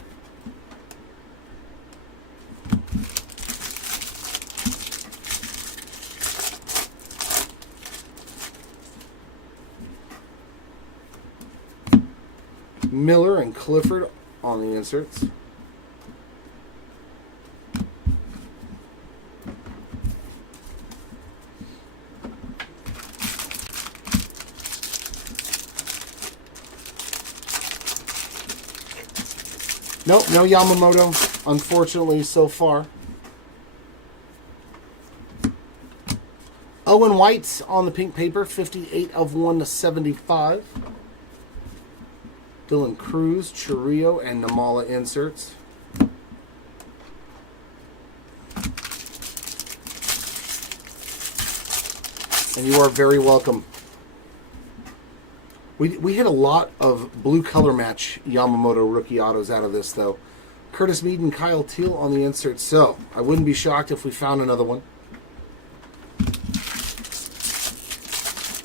Miller and Clifford on the inserts. Nope, no Yamamoto, unfortunately, so far. Owen White on the pink paper, 58 of 175. Dylan Cruz, Chioce, and Namala inserts. And you are very welcome. We hit a lot of blue color match Yamamoto rookie autos out of this, though. Curtis Mead and Kyle Teal on the insert, so I wouldn't be shocked if we found another one.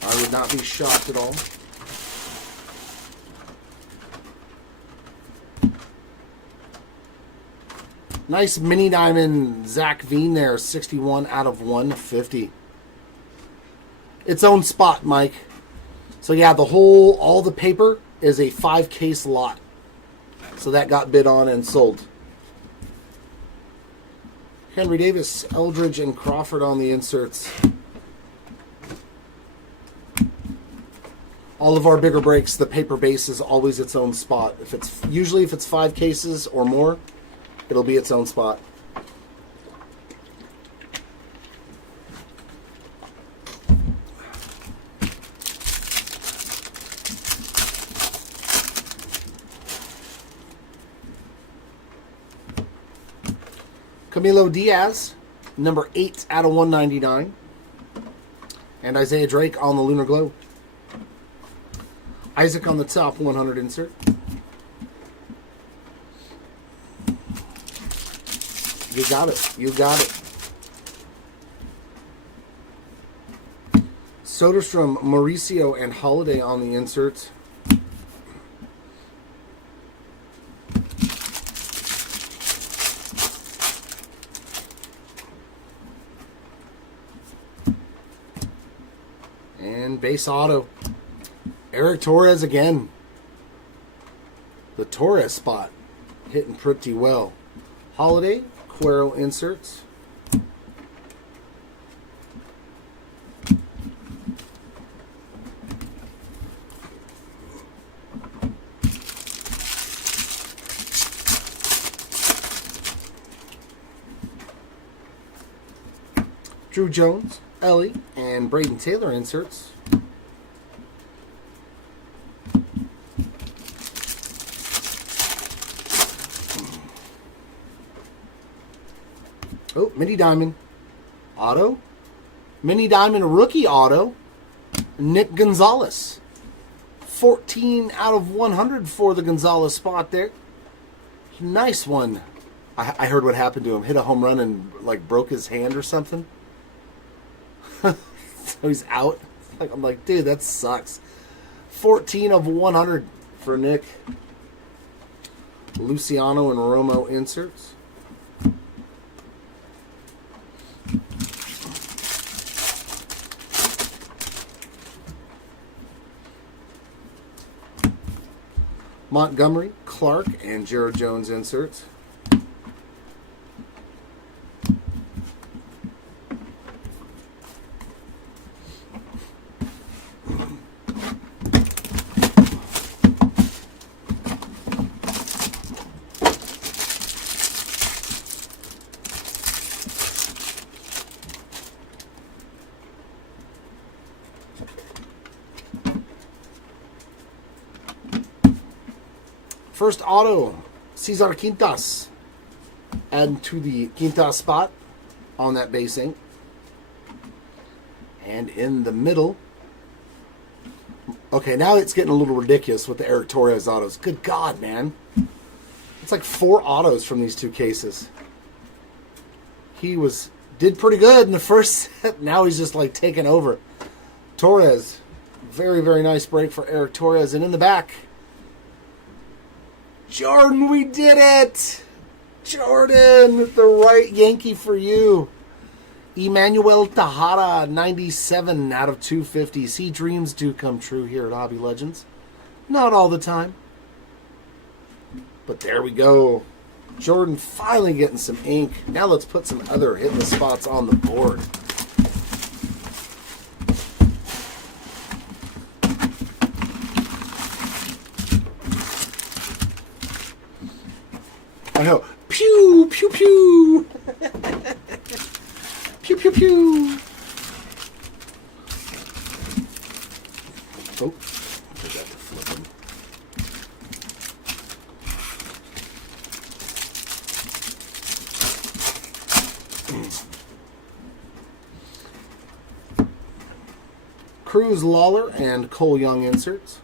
I would not be shocked at all. Nice mini diamond Zach Veen there, 61 out of 150. Its own spot, Mike. So yeah, all the paper is a 5-case lot. So that got bid on and sold. Henry Davis, Eldridge, and Crawford on the inserts. All of our bigger breaks, the paper base is always its own spot. Usually if it's 5 cases or more, it'll be its own spot. Camilo Diaz, number 8 out of 199. And Isaiah Drake on the Lunar Glow. Isaac on the top 100 insert. You got it. You got it. Soderstrom, Mauricio, and Holiday on the inserts. And base auto. Eric Torres again. The Torres spot hitting pretty well. Holiday, Cuero inserts. Drew Jones, Ellie, and Braden Taylor inserts. Oh, Mini Diamond auto. Mini Diamond rookie auto. Nick Gonzalez. 14 out of 100 for the Gonzalez spot there. Nice one. I heard what happened to him. Hit a home run and like broke his hand or something. So he's out. I'm like, dude, that sucks. 14 of 100 for Nick. Luciano and Romo inserts. Montgomery, Clark, and Jared Jones inserts. First auto, Cesar Quintas. Add to the Quintas spot on that base ink. And in the middle. Okay, now it's getting a little ridiculous with the Eric Torres autos. Good God, man. It's like 4 autos from these 2 cases. He did pretty good in the first set. Now he's just like taking over. Torres. Very, very nice break for Eric Torres. And in the back, Jordan, we did it! Jordan, the right Yankee for you. Emmanuel Tejada, 97 out of 250. See, dreams do come true here at Hobby Legends. Not all the time. But there we go. Jordan finally getting some ink. Now let's put some other hitless spots on the board. I know. Pew, pew, pew. Pew, pew, pew. Oh, forgot to flip him. Cruz, Lawler, and Cole Young inserts.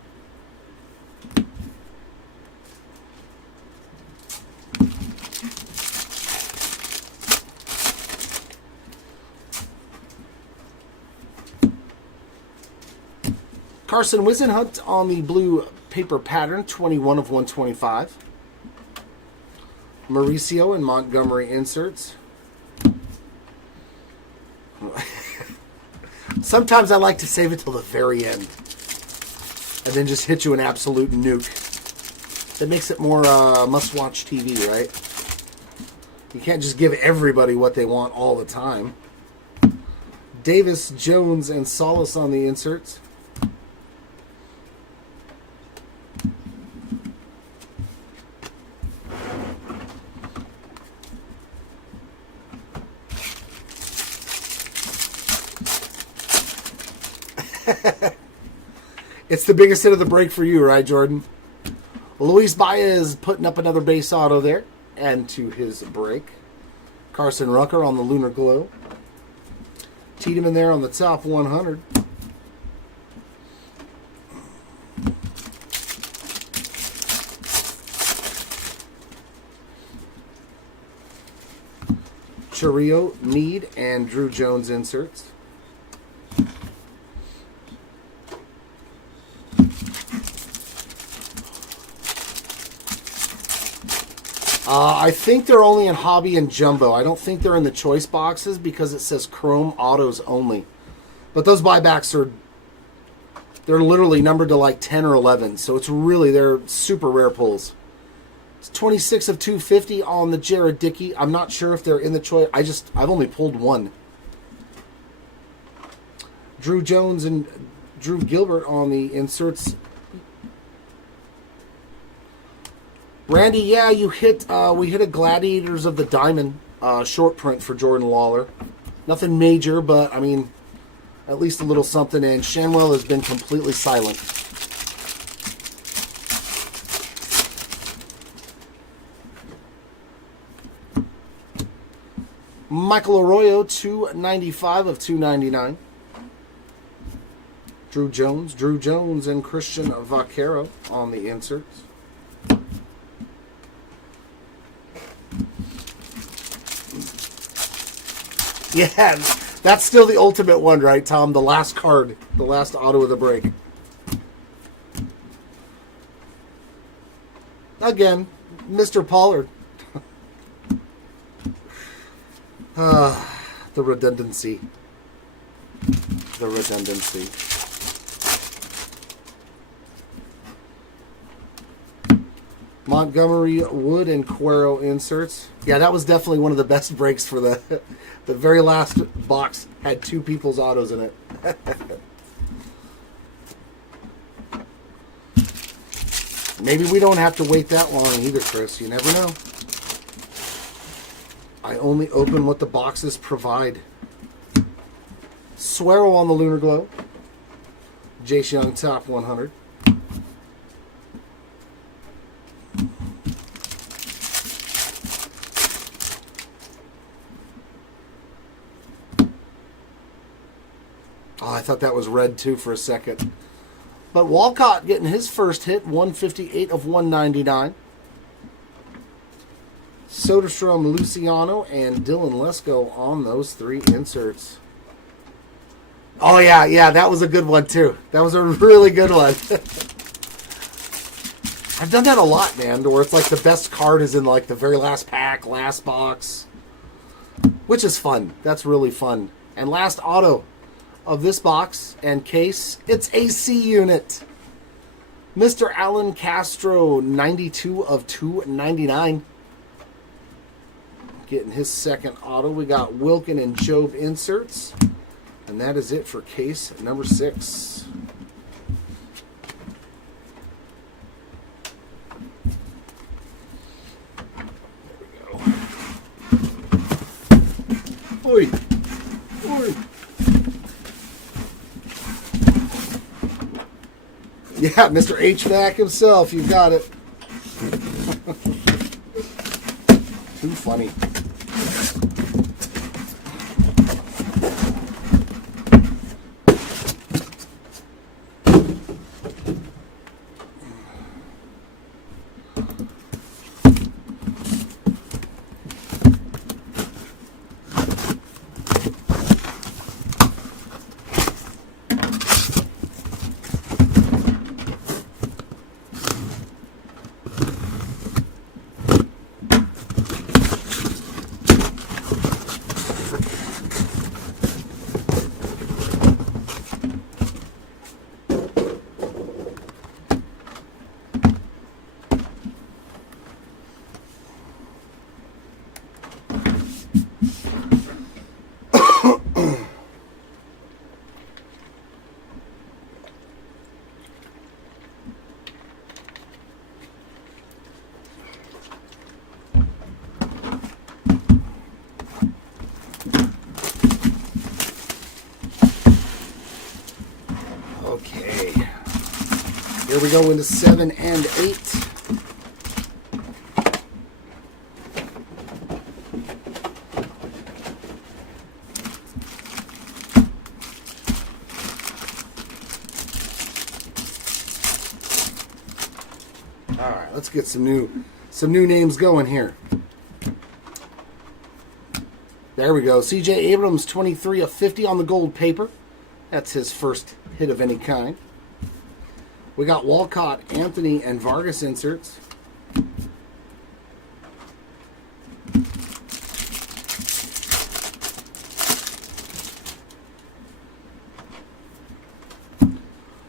Carson Wisenhunt on the blue paper pattern, 21 of 125. Mauricio and Montgomery inserts. Sometimes I like to save it till the very end and then just hit you an absolute nuke. That makes it more must-watch TV, right? You can't just give everybody what they want all the time. Davis, Jones, and Solis on the inserts. It's the biggest hit of the break for you, right, Jordan? Luis Baez putting up another base auto there. And to his break. Carson Rucker on the Lunar Glow. Tiedemann there on the top 100. Chioce, Meade, and Drew Jones inserts. I think they're only in Hobby and Jumbo. I don't think they're in the choice boxes because it says Chrome Autos only. But those buybacks they're literally numbered to like 10 or 11. So they're super rare pulls. It's 26 of 250 on the Jared Dickey. I'm not sure if they're in the choice. I've only pulled one. Drew Jones and Drew Gilbert on the inserts. Randy, yeah, we hit a Gladiators of the Diamond short print for Jordan Lawler. Nothing major, but, I mean, at least a little something. And Shanwell has been completely silent. Michael Arroyo, 295 of 299. Drew Jones, and Christian Vaquero on the inserts. Yeah, that's still the ultimate one, right, Tom? The last card, the last auto of the break. Again, Mr. Pollard. The redundancy. The redundancy. Montgomery, Wood, and Cuero inserts. Yeah, that was definitely one of the best breaks for the very last box. Had two people's autos in it. Maybe we don't have to wait that long either, Chris. You never know. I only open what the boxes provide. Suero on the Lunar Glow. Jace Young top 100. Oh, I thought that was red too for a second. But Walcott getting his first hit, 158 of 199. Soderstrom, Luciano, and Dylan Lesko on those three inserts. Oh, yeah, that was a good one, too. That was a really good one. I've done that a lot, man, where it's like the best card is in like the very last pack, last box, which is fun. That's really fun. And last auto of this box and case, it's AC unit. Mr. Alan Castro, 92 of 299. Getting his second auto. We got Wilkin and Job inserts. And that is it for case number 6. There we go. Oi! Oi! Yeah, Mr. HVAC himself. You got it. Too funny. Okay. Here we go into 7 and 8. All right, let's get some new names going here. There we go. CJ Abrams, 23 of 50 on the gold paper. That's his first hit of any kind. We got Walcott, Anthony, and Vargas inserts.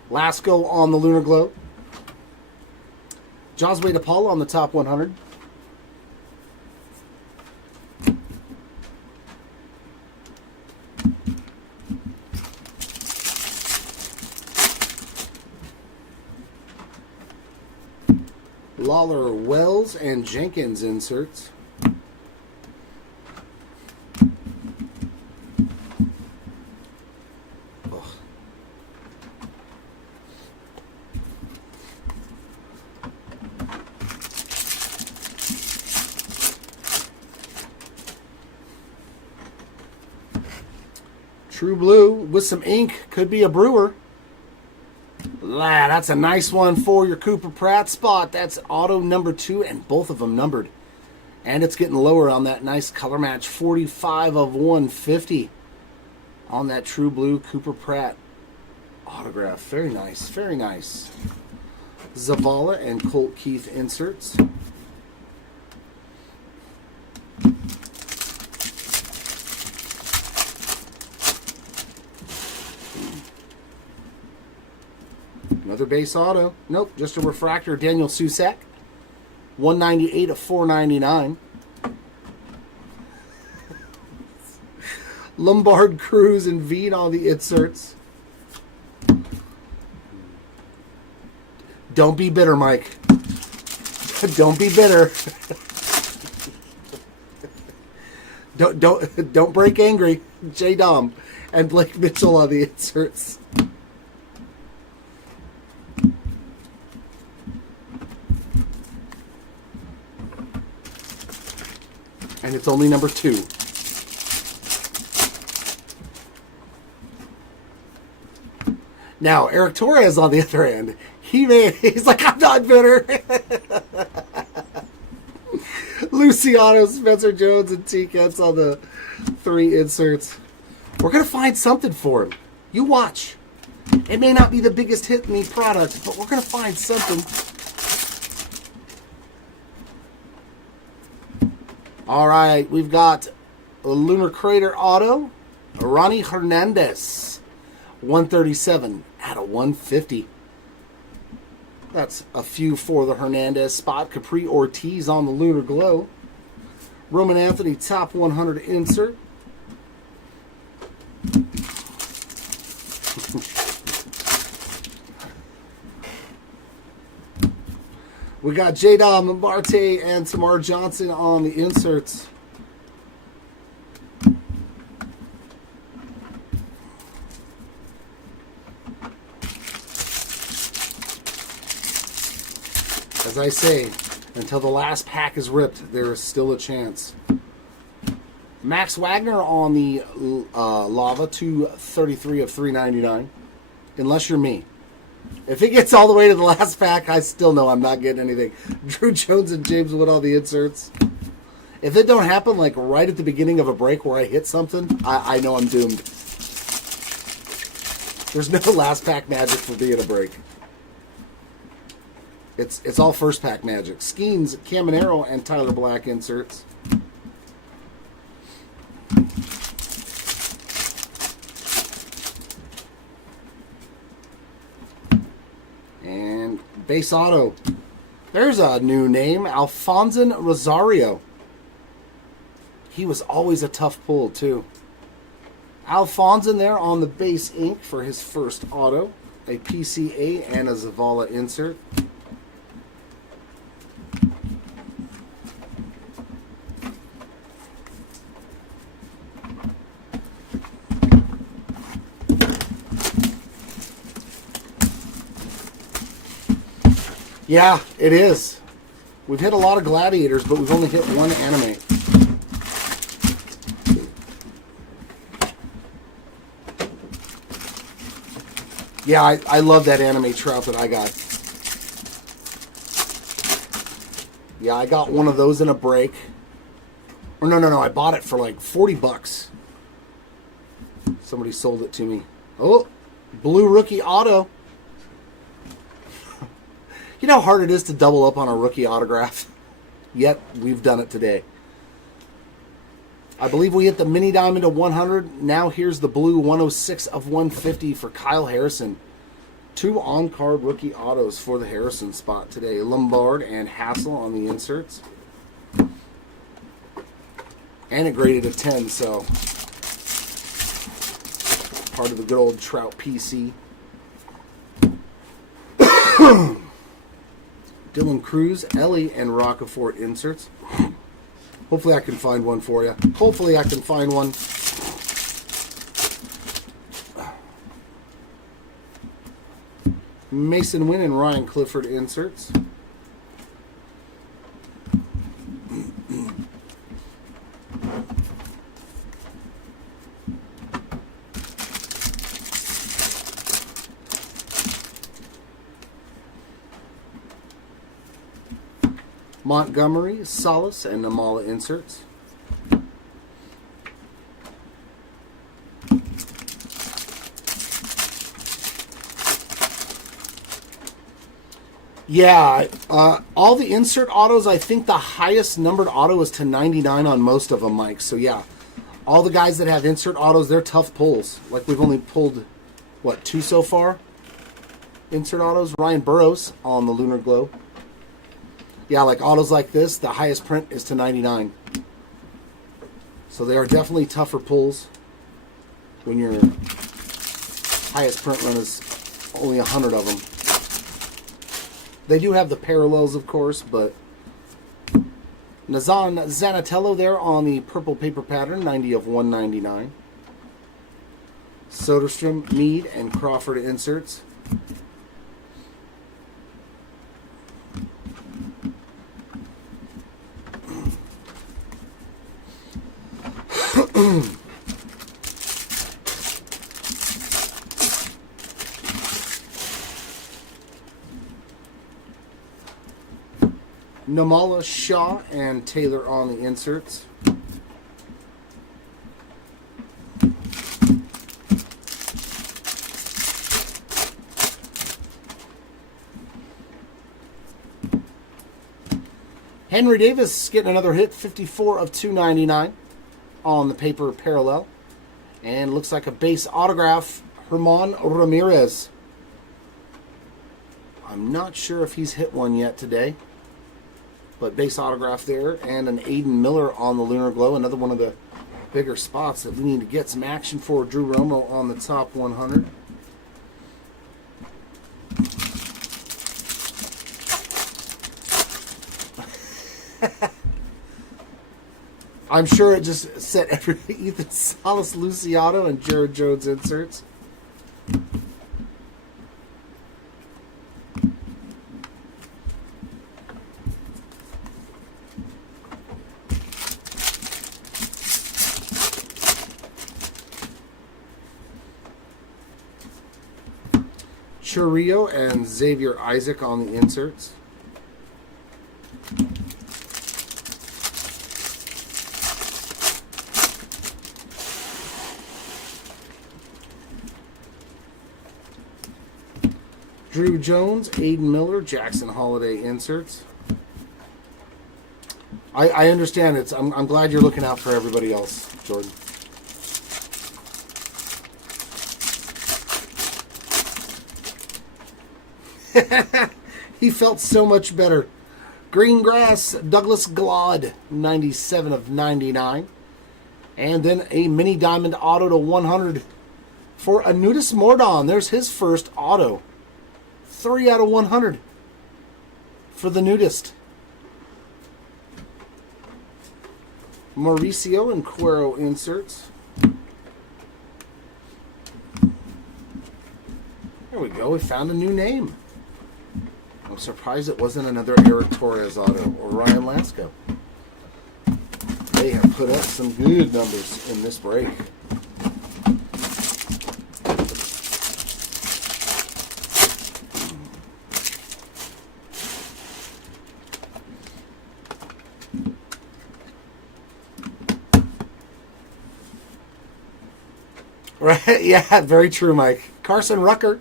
Lasco on the Lunar Glow. Josue DePaul on the top 100. Lawler, Wells, and Jenkins inserts. Ugh. True Blue with some ink. Could be a Brewer. That's a nice one for your Cooper Pratt spot. That's auto number 2, and both of them numbered. And it's getting lower on that nice color match. 45 of 150 on that True Blue Cooper Pratt autograph. Very nice. Very nice. Zavala and Colt Keith inserts. Another base auto. Nope, just a refractor. Daniel Susak. 198 of 499. Lombard, Cruz, and Veed on the inserts. Don't be bitter, Mike. Don't be bitter. Don't break angry. J. Dom and Blake Mitchell on the inserts. And it's only number 2. Now, Eric Torres on the other end, he's like, I'm not bitter. Luciano, Spencer Jones, and T. Kent's on the 3 inserts. We're going to find something for him. You watch. It may not be the biggest hit me product, but we're going to find something. All right, we've got a Lunar Crater auto, Ronnie Hernandez, 137 out of 150. That's a few for the Hernandez spot. Capri Ortiz on the Lunar Glow. Roman Anthony top 100 insert. We got J-Dom, Marte, and Tamar Johnson on the inserts. As I say, until the last pack is ripped, there is still a chance. Max Wagner on the Lava, 233 of 399. Unless you're me. If it gets all the way to the last pack, I still know I'm not getting anything. Drew Jones and James Wood on the inserts. If it don't happen like right at the beginning of a break where I hit something, I know I'm doomed. There's no last pack magic for being a break. It's all first pack magic. Skeens, Caminero, and Tyler Black inserts. And base auto. There's a new name, Alfonso Rosario. He was always a tough pull, too. Alfonso there on the base ink for his first auto. A PCA and a Zavala insert. Yeah, it is. We've hit a lot of gladiators, but we've only hit one anime. Yeah, I love that anime trout that I got. Yeah, I got one of those in a break. Or no, I bought it for like 40 bucks. Somebody sold it to me. Oh, blue rookie auto. You know how hard it is to double up on a rookie autograph? Yet, we've done it today. I believe we hit the mini diamond of 100. Now here's the blue 106 of 150 for Kyle Harrison. 2 on-card rookie autos for the Harrison spot today. Lombard and Hassel on the inserts. And it graded a 10, so part of the good old Trout PC. Dylan Cruz, Ellie, and Rockefort inserts. Hopefully I can find one for you. Hopefully I can find one. Mason Wynn and Ryan Clifford inserts. Montgomery, Solace, and Namala inserts. Yeah, all the insert autos, I think the highest numbered auto is to 99 on most of them, Mike. So yeah, all the guys that have insert autos, they're tough pulls. Like we've only pulled, what, 2 so far? Insert autos. Ryan Burroughs on the Lunar Glow. Yeah, like autos like this, the highest print is to 99. So they are definitely tougher pulls when your highest print run is only 100 of them. They do have the parallels, of course, but Nazan Zanatello there on the purple paper pattern, 90 of 199. Soderstrom, Mead, and Crawford inserts. Namala, Shaw, and Taylor on the inserts. Henry Davis getting another hit, 54 of 299 on the paper parallel. And looks like a base autograph, Herman Ramirez. I'm not sure if he's hit one yet today. But base autograph there, and an Aiden Miller on the Lunar Glow, another one of the bigger spots that we need to get some action for. Drew Romo on the top 100. I'm sure it just set every Ethan Salas Luciano and Jared Jones inserts. Churio and Xavier Isaac on the inserts. Drew Jones, Aiden Miller, Jackson Holiday inserts. I understand it's. I'm glad you're looking out for everybody else, Jordan. He felt so much better. Green Grass, Douglas Glod, 97 of 99. And then a mini diamond auto to 100 for Anutis Mordon. There's his first auto. 3 out of 100 for the nudist. Mauricio and Cuero inserts. There we go. We found a new name. I'm surprised it wasn't another Eric Torres auto or Ryan Lasco. They have put up some good numbers in this break. Right? Yeah, very true, Mike. Carson Rucker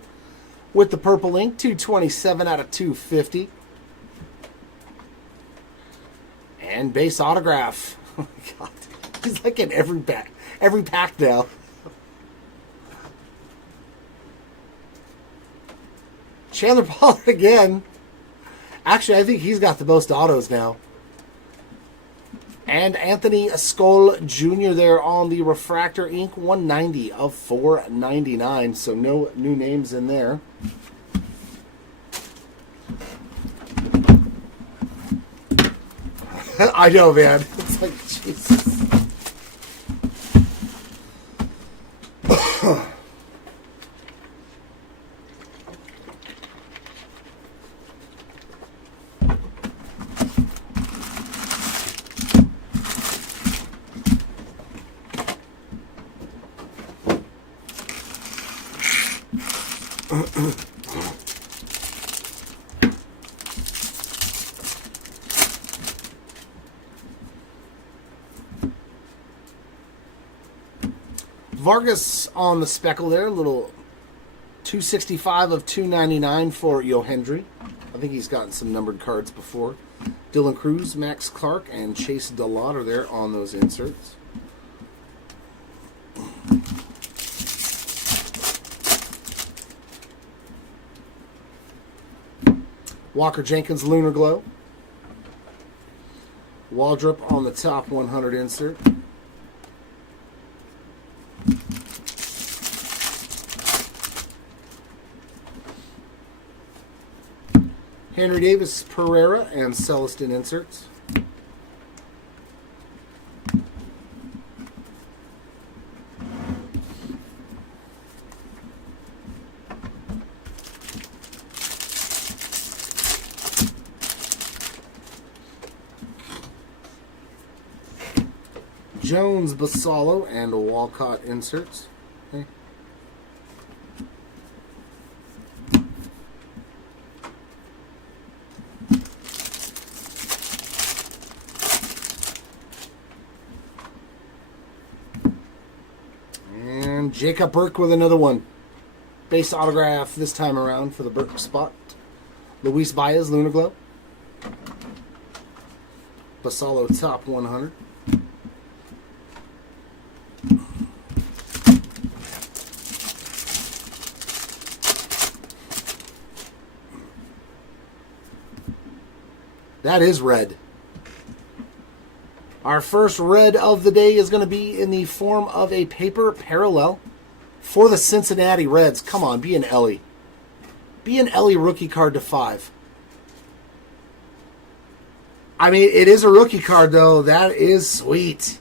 with the purple ink, 227 out of 250. And base autograph. Oh my God, he's like in every pack now. Chandler Pollard again. Actually, I think he's got the most autos now. And Anthony Skoll Jr. there on the Refractor ink, 190 of 499. So no new names in there. I know, man. It's like, Jesus. Vargas on the speckle there. A little 265 of 299 for Yohendry. I think he's gotten some numbered cards before. Dylan Cruz, Max Clark, and Chase DeLotte are there on those inserts. Walker Jenkins, Lunar Glow. Waldrop on the top 100 insert. Henry Davis, Pereira, and Celestin inserts. Jones, Basallo, and Walcott inserts. Okay. And Jacob Burke with another one. Base autograph this time around for the Burke spot. Luis Baez, Lunar Glow. Basallo, top 100. That is red. Our first red of the day is going to be in the form of a paper parallel for the Cincinnati Reds. Come on, be an Ellie. Be an Ellie rookie card to 5. I mean, it is a rookie card, though. That is sweet.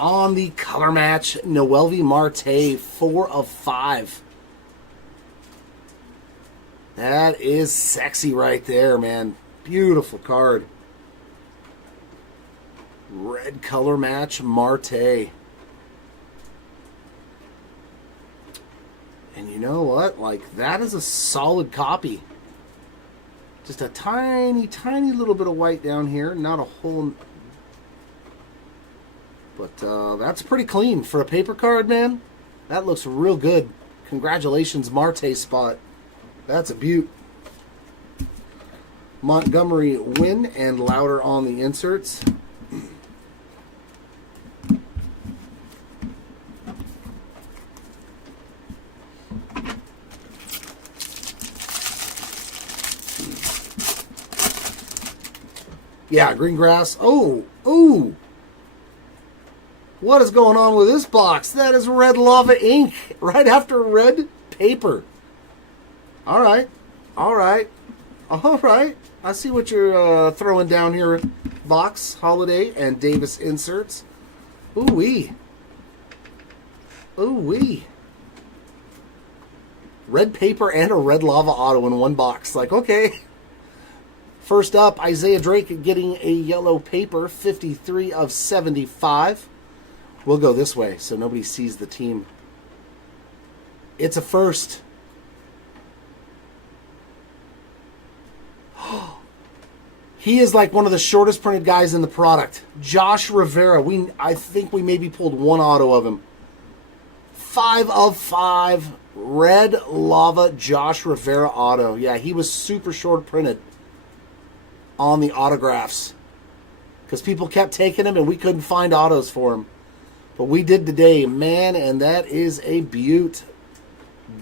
On the color match, Noelvi Marte, 4 of 5. That is sexy right there, man. Beautiful card. Red color match, Marte. And you know what? Like, that is a solid copy. Just a tiny, tiny little bit of white down here. Not a whole... But that's pretty clean. For a paper card, man, that looks real good. Congratulations, Marte spot. That's a beaut. Montgomery, Wynn, and Louder on the inserts. Yeah, green grass. Oh, ooh. What is going on with this box? That is red lava ink right after red paper. All right. All right. All right. I see what you're throwing down here. Box, Holiday, and Davis inserts. Ooh-wee. Ooh-wee. Red paper and a red lava auto in one box. Like, okay. First up, Isaiah Drake getting a yellow paper, 53 of 75. We'll go this way so nobody sees the team. It's a first. He is like one of the shortest printed guys in the product. Josh Rivera. I think we maybe pulled one auto of him. 5 of 5. Red lava Josh Rivera auto. Yeah, he was super short printed on the autographs. Because people kept taking him and we couldn't find autos for him. But we did today, man, and that is a beaut.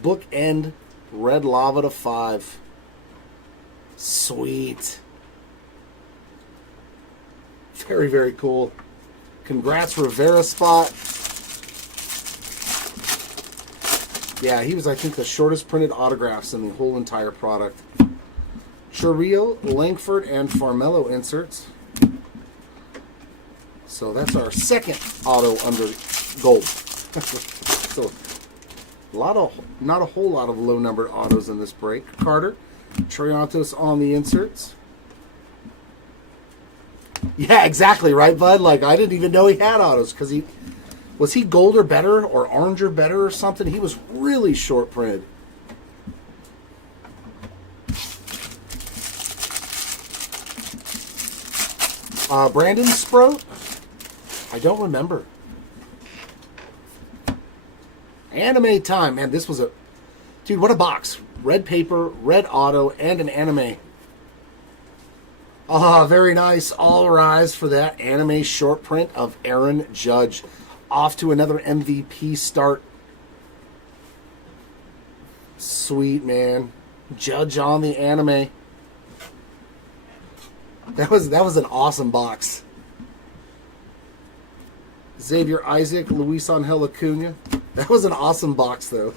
Bookend red lava to 5. Sweet. Very, very cool. Congrats, Rivera spot. Yeah, he was, I think, the shortest printed autographs in the whole entire product. Churrillo, Langford, and Farmelo inserts. So that's our second auto under gold. So not a whole lot of low numbered autos in this break. Carter, Triantos on the inserts. Yeah, exactly, right, bud? Like, I didn't even know he had autos because was he gold or better or orange or better or something? He was really short printed. Brandon Sproat? I don't remember. Anime time. Man, this was a... Dude, what a box. Red paper, red auto, and an anime. Ah, very nice. All rise for that anime short print of Aaron Judge. Off to another MVP start. Sweet, man. Judge on the anime. That was an awesome box. Xavier Isaac, Luis Angel Acuna. That was an awesome box, though.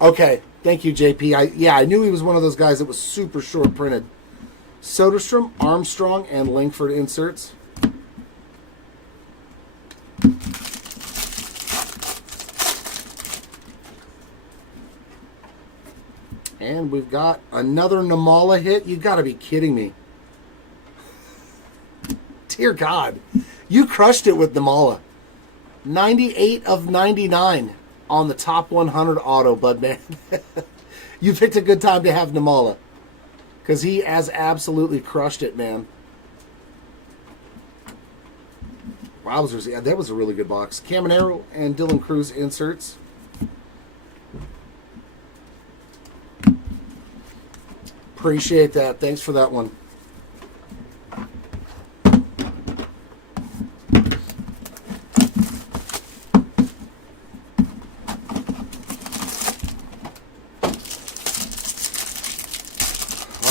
Okay, thank you, JP. I knew he was one of those guys that was super short printed. Soderstrom, Armstrong, and Langford inserts. And we've got another Namala hit. You got to be kidding me. Dear God, you crushed it with Namala. 98 of 99 on the top 100 auto, Budman. You picked a good time to have Namala, because he has absolutely crushed it, man. Wowzers. Yeah, that was a really good box. Caminero and Dylan Cruz inserts. Appreciate that. Thanks for that one.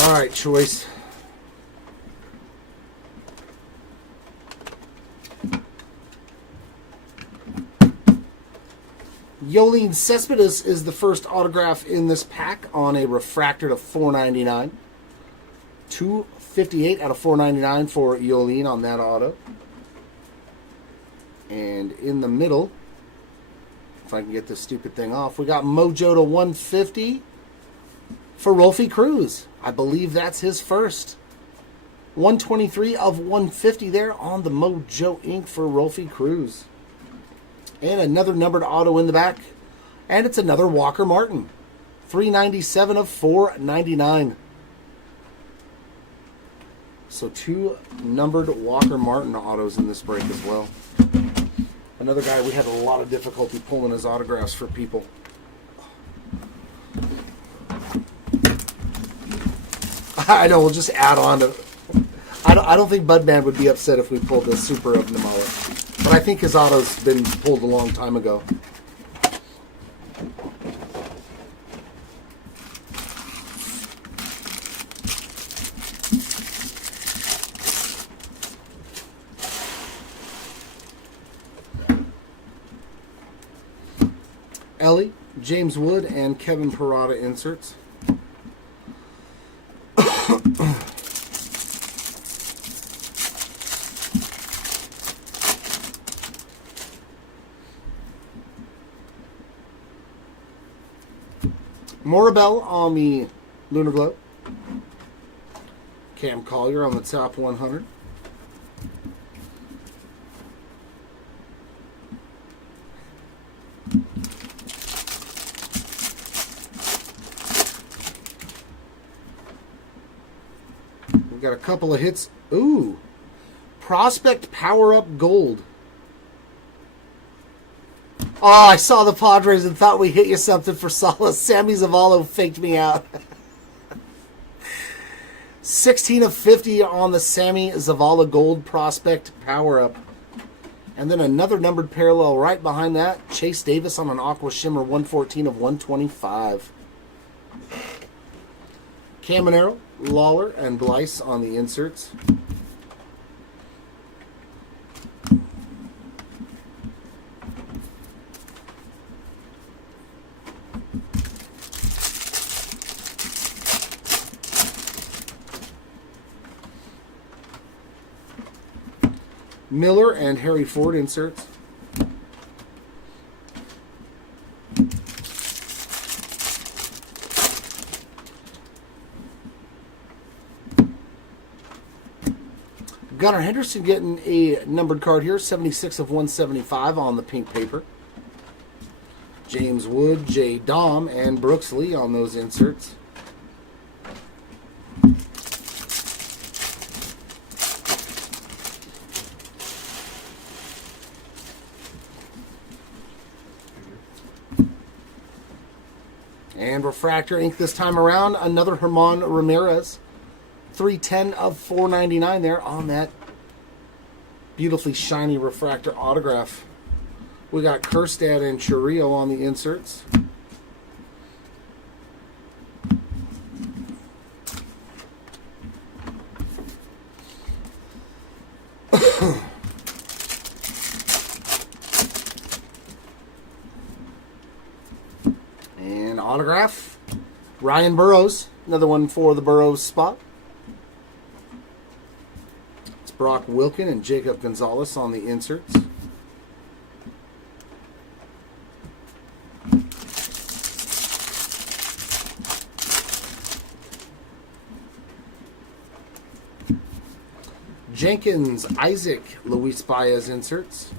All right, Chioce. Yolene Cespedes is the first autograph in this pack on a refractor to 499. 258 out of 499 for Yolene on that auto. And in the middle, if I can get this stupid thing off, we got Mojo to 150 for Rolfie Cruz. I believe that's his first. 123 of 150 there on the Mojo ink for Rolfie Cruz. And another numbered auto in the back. And it's another Walker Martin. 397 of 499. So 2 numbered Walker Martin autos in this break as well. Another guy we had a lot of difficulty pulling his autographs for people. I know, we'll just add on to... I don't think Budman would be upset if we pulled the Super of Namala. But I think his auto's been pulled a long time ago. Ellie, James Wood, and Kevin Parada inserts. Morabel on the Lunar Globe. Cam Collier on the top 100. We've got a couple of hits. Ooh. Prospect Power Up Gold. Oh, I saw the Padres and thought we hit you something for solace. Sammy Zavallo faked me out. 16 of 50 on the Sammy Zavala Gold Prospect Power Up. And then another numbered parallel right behind that. Chase Davis on an Aqua Shimmer 114 of 125. Caminero, Lawler, and Blyce on the inserts. Miller and Harry Ford inserts. Gunnar Henderson getting a numbered card here, 76 of 175 on the pink paper. James Wood, J. Dom, and Brooks Lee on those And refractor ink this time around. Another Herman Ramirez. 310 of 499 there on that beautifully shiny refractor autograph. We got Kjerstad and Chioce on the inserts. And autograph, Ryan Burroughs. Another one for the Burroughs spot. It's Brock Wilken and Jacob Gonzalez on the inserts. Jenkins, Isaac, Luis Baez inserts.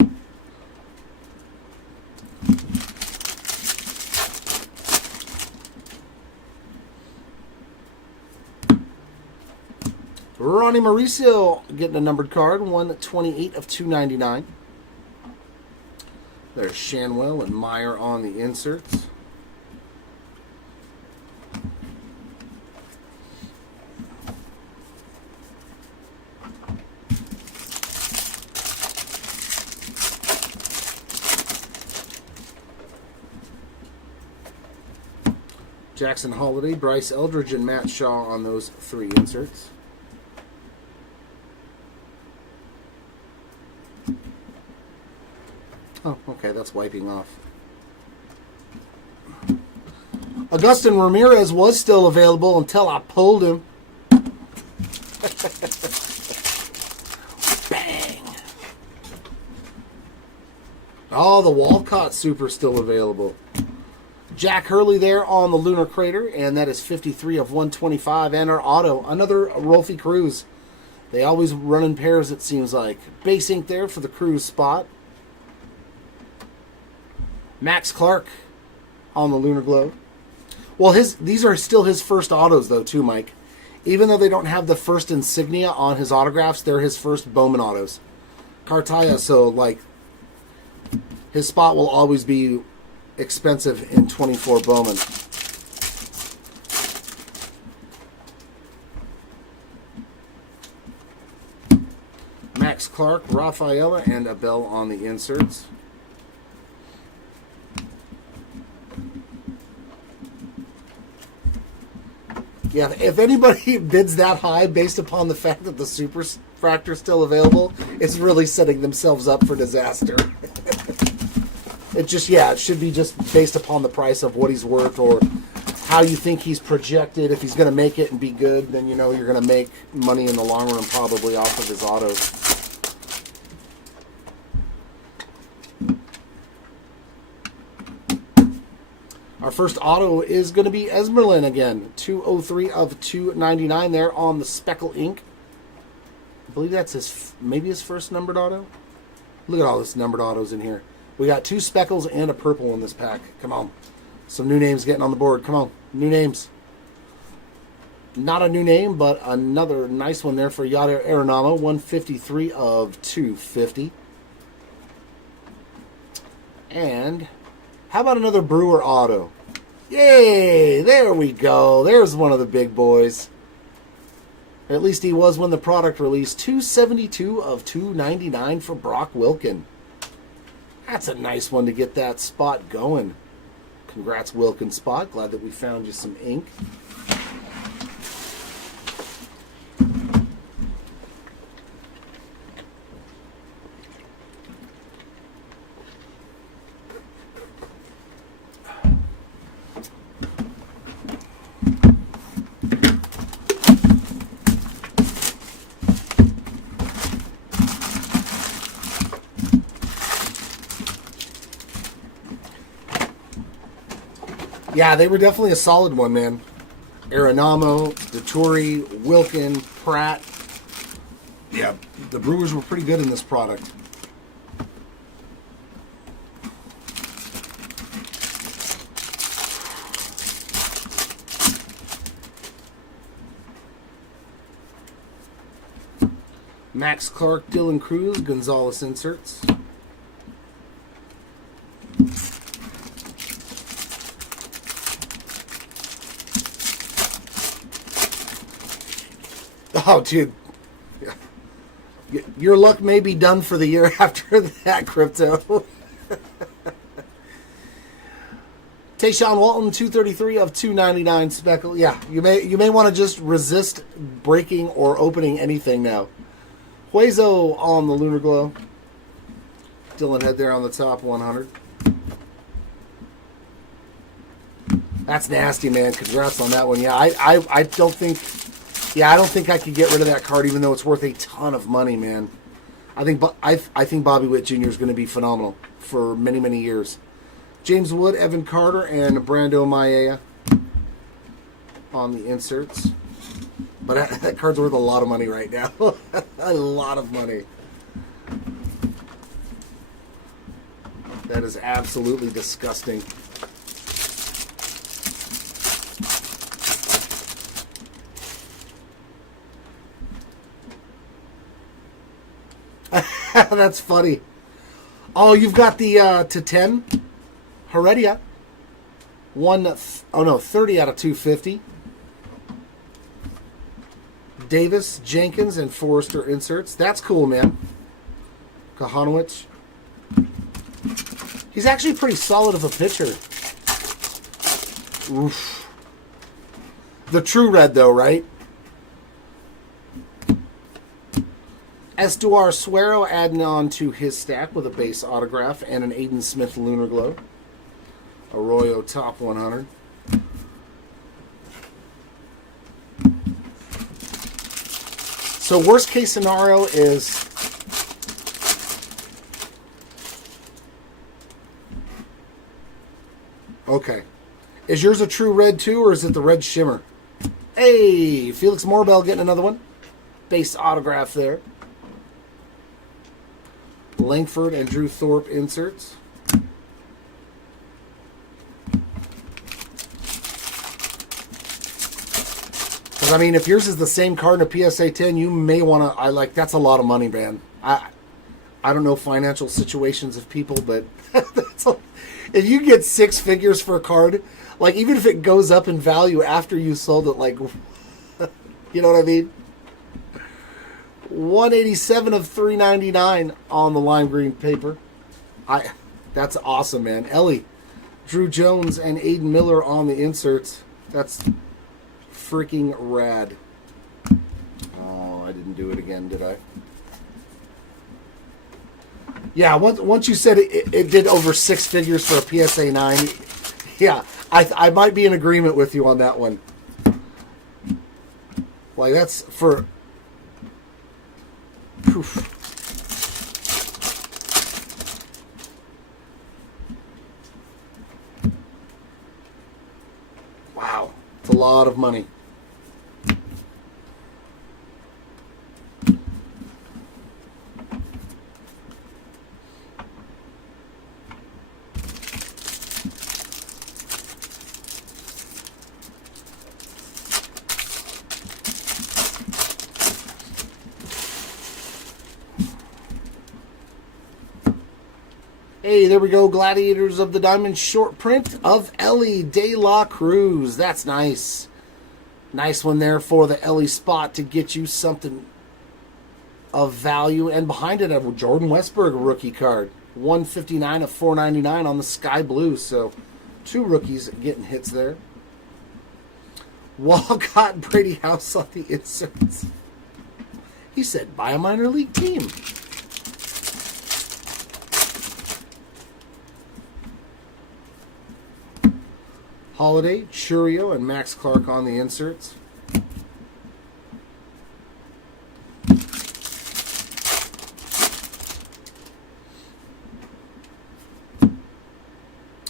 Ronnie Mauricio getting a numbered card, 128 of 299. There's Shanwell and Meyer on the inserts. Jackson Holiday, Bryce Eldridge, and Matt Shaw on those 3 inserts. Oh, okay, that's wiping off. Augustin Ramirez was still available until I pulled him. Bang! Oh, the Walcott Super still available. Jack Hurley there on the Lunar Crater, and that is 53 of 125. And our auto, another Rolfie Cruz. They always run in pairs, it seems like. Base ink there for the Cruz spot. Max Clark on the Lunar Globe. Well, these are still his first autos, though, too, Mike. Even though they don't have the first insignia on his autographs, they're his first Bowman autos. Cartaya, so, like, his spot will always be expensive in 24 Bowman. Max Clark, Rafaela, and Abel on the inserts. Yeah, if anybody bids that high based upon the fact that the Super Fractor is still available, it's really setting themselves up for disaster. It should be just based upon the price of what he's worth or how you think he's projected. If he's going to make it and be good, then you know you're going to make money in the long run probably off of his autos. Our first auto is going to be Esmerlin again. 203 of 299 there on the Speckle ink. I believe that's maybe his first numbered auto. Look at all this numbered autos in here. We got 2 speckles and a purple in this pack. Come on. Some new names getting on the board. Come on. New names. Not a new name, but another nice one there for Yada Aranama. 153 of 250. And how about another Brewer auto? Yay! There we go. There's one of the big boys. At least he was when the product released. 272 of 299 for Brock Wilken. That's a nice one to get that spot going. Congrats, Wilken spot. Glad that we found you some ink. Yeah, they were definitely a solid one, man. Arenamo, Dettori, Wilken, Pratt. Yeah, the Brewers were pretty good in this product. Max Clark, Dylan Cruz, Gonzalez inserts. Oh, dude. Your luck may be done for the year after that, Crypto. Tayshawn Walton, 233 of 299 speckle. Yeah, you may want to just resist breaking or opening anything now. Huezo on the Lunar Glow. Dylan Head there on the top 100. That's nasty, man. Congrats on that one. Yeah, I don't think... Yeah, I don't think I could get rid of that card, even though it's worth a ton of money, man. I think Bobby Witt Jr. is going to be phenomenal for many, many years. James Wood, Evan Carter, and Brando Maia on the inserts. But that card's worth a lot of money right now. A lot of money. That is absolutely disgusting. That's funny. Oh, you've got the to 10 Heredia. 30 out of 250. Davis, Jenkins, and Forrester inserts. That's cool, man. Kahanowicz. He's actually pretty solid of a pitcher. Oof. The true red, though, right? Estuar Suero adding on to his stack with a base autograph and an Aiden Smith Lunar Glow. Arroyo top 100. So worst case scenario is okay. Is yours a true red too, or is it the red shimmer? Hey, Felix Morbell getting another one. Base autograph there. Langford and Drew Thorpe inserts. Because, I mean, if yours is the same card in a PSA 10, you may want to... that's a lot of money, man. I don't know financial situations of people, but if you get 6 figures for a card, like, even if it goes up in value after you sold it, like, you know what I mean? 187 of 399 on the lime green paper. That's awesome, man. Ellie, Drew Jones, and Aiden Miller on the inserts. That's freaking rad. Oh, I didn't do it again, did I? Yeah, once you said it did over 6 figures for a PSA 9, yeah, I might be in agreement with you on that one. Like, that's for... Oof. Wow, it's a lot of money. Hey, there we go. Gladiators of the Diamond short print of Ellie De La Cruz. That's nice. Nice one there for the Ellie spot to get you something of value. And behind it, a Jordan Westberg rookie card. 159 of 499 on the sky blue. So 2 rookies getting hits there. Walcott and Brady House on the inserts. He said, buy a minor league team. Holiday, Churio, and Max Clark on the inserts.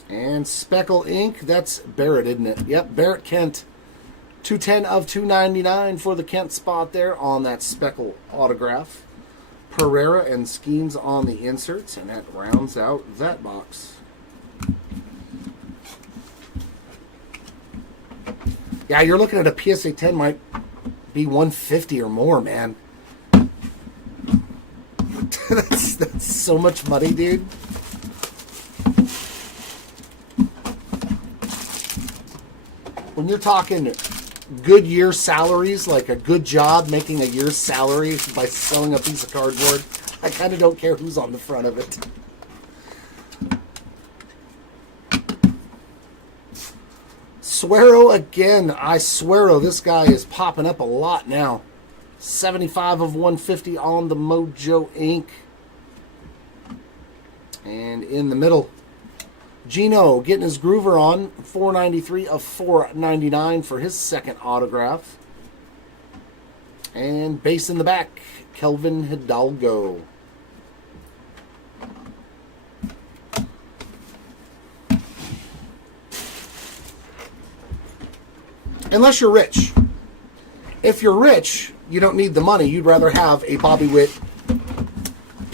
And Speckle Ink, that's Barrett, isn't it? Yep, Barrett Kent. 210 of 299 for the Kent spot there on that Speckle autograph. Pereira and Skeens on the inserts, and that rounds out that box. Yeah, you're looking at a PSA 10 might be 150 or more, man. that's so much money, dude. When you're talking good year salaries, like a good job making a year's salary by selling a piece of cardboard, I kind of don't care who's on the front of it. Suero again. Suero. This guy is popping up a lot now. 75 of 150 on the Mojo Inc. And in the middle, Gino getting his groover on. 493 of 499 for his second autograph. And base in the back, Kelvin Hidalgo. Unless you're rich. If you're rich, you don't need the money. You'd rather have a Bobby Witt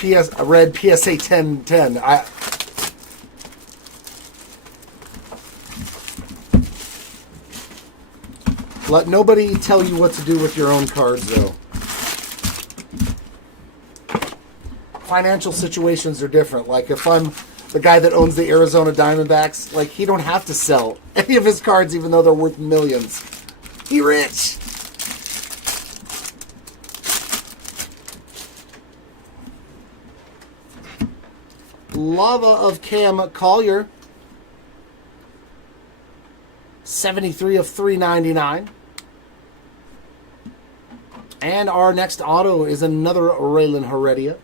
a red PSA 1010. Let nobody tell you what to do with your own cards, though. Financial situations are different. Like if I'm the guy that owns the Arizona Diamondbacks, like he don't have to sell any of his cards even though they're worth millions. He rich. Lava of Cam Collier. 73 of 399. And our next auto is another Raylan Heredia.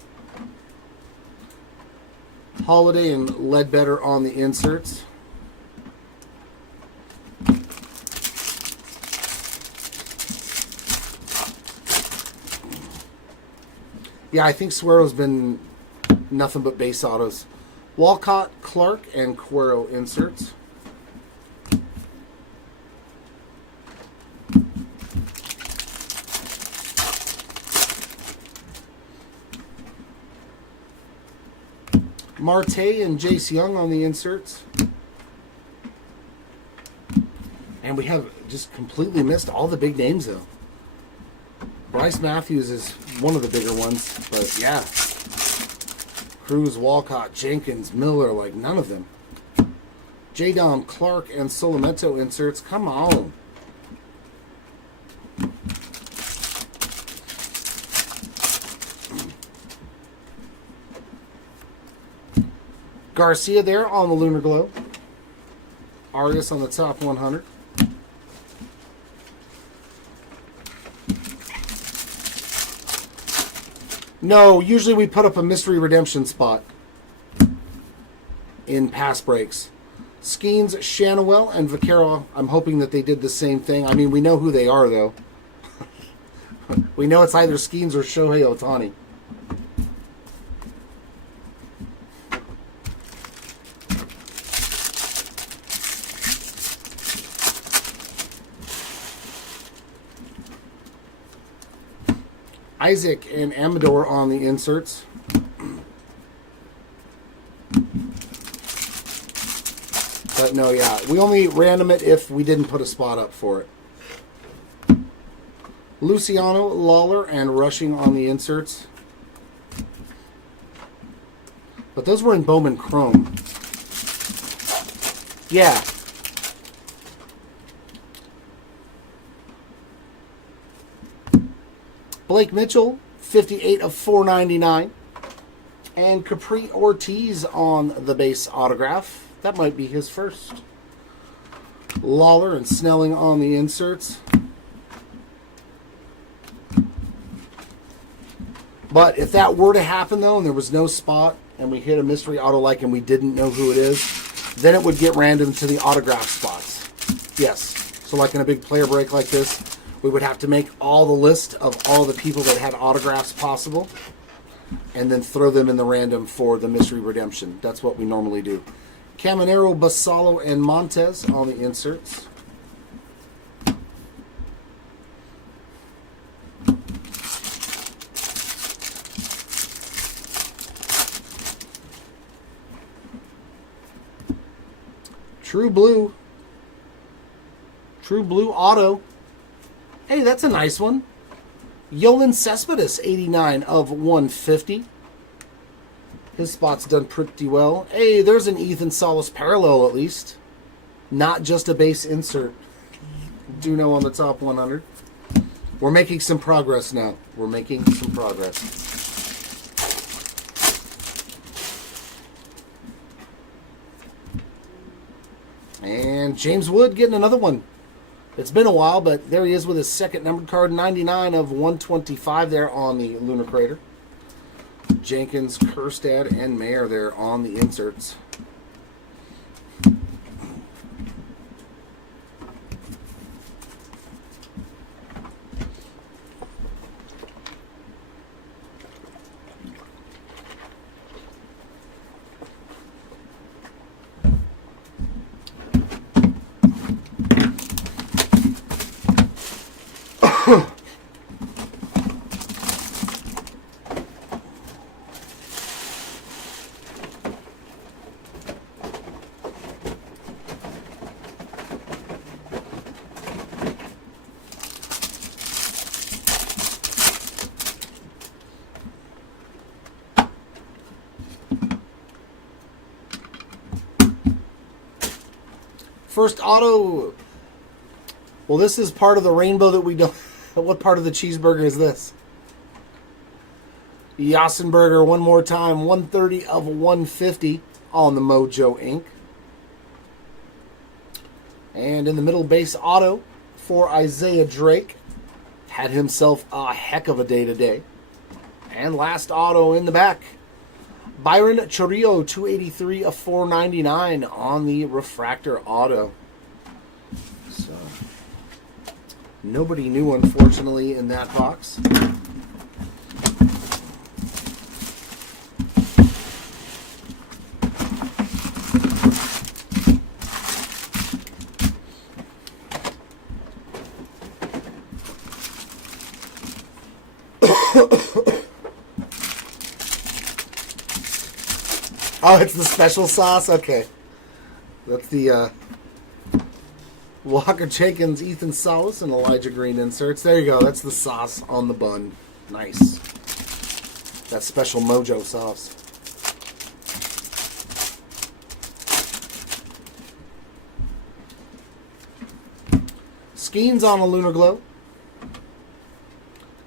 Holiday and Ledbetter on the inserts. Yeah, I think Suero's been nothing but base autos. Walcott, Clark, and Cuero inserts. Marte and Jace Young on the inserts. And we have just completely missed all the big names, though. Bryce Matthews is one of the bigger ones, but yeah. Cruz, Walcott, Jenkins, Miller, like none of them. J-Dom, Clark, and Solimento inserts. Come on. Garcia there on the Lunar Glow. Arias on the top 100. No, usually we put up a mystery redemption spot in pass breaks. Skeens, Shanawell, and Vaquero. I'm hoping that they did the same thing. I mean, we know who they are, though. We know it's either Skeens or Shohei Ohtani. Isaac and Amador on the inserts. But no, yeah. We only random it if we didn't put a spot up for it. Luciano, Lawler, and Rushing on the inserts. But those were in Bowman Chrome. Yeah. Blake Mitchell, 58 of 499. And Capri Ortiz on the base autograph. That might be his first. Lawler and Snelling on the inserts. But if that were to happen, though, and there was no spot, and we hit a mystery auto like and we didn't know who it is, then it would get random to the autograph spots. Yes. So like in a big player break like this, we would have to make all the list of all the people that had autographs possible and then throw them in the random for the mystery redemption. That's what we normally do. Caminero, Basalo, and Montez on the inserts. True Blue. True Blue Auto. Hey, that's a nice one. Yolan Cespedes, 89 of 150. His spot's done pretty well. Hey, there's an Ethan Salas parallel at least. Not just a base insert. Duno on the top 100. We're making some progress now. We're making some progress. And James Wood getting another one. It's been a while, but there he is with his second numbered card, 99 of 125 there on the Lunar Crater. Jenkins, Kerstad, and Mayer there on the inserts. First auto. Well, this is part of the rainbow that we don't. What part of the cheeseburger is this? Yassenberger one more time. 130 of 150 on the Mojo Ink. And in the middle base auto for Isaiah Drake. Had himself a heck of a day today. And last auto in the back. Byron Chorillo, 283 of 499 on the refractor auto. So, nobody new, unfortunately, in that box. Oh, it's the special sauce? Okay. That's the Walker Jenkins, Ethan Salas, and Elijah Green inserts. There you go. That's the sauce on the bun. Nice. That special Mojo sauce. Skeens on a Lunar Glow.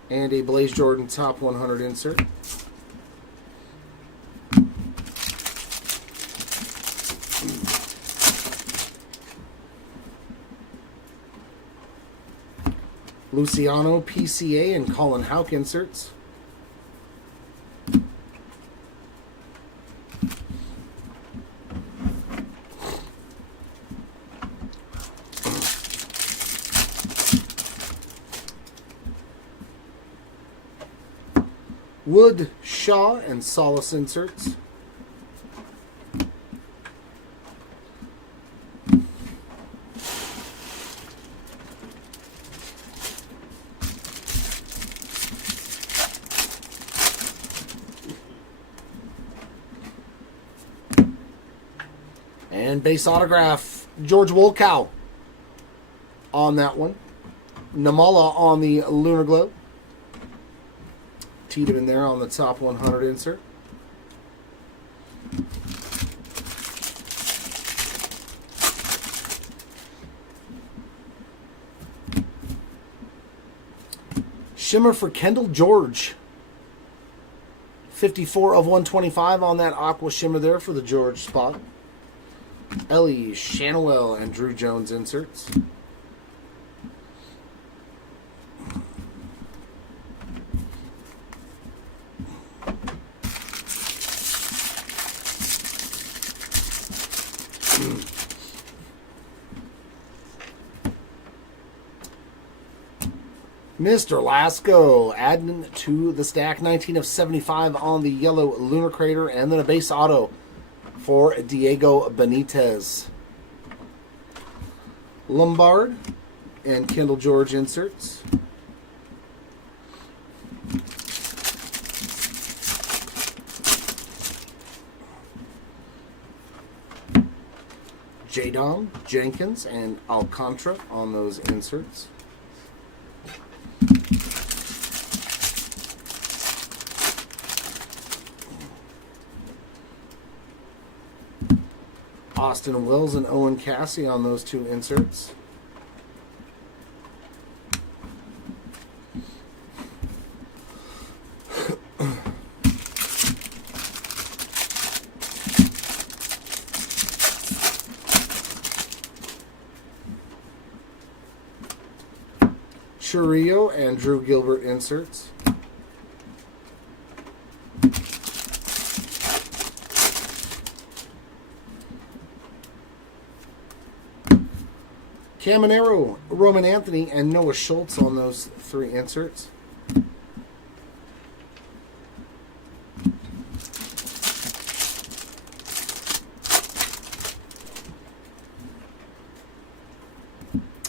And a Blaze Jordan top 100 insert. Luciano, PCA, and Colin Houck inserts. Wood, Shaw, and Solace inserts. And base autograph, George Wolkow on that one. Namala on the Lunar Glow. Tiedemann there on the top 100 insert. Shimmer for Kendall George. 54 of 125 on that Aqua Shimmer there for the George spot. Ellie, Shanwell, and Drew Jones inserts. Mr. Lasco adding to the stack, 19 of 75 on the yellow Lunar Crater, and then a base auto for Diego Benitez. Lombard and Kendall George inserts. Jadon, Jenkins, and Alcantara on those inserts. Austin Wills and Owen Cassie on those two inserts. Chioce and Drew Gilbert inserts. Caminero, Roman Anthony, and Noah Schultz on those 3 inserts.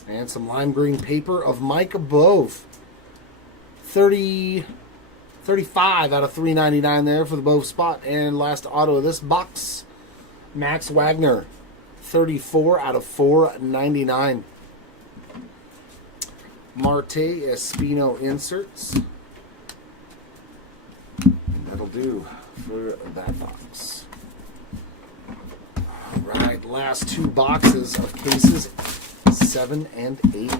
And some lime green paper of Mike Bove. 35 out of 399 there for the Bove spot. And last auto of this box, Max Wagner. 34 out of 499. Marte Espino inserts. And that'll do for that box. All right, last 2 boxes of cases, 7 and 8.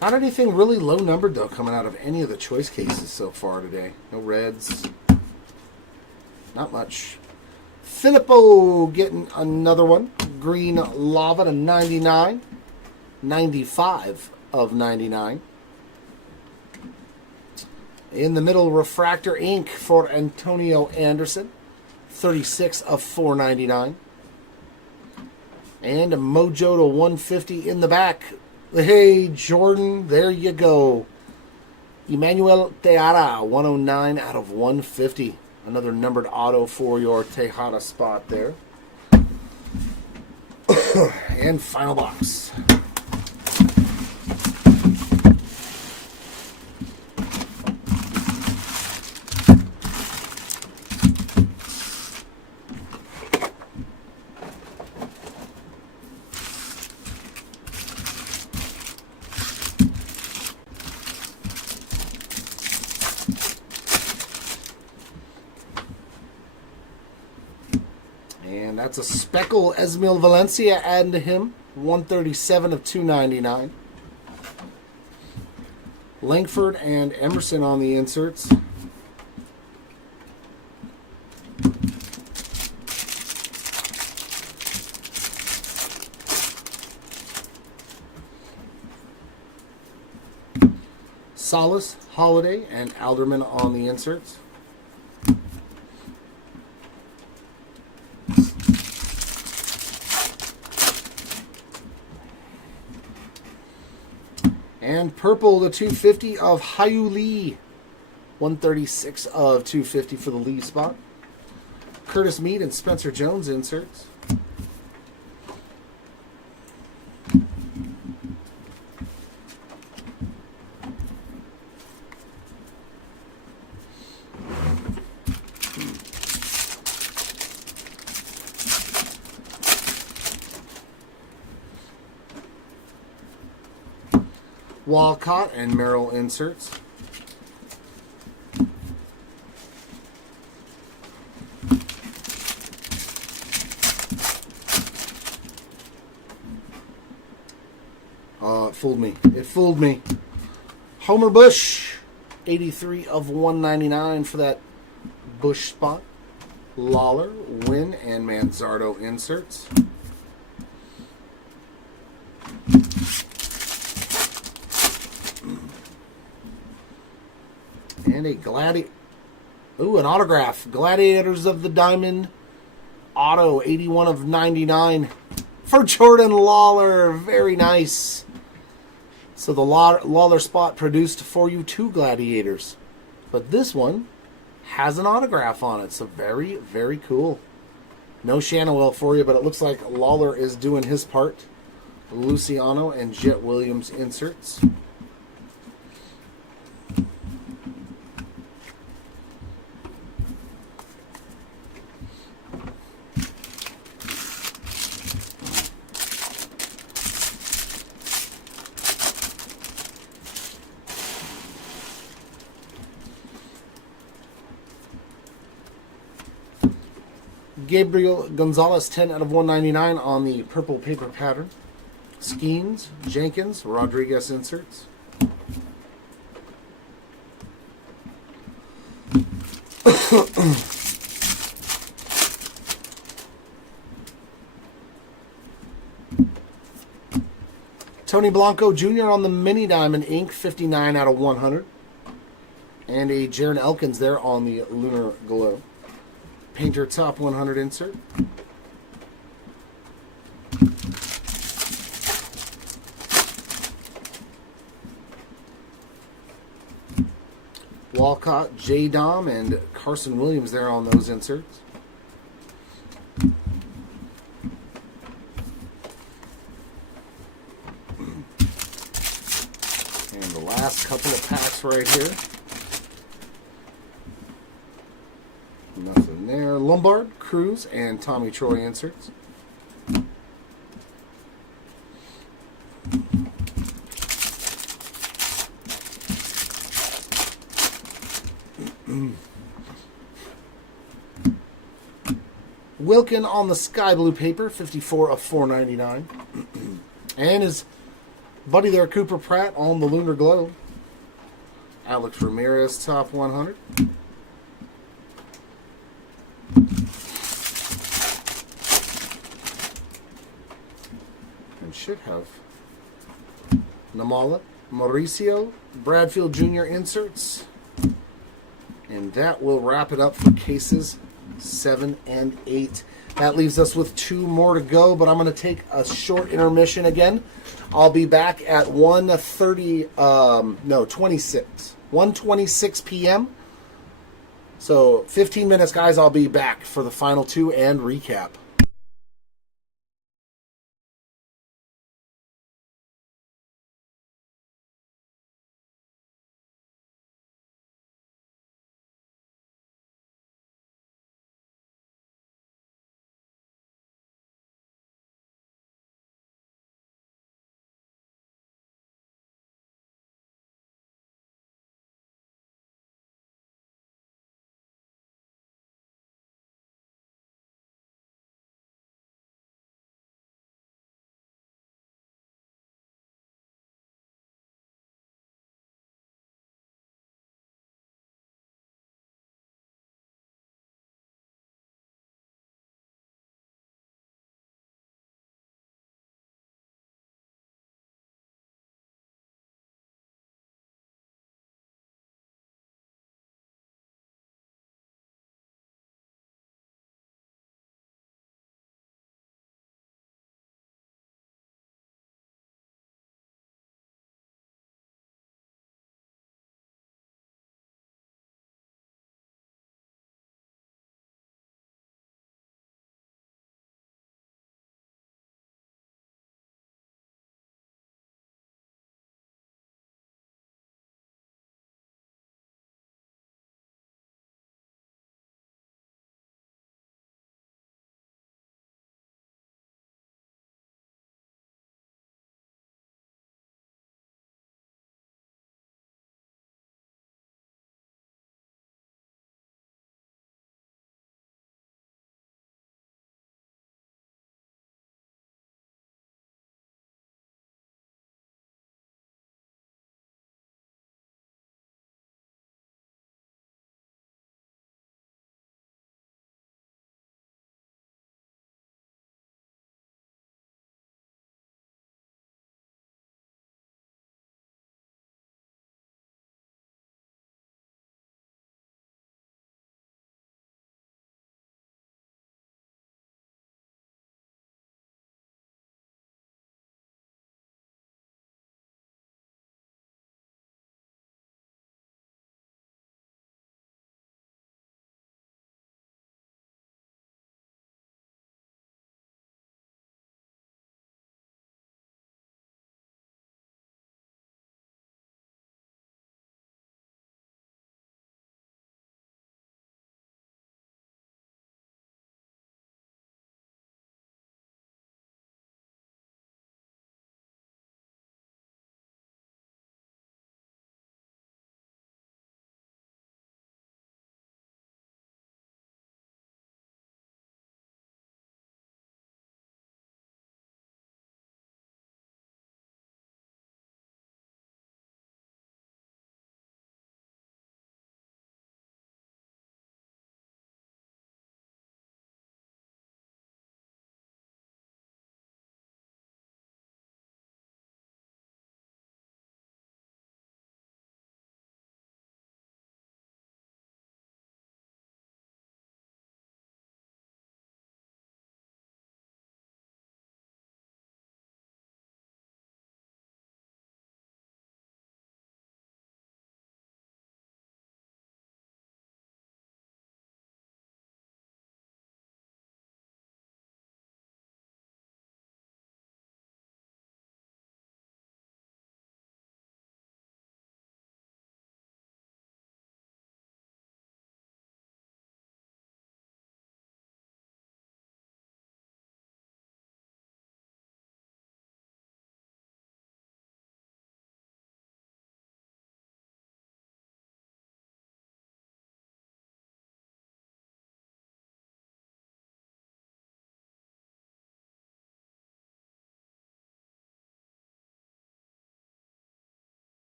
Not anything really low numbered, though, coming out of any of the choice cases so far today. No reds. Not much. Filippo getting another one. Green Lava to 99. 95 of 99. In the middle, Refractor Ink for Antonio Anderson. 36 of 499. And a Mojo to 150 in the back. Hey, Jordan, there you go. Emmanuel Tejada, 109 out of 150. Another numbered auto for your Tejada spot there. And final box. And that's a Speckle Esmil Valencia adding to him. 137 of 299. Langford and Emerson on the inserts. Salas, Holiday, and Alderman on the inserts. And purple, the 250 of Hayu Lee. 136 of 250 for the Lee spot. Curtis Meade and Spencer Jones inserts. Walcott and Merrill inserts. It fooled me. It fooled me. Homer Bush, 83 of 199 for that Bush spot. Lawler, Wynn, and Manzardo inserts. And a an autograph. Gladiators of the Diamond auto, 81 of 99 for Jordan Lawler. Very nice. So the Lawler spot produced for you 2 Gladiators. But this one has an autograph on it. So very, very cool. No Shannawell for you, but it looks like Lawler is doing his part. Luciano and Jet Williams inserts. Gabriel Gonzalez, 10 out of 199 on the purple paper pattern. Skeens, Jenkins, Rodriguez inserts. Tony Blanco Jr. on the Mini Diamond Ink, 59 out of 100. And a Jaron Elkins there on the Lunar Glow. Painter Top 100 insert. Walcott, J. Dom, and Carson Williams there on those inserts. And the last couple of packs right here. Nothing there. Lombard, Cruz, and Tommy Troy inserts. Wilkin on the sky blue paper, 54 of 499. And his buddy there, Cooper Pratt, on the Lunar Glow. Alex Ramirez, top 100. And should have Namala, Mauricio, Bradfield Jr. inserts. And that will wrap it up for cases 7 and 8. That leaves us with 2 more to go, but I'm going to take a short intermission again. I'll be back at 1:26 p.m. So 15 minutes, guys. I'll be back for the final 2 and recap.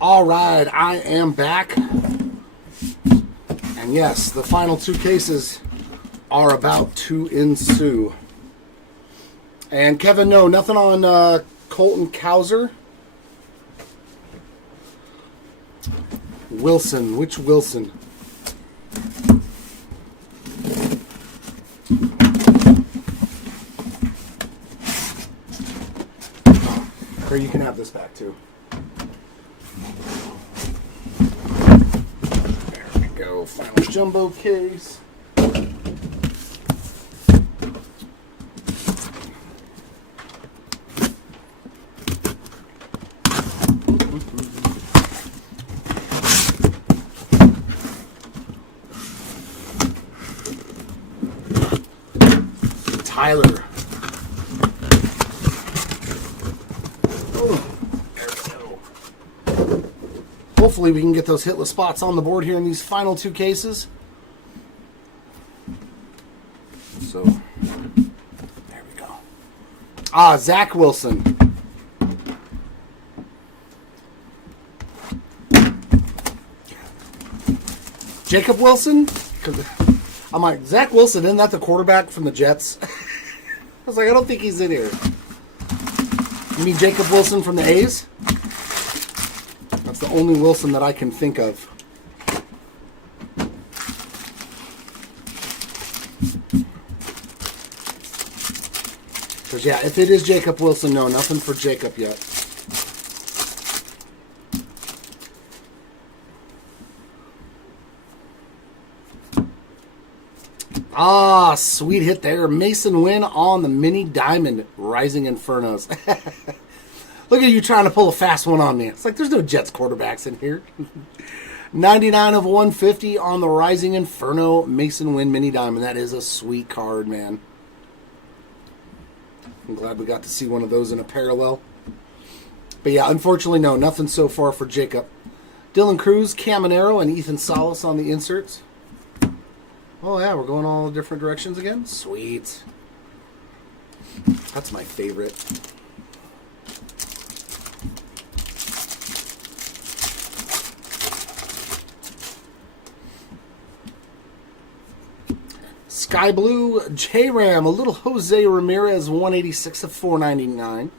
All right, I am back. And yes, the final two cases are about to ensue. And Kevin, no, nothing on Colton Cowser. Wilson, which Wilson? Or you can have this back too. There we go, final jumbo case. Tyler. Oh, there we go. Hopefully we can get those hitless spots on the board here in these final two cases. So, there we go. Zach Wilson. Jacob Wilson? Because I'm like, Zach Wilson, isn't that the quarterback from the Jets? I was like, I don't think he's in here. You mean Jacob Wilson from the A's? That's the only Wilson that I can think of. Because, yeah, if it is Jacob Wilson, no, nothing for Jacob yet. Sweet hit there. Mason Wynn on the mini diamond. Rising Infernos. Look at you trying to pull a fast one on me. It's like there's no Jets quarterbacks in here. 99 of 150 on the Rising Inferno Mason Wynn mini diamond. That is a sweet card, man. I'm glad we got to see one of those in a parallel. But yeah, unfortunately, no, nothing so far for Jacob. Dylan Cruz, Caminero, and Ethan Salas on the inserts. Oh, yeah, we're going all different directions again? Sweet. That's my favorite. Sky Blue, J-Ram, a little Jose Ramirez, 186 of 499.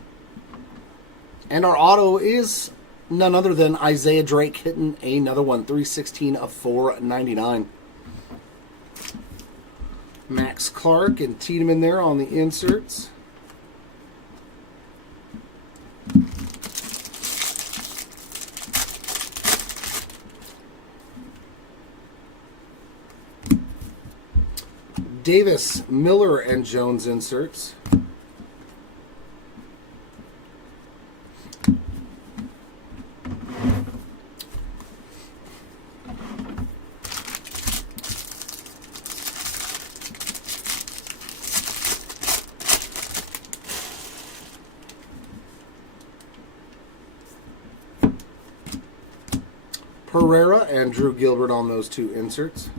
And our auto is none other than Isaiah Drake hitting another one, 316 of 499. Max Clark and Tiedemann there on the inserts. Davis, Miller, and Jones inserts. Pereira and Drew Gilbert on those two inserts.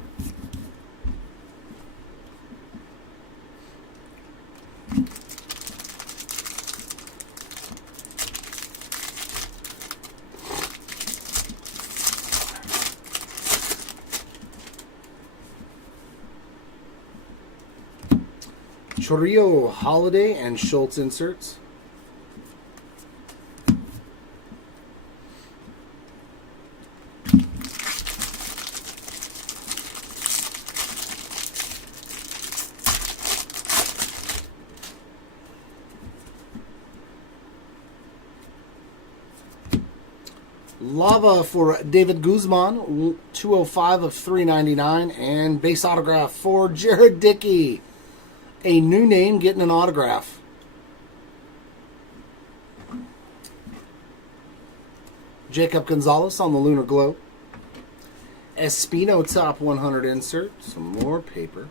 Chorio, Holiday, and Schultz inserts. Lava for David Guzman, 205 of 399, and base autograph for Jared Dickey. A new name getting an autograph. Jacob Gonzalez on the Lunar Glow. Espino top 100 insert. Some more paper.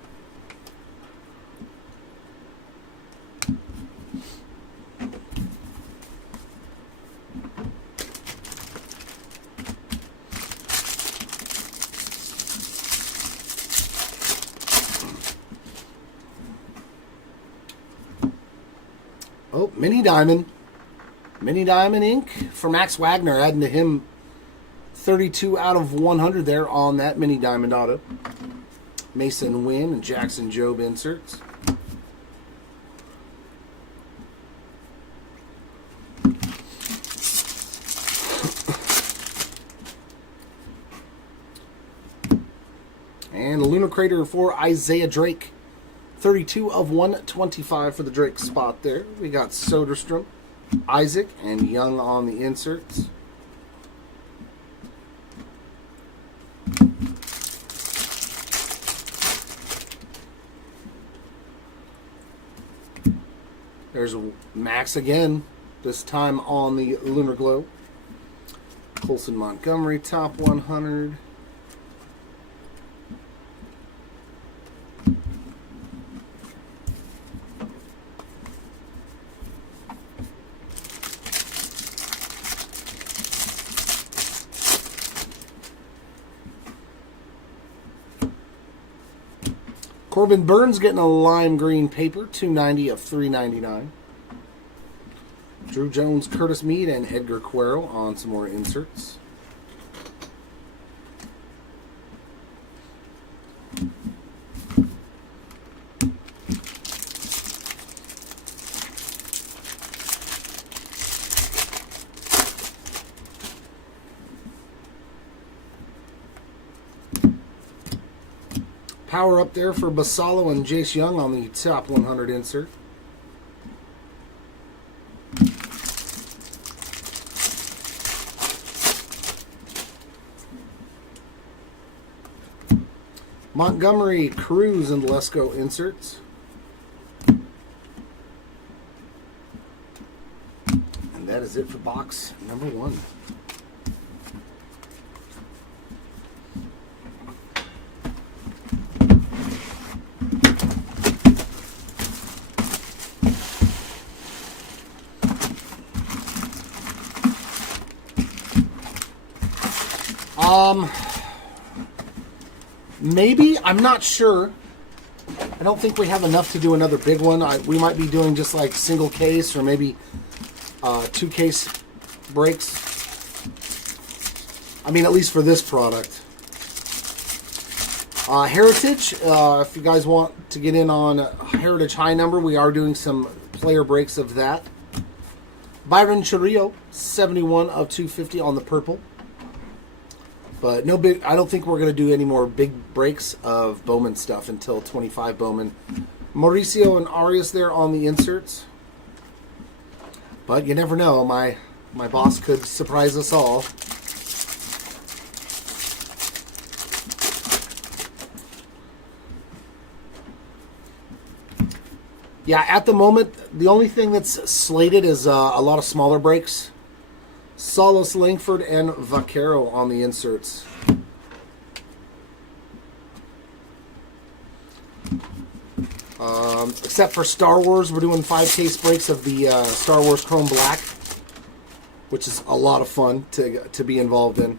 Oh, Mini Diamond. Mini Diamond ink for Max Wagner, adding to him 32 out of 100 there on that mini diamond auto. Mason Wynn and Jackson Jobe inserts. And a Lunar Crater for Isaiah Drake. 32 of 125 for the Drake spot there. We got Soderstrom, Isaac, and Young on the inserts. There's Max again, this time on the Lunar Glow. Colson Montgomery, top 100. Corbin Burns getting a lime green paper, 290 of 399. Drew Jones, Curtis Mead, and Edgar Quero on some more inserts. Power up there for Basalo and Jace Young on the top 100 insert. Montgomery, Cruz, and Lesko inserts. And that is it for box number 1. Maybe, I'm not sure. I don't think we have enough to do another big one. We might be doing just like single case or maybe 2 case breaks. I mean, at least for this product. Heritage, if you guys want to get in on Heritage High Number, we are doing some player breaks of that. Byron Chirrillo, 71 of 250 on the purple. But no big. I don't think we're going to do any more big breaks of Bowman stuff until 25 Bowman. Mauricio and Arias there on the inserts. But you never know. My boss could surprise us all. Yeah, at the moment, the only thing that's slated is a lot of smaller breaks. Salas, Langford, and Vaquero on the inserts. Except for Star Wars, we're doing 5 case breaks of the Star Wars Chrome Black, which is a lot of fun to be involved in.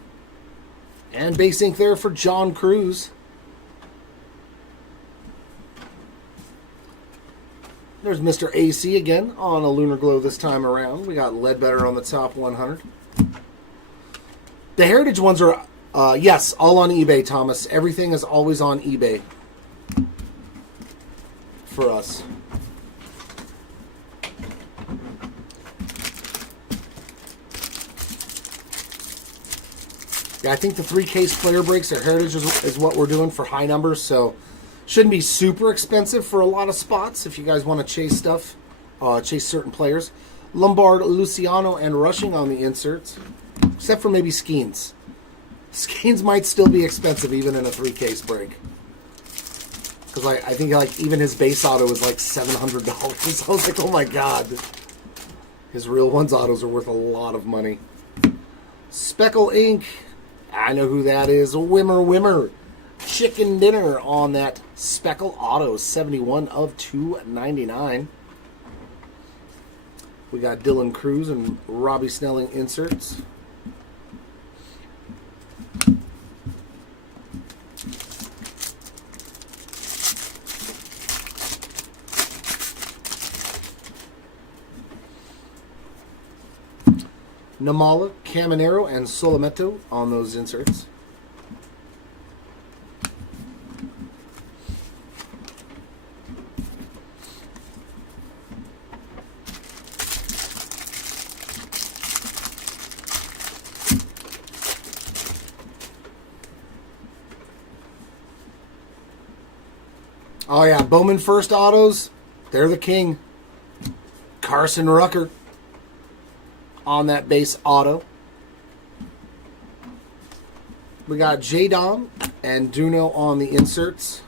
And base ink there for John Cruz. There's Mr. AC again on a Lunar Glow this time around. We got Ledbetter on the top 100. The Heritage ones are, yes, all on eBay, Thomas. Everything is always on eBay for us. Yeah, I think the 3 case player breaks at Heritage is what we're doing for high numbers, so shouldn't be super expensive for a lot of spots if you guys want to chase stuff, chase certain players. Lombard, Luciano, and Rushing on the inserts, except for maybe Skeens. Skeens might still be expensive even in a 3 case break. Because I think like even his base auto is like $700. I was like, oh my god. His real ones autos are worth a lot of money. Speckle Inc. I know who that is. Wimmer. Chicken Dinner on that Speckle Auto, 71 of 299. We got Dylan Cruz and Robbie Snelling inserts. Namala, Caminero, and Solometo on those inserts. Oh yeah, Bowman first autos. They're the king. Carson Rucker on that base auto. We got Jadon and Duno on the inserts.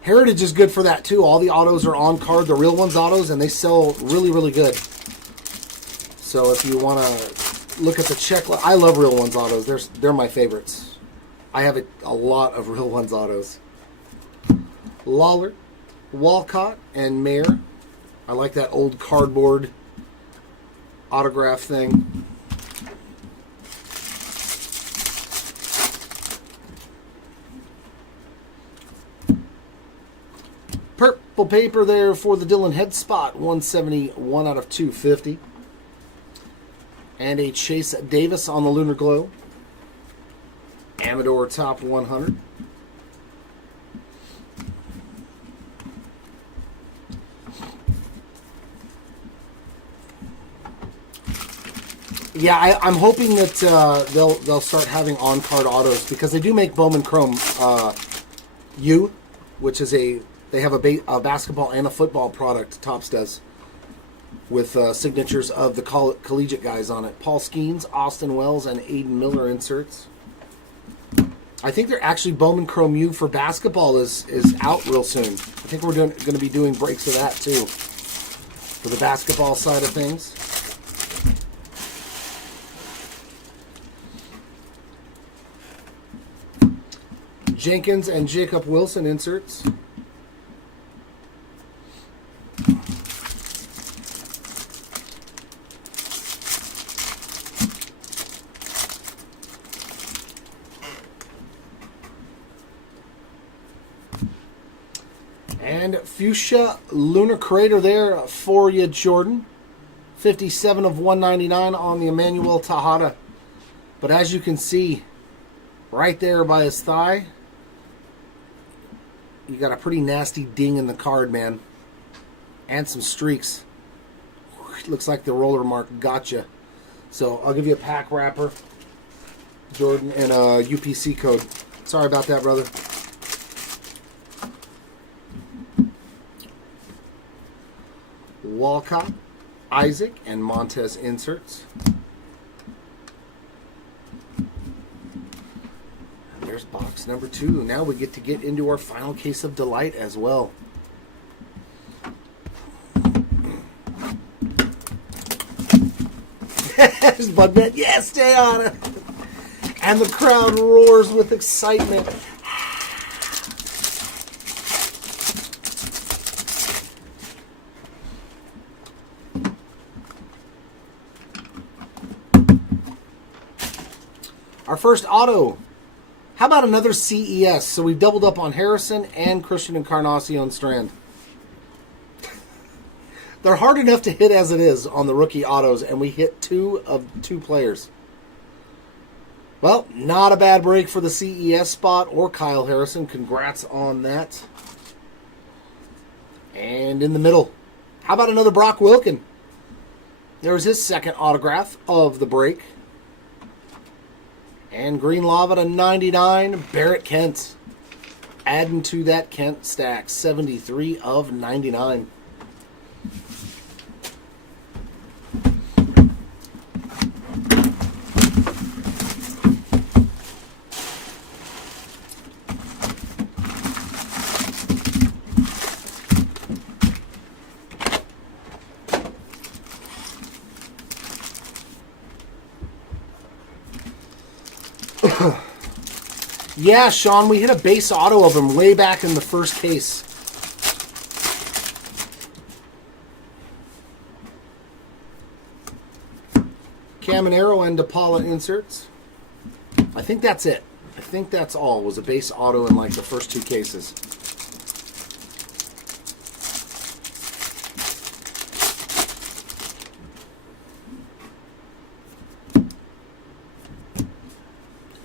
Heritage is good for that too. All the autos are on card, the real ones autos, and they sell really, really good. So if you want to look at the checklist, I love real ones autos. They're my favorites. I have a lot of real ones autos. Lawler, Walcott, and Mayer. I like that old cardboard autograph thing. Purple paper there for the Dylan Head spot, 171 out of 250. And a Chase Davis on the Lunar Glow. Amador top 100. Yeah, I'm hoping that they'll start having on-card autos because they do make Bowman Chrome U, which is they have a basketball and a football product. Topps does with signatures of the collegiate guys on it. Paul Skeens, Austin Wells, and Aiden Miller inserts. I think they're actually Bowman Chrome U for basketball is out real soon. I think we're going to be doing breaks of that too for the basketball side of things. Jenkins and Jacob Wilson inserts. And Fuchsia Lunar Crater there for you, Jordan. 57 of 199 on the Emmanuel Tejada. But as you can see, right there by his thigh, you got a pretty nasty ding in the card, man. And some streaks. Looks like the roller mark gotcha. So I'll give you a pack wrapper, Jordan, and a UPC code. Sorry about that, brother. Walcott, Isaac, and Montez inserts. There's box number 2. Now we get into our final case of delight as well. There's Budman. Yes, stay on it. And the crowd roars with excitement. Our first auto. How about another CES? So we've doubled up on Harrison and Christian Encarnacion Strand. They're hard enough to hit as it is on the rookie autos, and we hit 2 of 2 players. Well, not a bad break for the CES spot or Kyle Harrison. Congrats on that. And in the middle, how about another Brock Wilken? There's his second autograph of the break. And Green Lava to 99, Barrett Kent. Adding to that Kent stack, 73 of 99. Yeah, Sean, we hit a base auto of him way back in the first case. Caminero and DePaula inserts. I think that's it. I think that's all. Was a base auto in like the first 2 cases.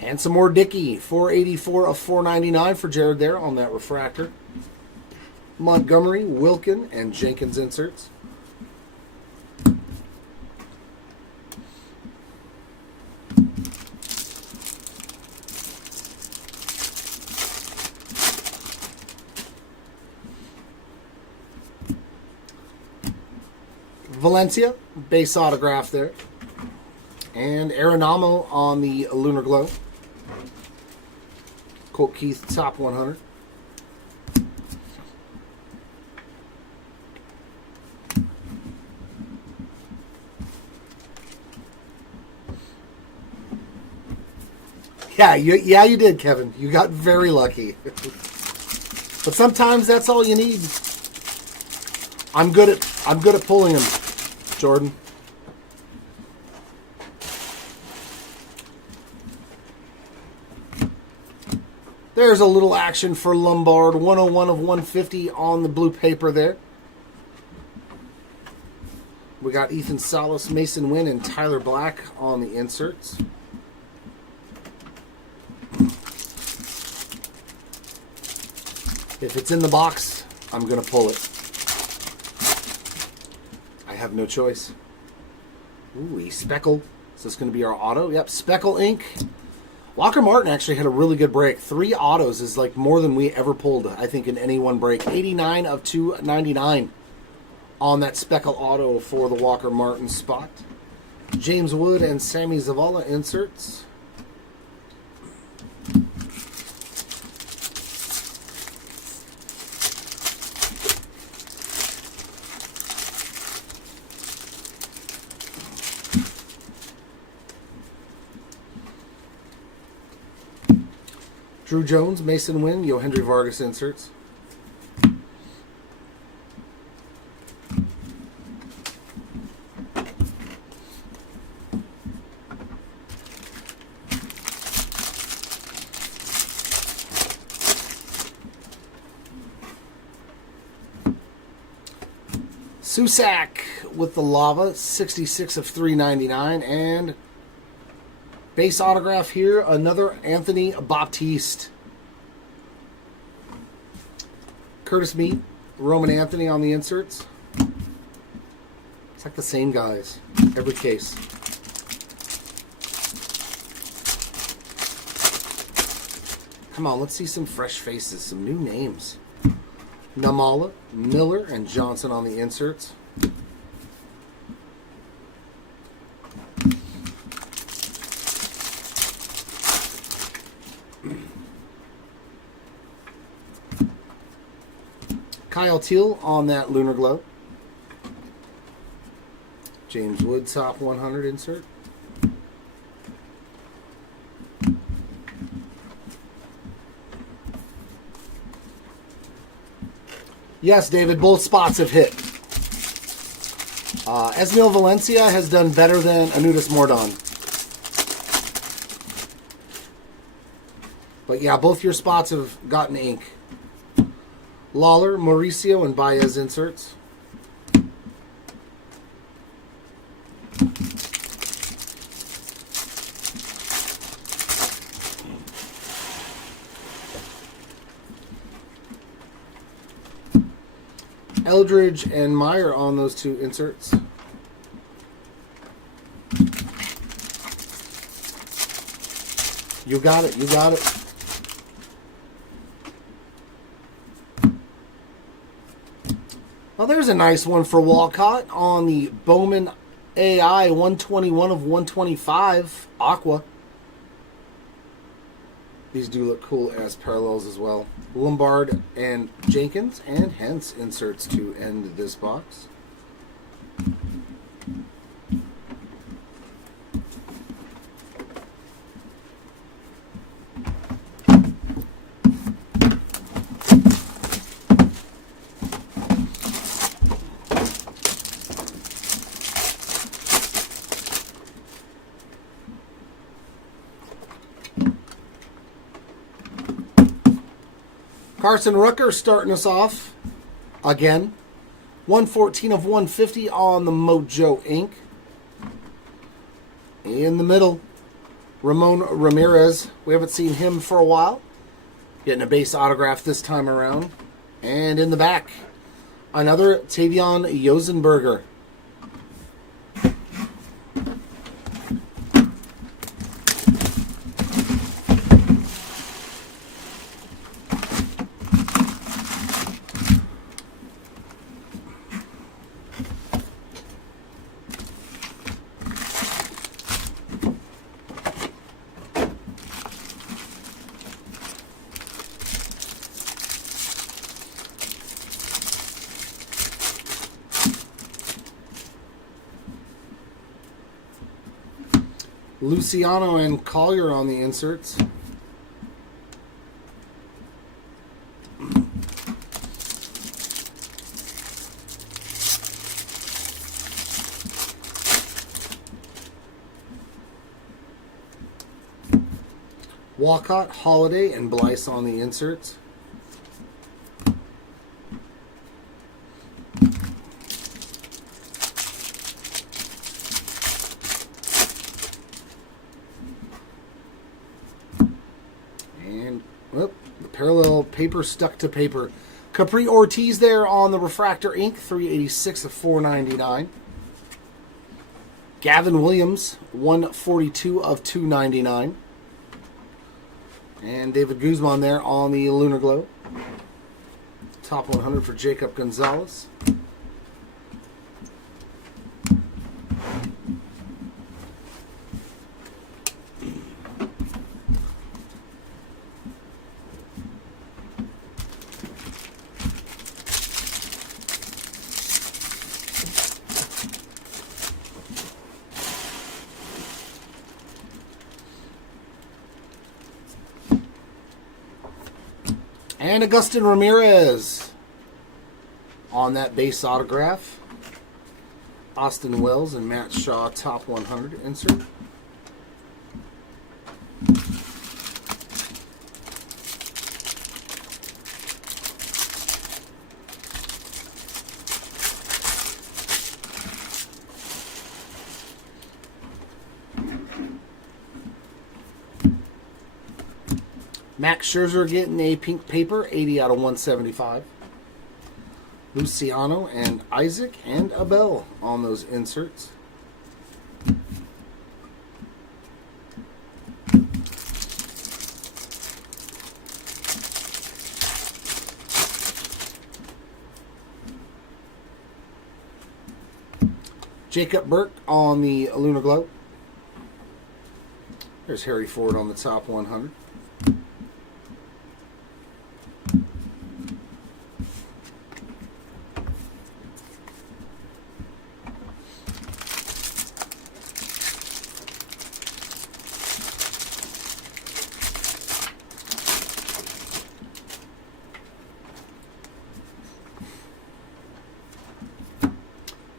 And some more Dickey, 484 of 499 for Jared there on that refractor. Montgomery, Wilkin, and Jenkins inserts. Valencia, base autograph there. And Arenamo on the Lunar Glow. Colt Keith, top 100. Yeah, you did, Kevin. You got very lucky. But sometimes that's all you need. I'm good at pulling them, Jordan. There's a little action for Lombard. 101 of 150 on the blue paper there. We got Ethan Salas, Mason Wynn, and Tyler Black on the inserts. If it's in the box, I'm going to pull it. I have no choice. Ooh, Speckle. Is this going to be our auto? Yep, Speckle Ink. Walker Martin actually had a really good break. 3 autos is like more than we ever pulled, I think, in any one break. 89 of 299 on that Speckle auto for the Walker Martin spot. James Wood and Sammy Zavala inserts. Drew Jones, Mason Wynn, Yohendry Vargas inserts. Susak with the Lava, 66 of 399, and base autograph here, another Anthony Baptiste. Curtis Mead, Roman Anthony on the inserts. It's like the same guys, every case. Come on, let's see some fresh faces, some new names. Namala, Miller, and Johnson on the inserts. Kyle Teal on that Lunar Glow. James Wood, top 100 insert. Yes, David, both spots have hit. Esmail Valencia has done better than Anutis Mordon. But yeah, both your spots have gotten ink. Lawler, Mauricio, and Baez inserts. Eldridge and Meyer on those 2 inserts. You got it, you got it. Well, there's a nice one for Walcott on the Bowman AI 121 of 125 Aqua. These do look cool as parallels as well. Lombard and Jenkins and Hence inserts to end this box. Carson Rucker starting us off again. 114 of 150 on the Mojo Ink. In the middle, Ramon Ramirez. We haven't seen him for a while. Getting a base autograph this time around. And in the back, another Tavion Yosenberger. Luciano and Collier on the inserts. Walcott, Holiday, and Blyce on the inserts. And the parallel paper stuck to paper. Capri Ortiz there on the Refractor ink, 386 of 499. Gavin Williams, 142 of 299. And David Guzman there on the Lunar Glow. Top 100 for Jacob Gonzalez. And Agustin Ramirez on that base autograph. Austin Wells and Matt Shaw top 100 insert. Max Scherzer getting a pink paper, 80 out of 175. Luciano and Isaac and Abel on those inserts. Jacob Burke on the Lunar Glow. There's Harry Ford on the top 100.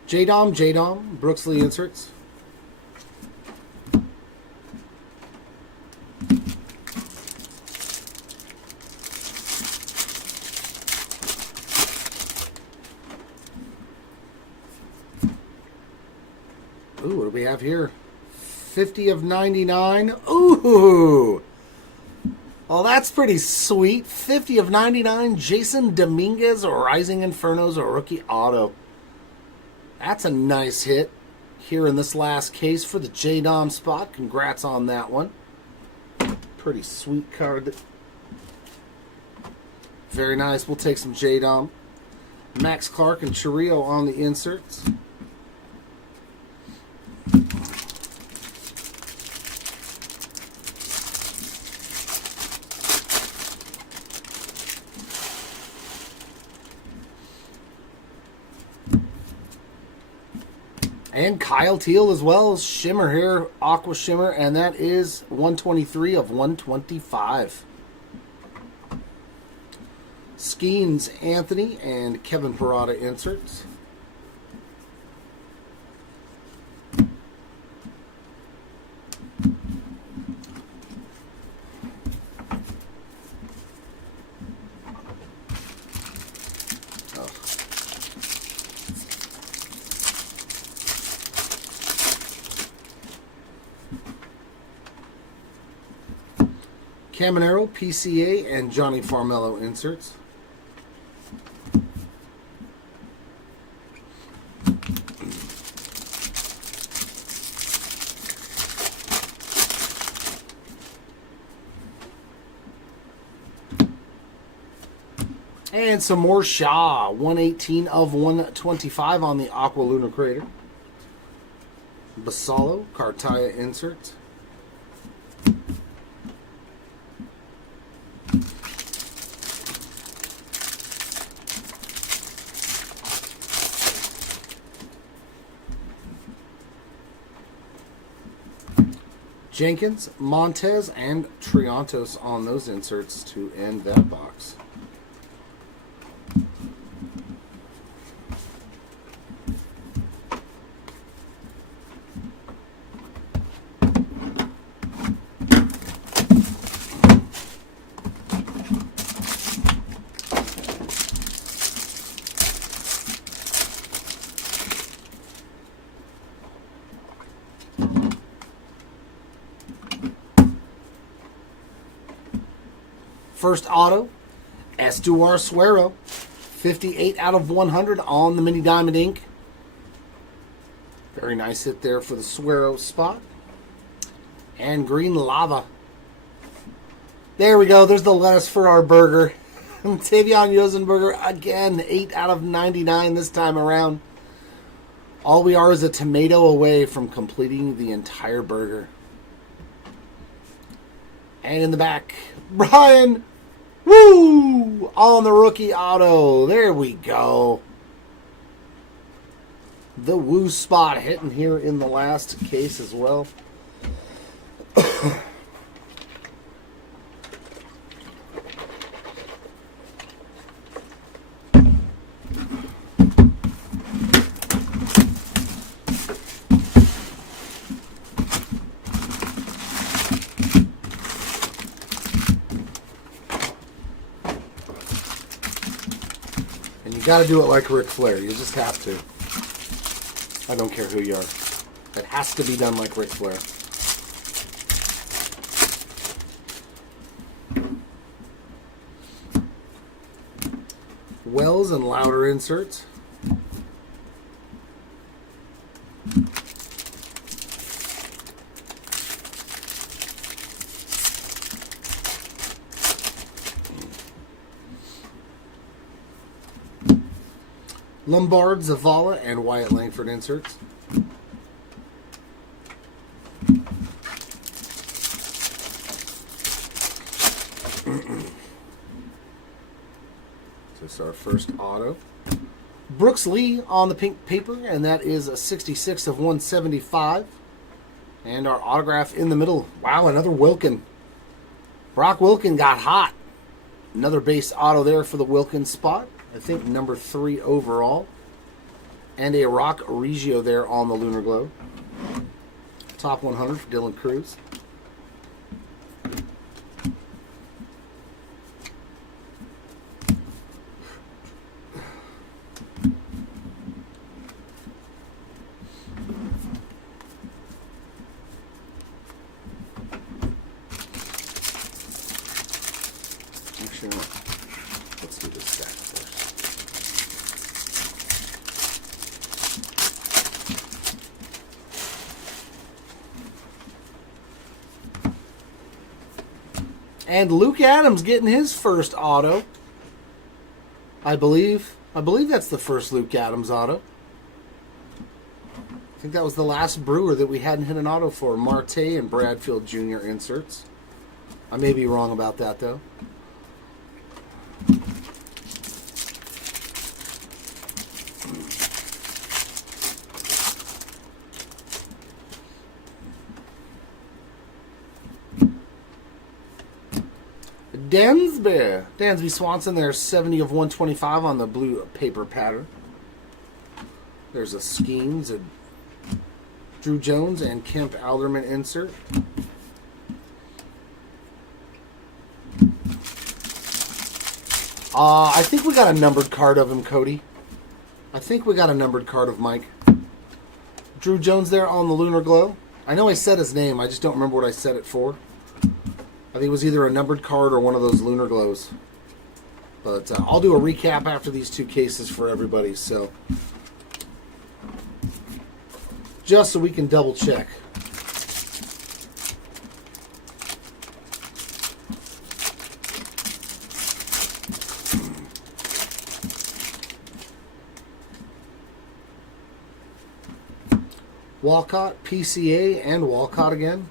J-Dom, Brooksley inserts. Ooh, what do we have here? 50 of 99. Ooh! Well, that's pretty sweet. 50 of 99. Jason Dominguez, Rising Infernos, a rookie auto. That's a nice hit here in this last case for the J-Dom spot. Congrats on that one. Pretty sweet card. Very nice. We'll take some J-Dom. Max Clark and Chioce on the inserts. And Kyle Teal as well as Shimmer here, Aqua Shimmer, and that is 123 of 125. Skeens Anthony and Kevin Parada inserts. Caminero, PCA, and Johnny Farmello inserts. And some more Shaw, 118 of 125 on the Aqua Lunar Crater. Basallo, Cartaya insert. Jenkins, Montez, and Triantos on those inserts to end that box. First auto, Estuar Suero, 58 out of 100 on the Mini Diamond Ink. Very nice hit there for the Suero spot. And Green Lava. There we go. There's the lettuce for our burger. Tavion Yosenberger, again, 8 out of 99 this time around. All we are is a tomato away from completing the entire burger. And in the back, Brian, woo, on the rookie auto. There we go. The woo spot hitting here in the last case as well. You got to do it like Ric Flair. You just have to. I don't care who you are. It has to be done like Ric Flair. Wells and Louder inserts. Lombard, Zavala, and Wyatt Langford inserts. This is our first auto. Brooks Lee on the pink paper, and that is a 66 of 175. And our autograph in the middle. Wow, another Wilkin. Brock Wilkin got hot. Another base auto there for the Wilkin spot. I think number 3 overall. And a Rock Regio there on the Lunar Globe. Top 100 for Dylan Cruz. Actually, let's do this stack first. And Luke Adams getting his first auto. I believe that's the first Luke Adams auto. I think that was the last Brewer that we hadn't hit an auto for. Marte and Bradfield Jr. inserts. I may be wrong about that, though. Dansby Swanson there, 70 of 125 on the blue paper pattern. There's a Schemes, a Drew Jones, and Kemp Alderman insert. I think we got a numbered card of him, Cody. I think we got a numbered card of Mike. Drew Jones there on the Lunar Glow. I know I said his name, I just don't remember what I said it for. I think it was either a numbered card or one of those lunar glows. But I'll do a recap after these two cases for everybody. So just so we can double check. Walcott, PCA, and Walcott again.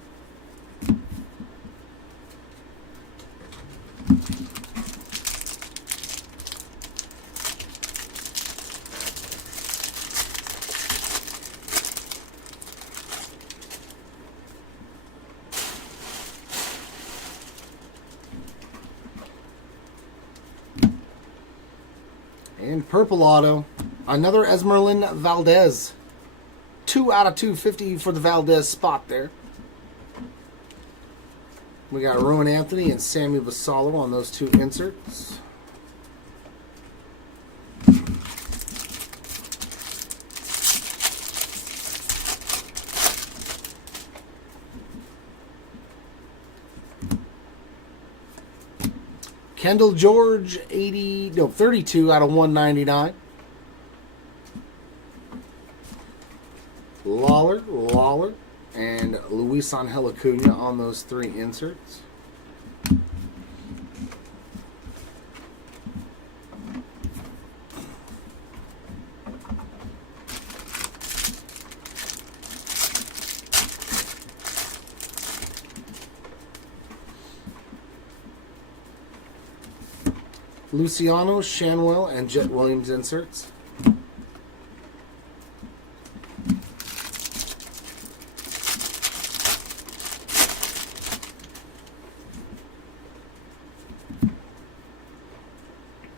And purple auto, another Esmeralda Valdez. 2 out of 250 for the Valdez spot there. We got Rowan Anthony and Sammy Basallo on those two inserts. Kendall George, 32 out of 199. Lawler, and Luis Angel Acuna on those three inserts. Luciano, Shanwell, and Jet Williams inserts.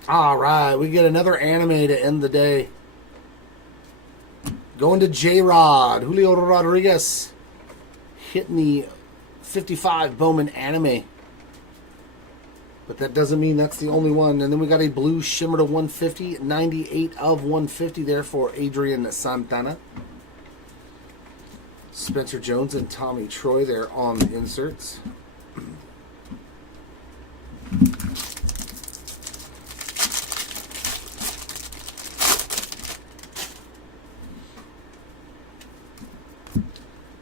All right, we get another anime to end the day. Going to J-Rod, Julio Rodriguez, hitting the 55 Bowman anime. But that doesn't mean that's the only one. And then we got a blue shimmer to 150, 98 of 150 there for Adrian Santana. Spencer Jones and Tommy Troy there on the inserts.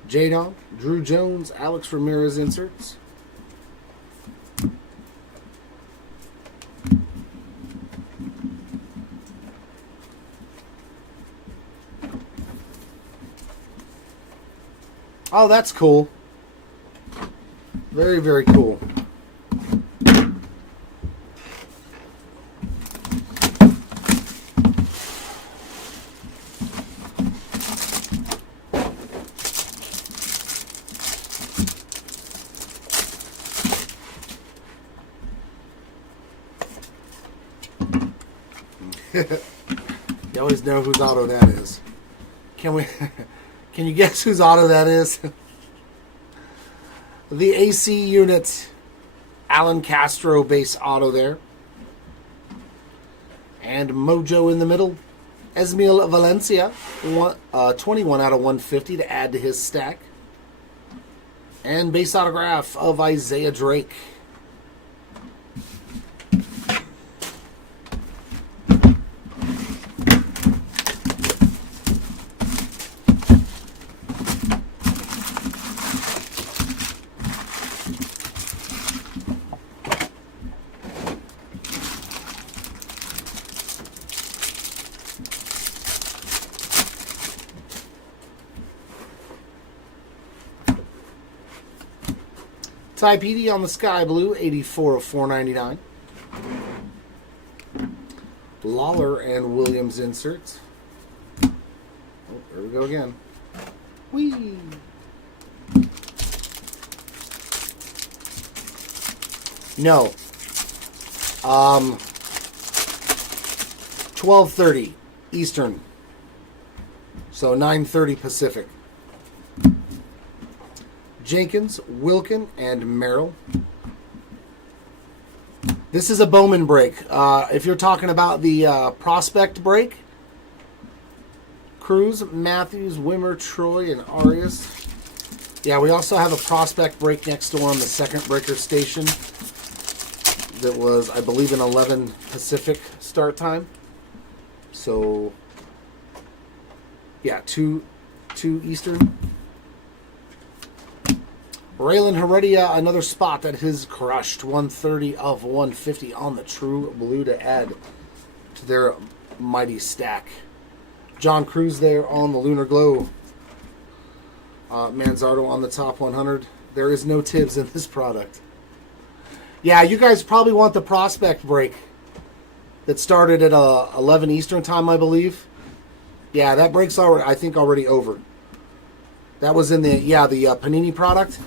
Jadon, Drew Jones, Alex Ramirez inserts. Oh, that's cool. Very, very cool. You always know whose auto that is. Can you guess whose auto that is? The AC unit, Alan Castro base auto there. And Mojo in the middle, Esmil Valencia, 21 out of 150 to add to his stack. And base autograph of Isaiah Drake. Ty Petey on the Sky Blue, 84 of 499. Lawler and Williams inserts. Oh, there we go again. Whee! No. 12:30 Eastern. So 9:30 Pacific. Jenkins, Wilkin, and Merrill. This is a Bowman break. If you're talking about the prospect break, Cruz, Matthews, Wimmer, Troy, and Arias. Yeah, we also have a prospect break next door on the second breaker station. That was, I believe, an 11 Pacific start time. So, yeah, 2 Eastern. Raylan Heredia, another spot that has crushed 130 of 150 on the True Blue to add to their mighty stack. John Cruz there on the Lunar Glow. Manzardo on the top 100. There is no Tibbs in this product. Yeah, you guys probably want the prospect break that started at 11 Eastern time, I believe. Yeah, that break's already, I think, already over. That was in the Panini product.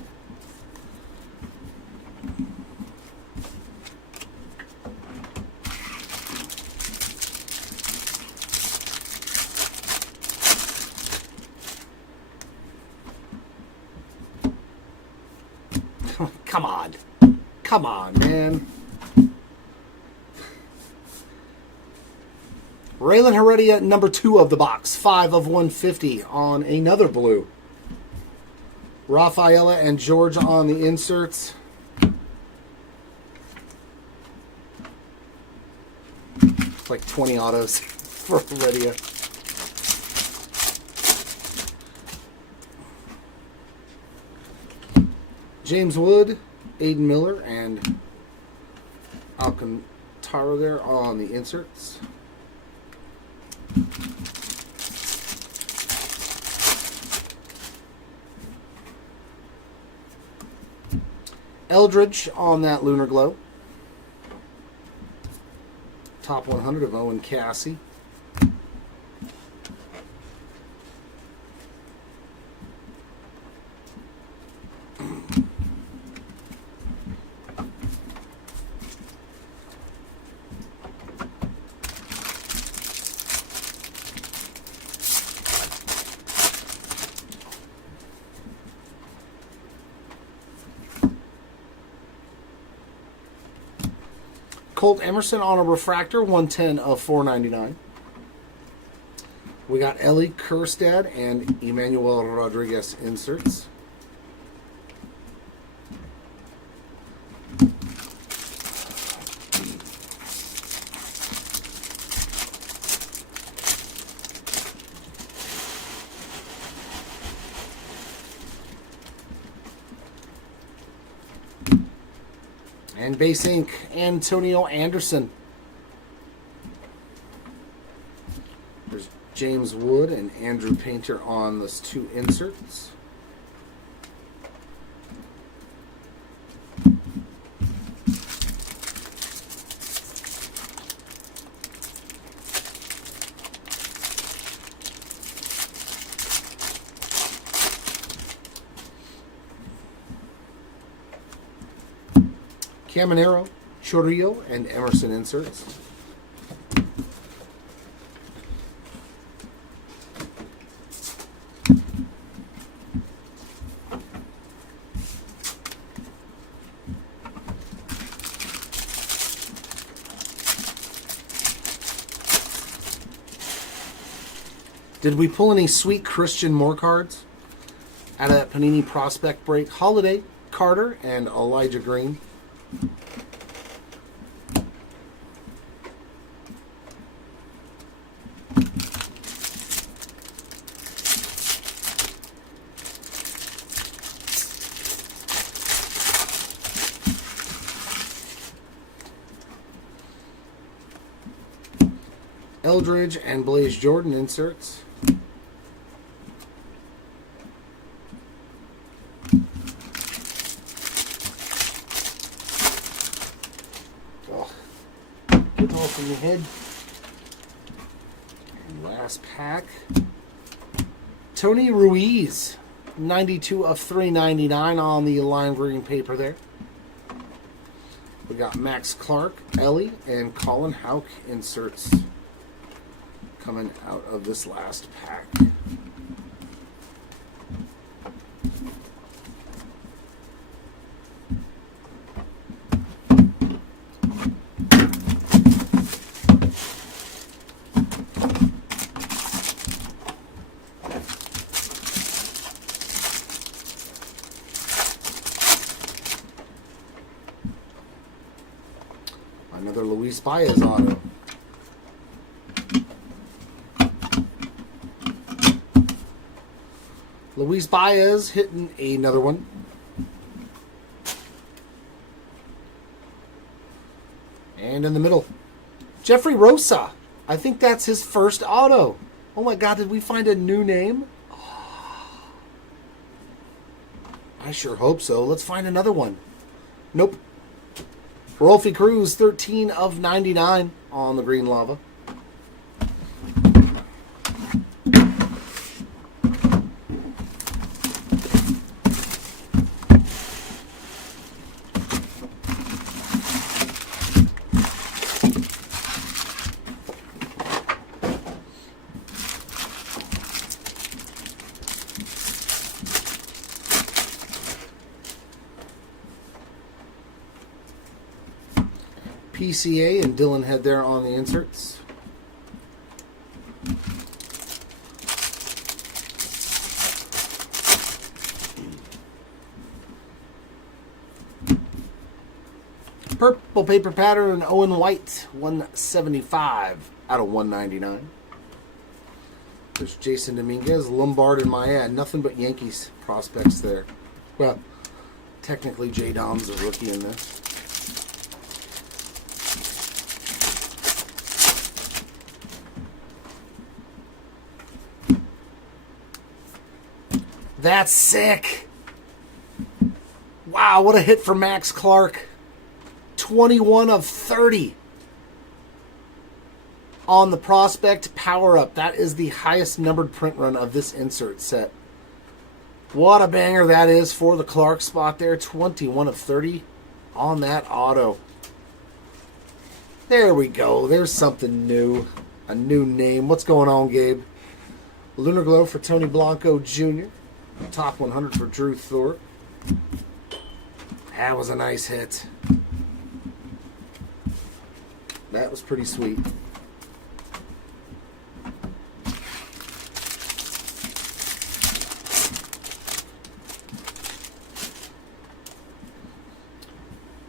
Come on. Come on, man. Raylan Heredia, number 2 of the box. 5 of 150 on another blue. Rafaela and George on the inserts. It's like 20 autos for Heredia. James Wood, Aiden Miller, and Alcantara there on the inserts. Eldridge on that Lunar Glow. Top 100 of Owen Cassie. Colt Emerson on a refractor, 110 of 499. We got Ellie Kerstad and Emmanuel Rodriguez inserts. And base ink, Antonio Anderson. There's James Wood and Andrew Painter on those 2 inserts. Caminero, Chorillo, and Emerson inserts. Did we pull any sweet Christian Moore cards out of that Panini prospect break? Holiday, Carter, and Elijah Green. Eldridge and Blaze Jordan inserts. Get off in the head. And last pack. Tony Ruiz, 92 of 399 on the lime green paper there. We got Max Clark, Ellie, and Colin Houck inserts coming out of this last pack. Another Luis Baez auto. Luis Baez hitting another one. And in the middle, Jeffrey Rosa. I think that's his first auto. Oh my God, did we find a new name? Oh, I sure hope so. Let's find another one. Nope. Rolfie Cruz, 13 of 99 on the green lava. PCA and Dylan Head there on the inserts. Purple paper pattern, Owen White, 175 out of 199. There's Jason Dominguez, Lombard, and Maya. Nothing but Yankees prospects there. Well, technically J. Dom's a rookie in this. That's sick. Wow, what a hit for Max Clark. 21 of 30 on the prospect power up. That is the highest numbered print run of this insert set. What a banger that is for the Clark spot there. 21 of 30 on that auto. There we go. There's something new. A new name. What's going on, Gabe? Lunar Glow for Tony Blanco Jr. Top 100 for Drew Thorpe. That was a nice hit. That was pretty sweet.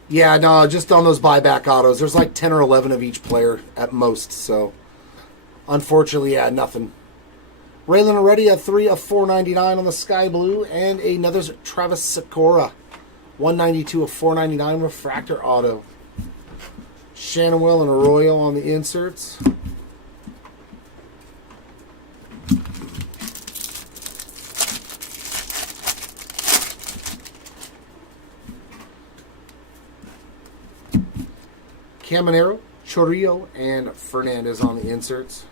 Yeah, no, just on those buyback autos. There's like 10 or 11 of each player at most. So, unfortunately, yeah, nothing. Raylan already a 3 of 499 on the Sky Blue. And another Travis Sakura. 192 of 499 refractor auto. Shannon Will and Arroyo on the inserts. Caminero, Chorillo, and Fernandez on the inserts.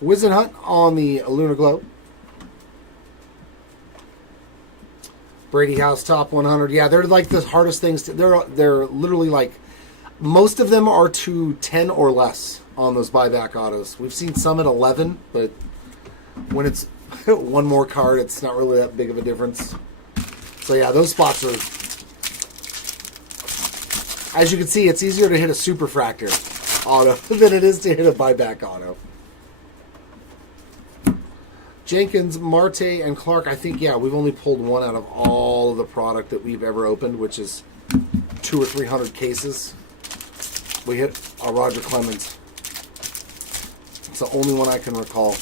Wizen Hunt on the Lunar Glow. Brady House top 100. Yeah, they're like the hardest things. They're literally like, most of them are to 10 or less on those buyback autos. We've seen some at 11, but when it's one more card, it's not really that big of a difference. So yeah, those spots are, as you can see, it's easier to hit a superfractor auto than it is to hit a buyback auto. Jenkins, Marte, and Clark, I think, yeah, we've only pulled one out of all of the product that we've ever opened, which is 200 or 300 cases. We hit a Roger Clemens. It's the only one I can recall.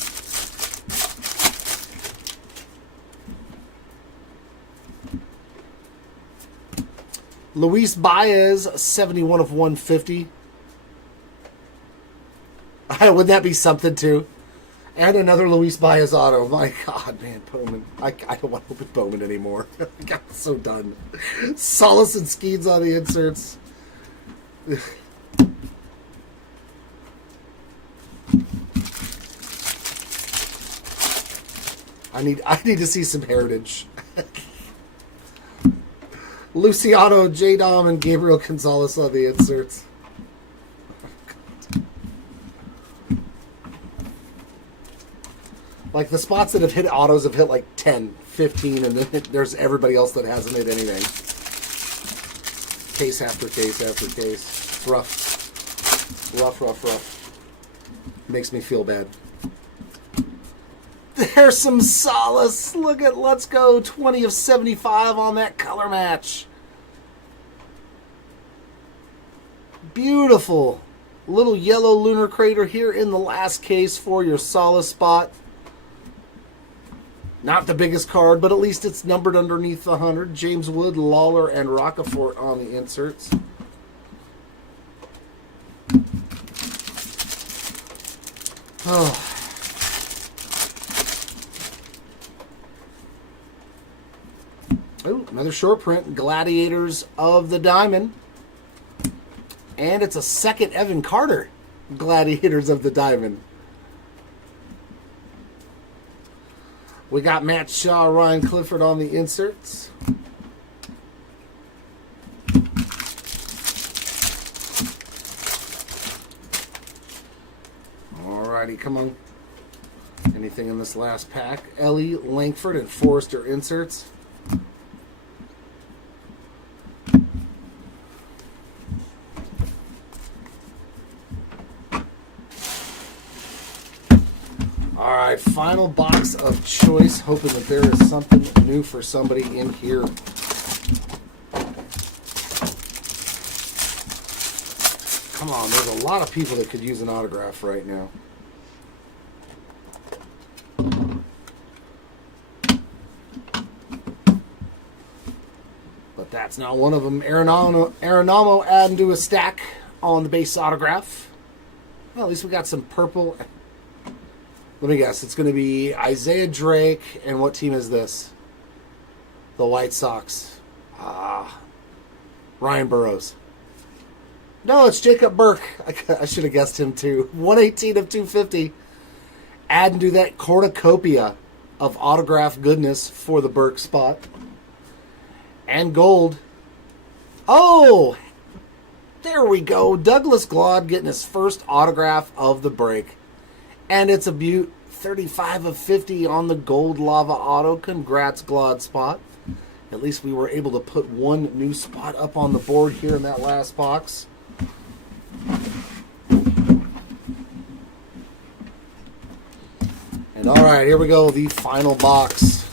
Luis Baez, 71 of 150. Wouldn't that be something, too? And another Luis Baez auto. My God, man, Bowman. I don't want to open Bowman anymore. I got so done. Solis and Skeens on the inserts. I need to see some heritage. Luciano, J. Dom, and Gabriel Gonzalez on the inserts. Like, the spots that have hit autos have hit like 10, 15, and then there's everybody else that hasn't hit anything. Case after case after case. It's rough. Rough. Makes me feel bad. There's some solace. Look at, let's go, 20 of 75 on that color match. Beautiful. Little yellow lunar crater here in the last case for your solace spot. Not the biggest card, but at least it's numbered underneath the 100. James Wood, Lawler, and Rockefort on the inserts. Oh. Oh, another short print, Gladiators of the Diamond. And it's a second Evan Carter, Gladiators of the Diamond. We got Matt Shaw, Ryan Clifford on the inserts. Alrighty, come on. Anything in this last pack? Ellie, Langford, and Forrester inserts. Alright, final box of choice, hoping that there is something new for somebody in here. Come on, there's a lot of people that could use an autograph right now. But that's not one of them. Arenamo adding to a stack on the base autograph. Well, at least we got some purple. Let me guess, it's going to be Isaiah Drake, and what team is this? The White Sox. Ryan Burroughs. No, it's Jacob Burke. I should have guessed him too. 118 of 250. Add and do that cornucopia of autograph goodness for the Burke spot. And gold. Oh! There we go. Douglas Glaude getting his first autograph of the break. And it's a beaut. 35 of 50 on the gold lava auto. Congrats, Glaude spot. At least we were able to put one new spot up on the board here in that last box. And all right, here we go. The final box.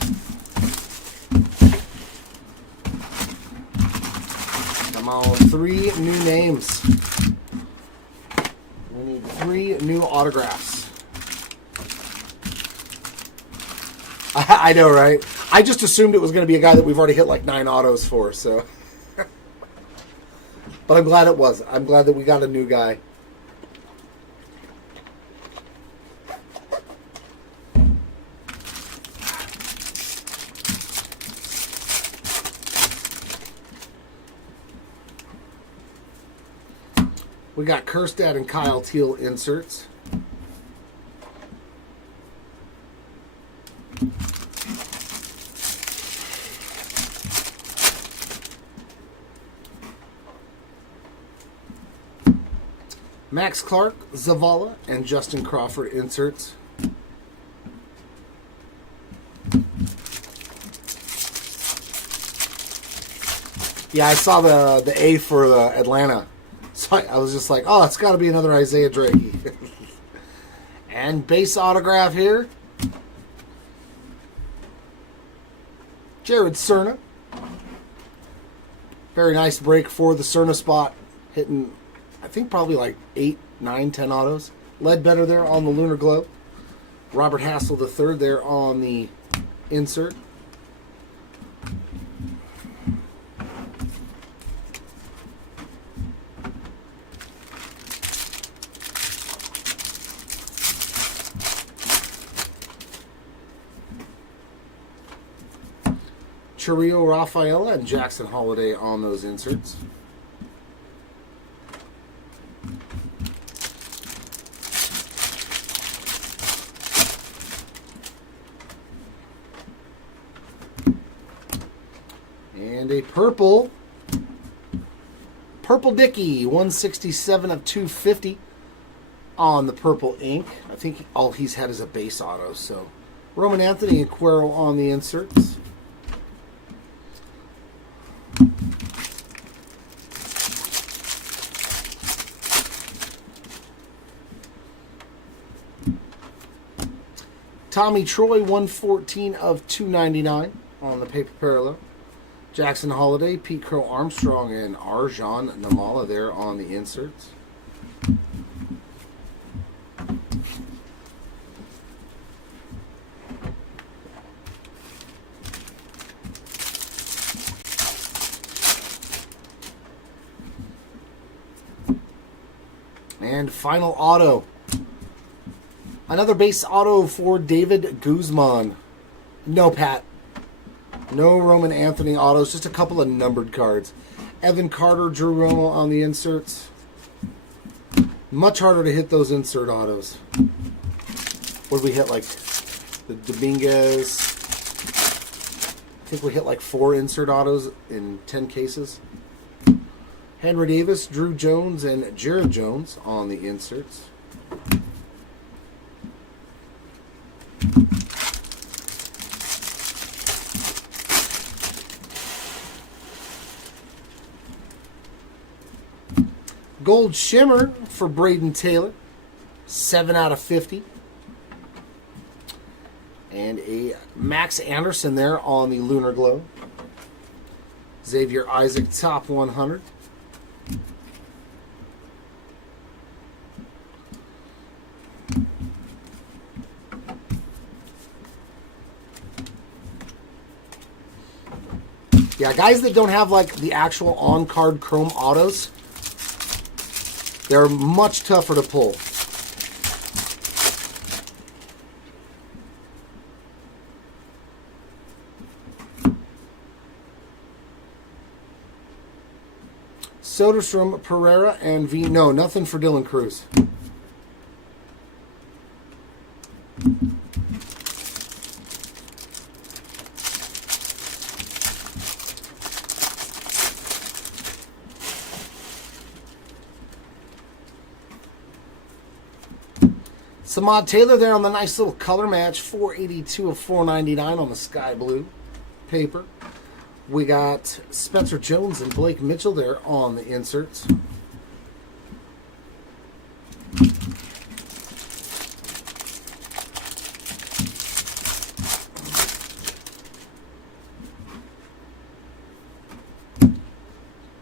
Come on, 3 new names. We need 3 new autographs. I know, right? I just assumed it was going to be a guy that we've already hit like 9 autos for, so. But I'm glad it was. I'm glad that we got a new guy. We got Kerstad and Kyle Teal inserts. Max Clark, Zavala, and Justin Crawford inserts. Yeah, I saw the A for Atlanta. So I was just like, oh, it's got to be another Isaiah Drake. And base autograph here. Jared Cerna. Very nice break for the Cerna spot. Hitting, I think, probably like 8, 9, 10 autos. Ledbetter there on the Lunar Globe. Robert Hassel III there on the insert. Chioce, Rafaela, and Jackson Holiday on those inserts. And a purple Dickey, 167 of 250 on the purple ink. I think all he's had is a base auto. So Roman Anthony and Cuero on the inserts. Tommy Troy, 114 of 299 on the paper parallel. Jackson Holiday, Pete Crow Armstrong, and Arjan Namala there on the inserts. And final auto. Another base auto for David Guzman. No, Pat. No Roman Anthony autos, just a couple of numbered cards. Evan Carter, Drew Romo on the inserts. Much harder to hit those insert autos. What did we hit, like the Dominguez? I think we hit like 4 insert autos in 10 cases. Henry Davis, Drew Jones, and Jared Jones on the inserts. Gold Shimmer for Braden Taylor, 7 out of 50. And a Max Anderson there on the Lunar Glow. Xavier Isaac, top 100. Yeah, guys that don't have like the actual on-card chrome autos, they're much tougher to pull. Soderstrom, Pereira, and V. No, nothing for Dylan Cruz. Samad Taylor there on the nice little color match, 482 of 499 on the sky blue paper. We got Spencer Jones and Blake Mitchell there on the inserts.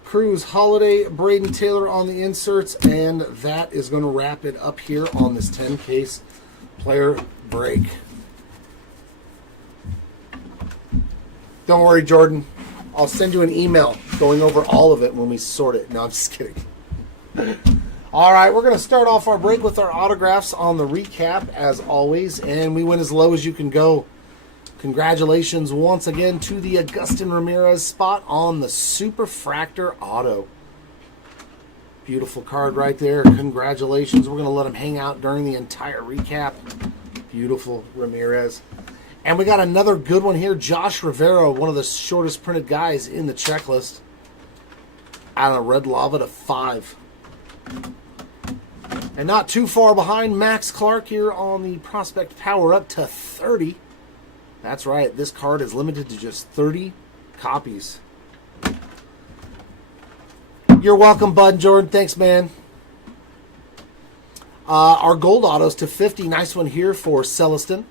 Cruz, Holiday, Braden Taylor on the inserts, and that is going to wrap it up here on this 10-case player break. Don't worry, Jordan. I'll send you an email going over all of it when we sort it. No, I'm just kidding. All right, we're going to start off our break with our autographs on the recap, as always, and we went as low as you can go. Congratulations once again to the Agustin Ramirez spot on the Superfractor Auto. Beautiful card right there. Congratulations. We're going to let him hang out during the entire recap. Beautiful Ramirez. And we got another good one here. Josh Rivera, one of the shortest printed guys in the checklist. Out of Red Lava to 5. And not too far behind, Max Clark here on the Prospect Power Up to 30. That's right, this card is limited to just 30 copies. You're welcome, Bud and Jordan. Thanks, man. Our gold autos to 50. Nice one here for Celestin.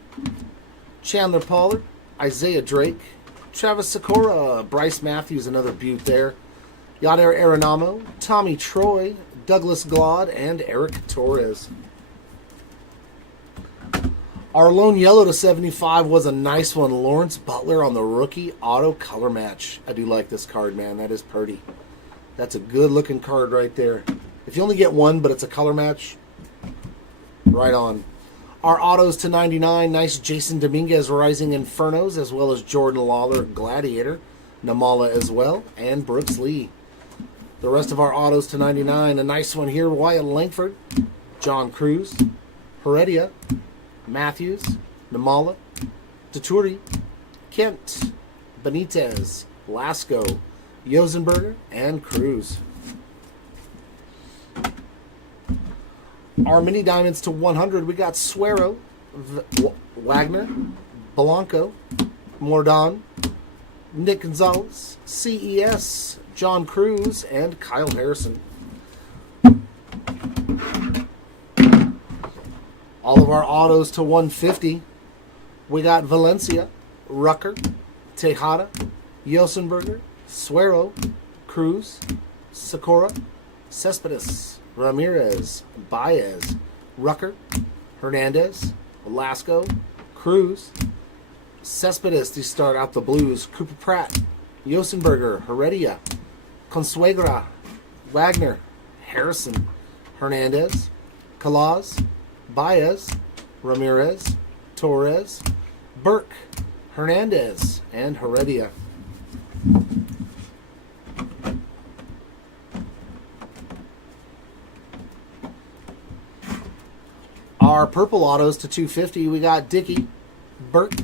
Chandler Pollard, Isaiah Drake, Travis Sikora, Bryce Matthews, another beaut there. Yadier Arenamo, Tommy Troy, Douglas Glod, and Eric Torres. Our lone yellow to 75 was a nice one. Lawrence Butler on the rookie auto color match. I do like this card, man. That is pretty. That's a good looking card right there. If you only get one, but it's a color match, right on. Our autos to 99. Nice Jason Dominguez Rising Infernos, as well as Jordan Lawler Gladiator. Namala as well, and Brooks Lee. The rest of our autos to 99. A nice one here. Wyatt Langford, John Cruz, Heredia, Matthews, Namala, Tuturi, Kent, Benitez, Lasco, Yosenberger, and Cruz. Our mini diamonds to 100, we got Suero, Wagner, Blanco, Mordon, Nick Gonzalez, CES, John Cruz, and Kyle Harrison. All of our autos to 150. We got Valencia, Rucker, Tejada, Yosenberger, Suero, Cruz, Sakura, Cespedes, Ramirez, Baez, Rucker, Hernandez, Velasco, Cruz, Cespedes to start out the Blues, Cooper Pratt, Yosenberger, Heredia, Consuegra, Wagner, Harrison, Hernandez, Calaz, Baez, Ramirez, Torres, Burke, Hernandez, and Heredia. Our purple autos to 250, we got Dickey, Burke,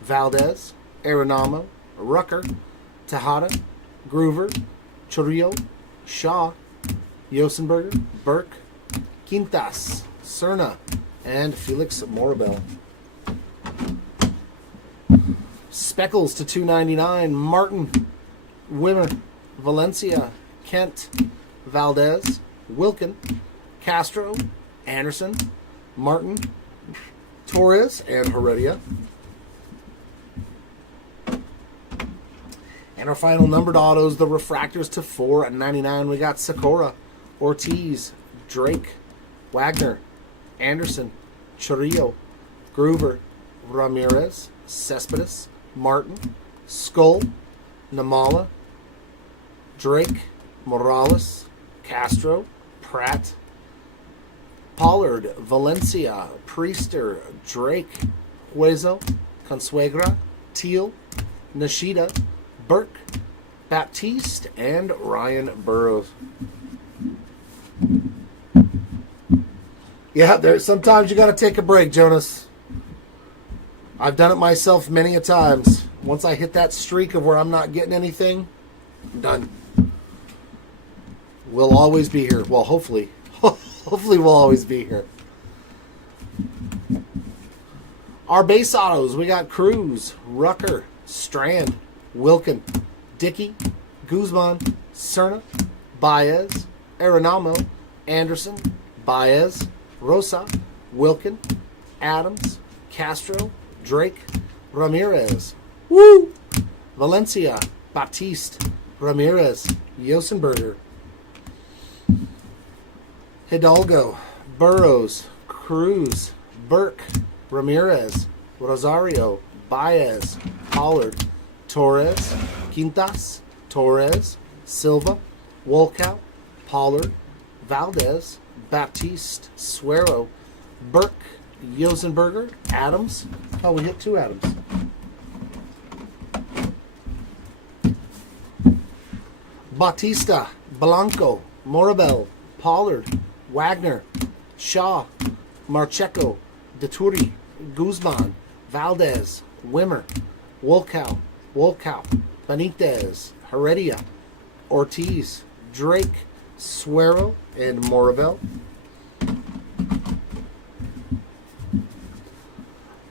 Valdez, Arenamo, Rucker, Tejada, Groover, Chorrillo, Shaw, Yosenberger, Burke, Quintas, Cerna, and Felix Morabel. Speckles to 299, Martin, Wimmer, Valencia, Kent, Valdez, Wilkin, Castro, Anderson, Martin, Torres, and Heredia. And our final numbered autos, the refractors to 499. We got Sakura, Ortiz, Drake, Wagner, Anderson, Chorrillo, Groover, Ramirez, Cespedes, Martin, Skull, Namala, Drake, Morales, Castro, Pratt, Pollard, Valencia, Priester, Drake, Hueso, Consuegra, Teal, Nishida, Burke, Baptiste, and Ryan Burroughs. Yeah, sometimes you got to take a break, Jonas. I've done it myself many a times. Once I hit that streak of where I'm not getting anything, I'm done. We'll always be here. Well, hopefully. Hopefully we'll always be here. Our base autos, we got Cruz, Rucker, Strand, Wilkin, Dickey, Guzman, Cerna, Baez, Arenamo, Anderson, Baez, Rosa, Wilkin, Adams, Castro, Drake, Ramirez, Woo! Valencia, Baptiste, Ramirez, Yosenberger, Hidalgo, Burroughs, Cruz, Burke, Ramirez, Rosario, Baez, Pollard, Torres, Quintas, Torres, Silva, Wolkow, Pollard, Valdez, Baptiste, Suero, Burke, Yosenberger, Adams. Oh, we hit 2 Adams. Bautista, Blanco, Morabel, Pollard, Wagner, Shaw, Marcheco, Deturi, Guzman, Valdez, Wimmer, Wolkow, Benitez, Heredia, Ortiz, Drake, Suero, and Morabel.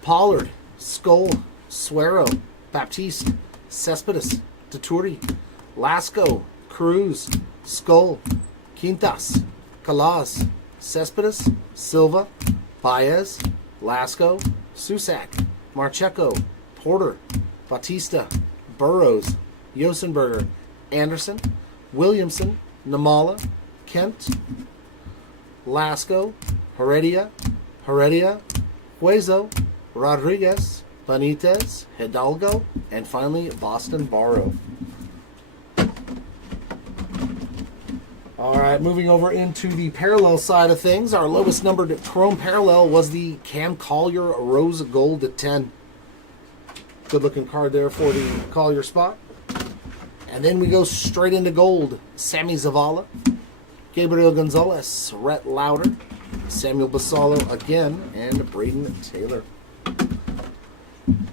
Pollard, Skull, Suero, Baptiste, Cespedes, Deturi, Lasco, Cruz, Skull, Quintas, Calaz, Cespedes, Silva, Baez, Lasco, Susak, Marcheco, Porter, Bautista, Burroughs, Yosenberger, Anderson, Williamson, Namala, Kent, Lasco, Heredia, Hueso, Rodriguez, Benitez, Hidalgo, and finally Boston Barrow. All right, moving over into the parallel side of things, our lowest numbered chrome parallel was the Cam Collier Rose Gold at 10. Good looking card there for the Collier spot. And then we go straight into gold. Sammy Zavala, Gabriel Gonzalez, Rhett Lauder, Samuel Basallo again, and Braden Taylor.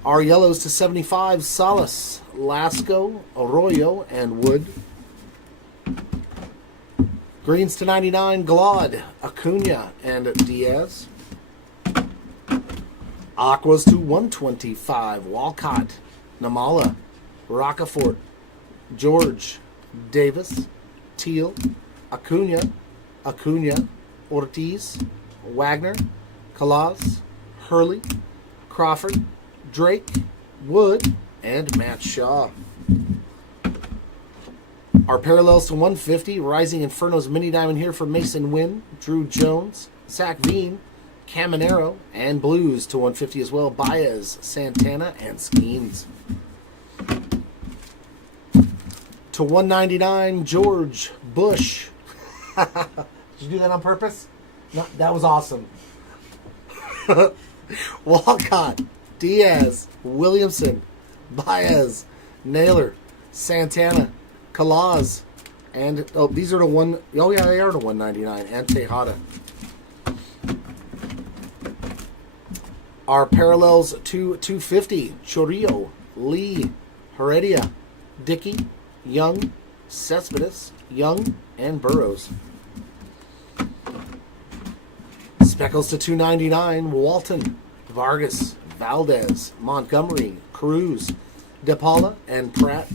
Our yellows to 75, Salas, Lasco, Arroyo, and Wood. Greens to 99, Glad, Acuna, and Diaz. Aquas to 125, Walcott, Namala, Rocafort, George, Davis, Teal, Acuna, Ortiz, Wagner, Calaz, Hurley, Crawford, Drake, Wood, and Matt Shaw. Our parallels to 150, Rising Inferno's mini diamond here for Mason Wynn, Drew Jones, Zach Veen, Caminero, and Blues to 150 as well, Baez, Santana, and Skeens. To 199, George Bush. Did you do that on purpose? No, that was awesome. Walcott, Diaz, Williamson, Baez, Naylor, Santana, Kalaz, and these are the one. Oh yeah, they are the 199. And Tejada. Our parallels to 250: Chorillo, Lee, Heredia, Dickey, Young, Cespedes, Young, and Burrows. Speckles to 299: Walton, Vargas, Valdez, Montgomery, Cruz, DePaula, and Pratt.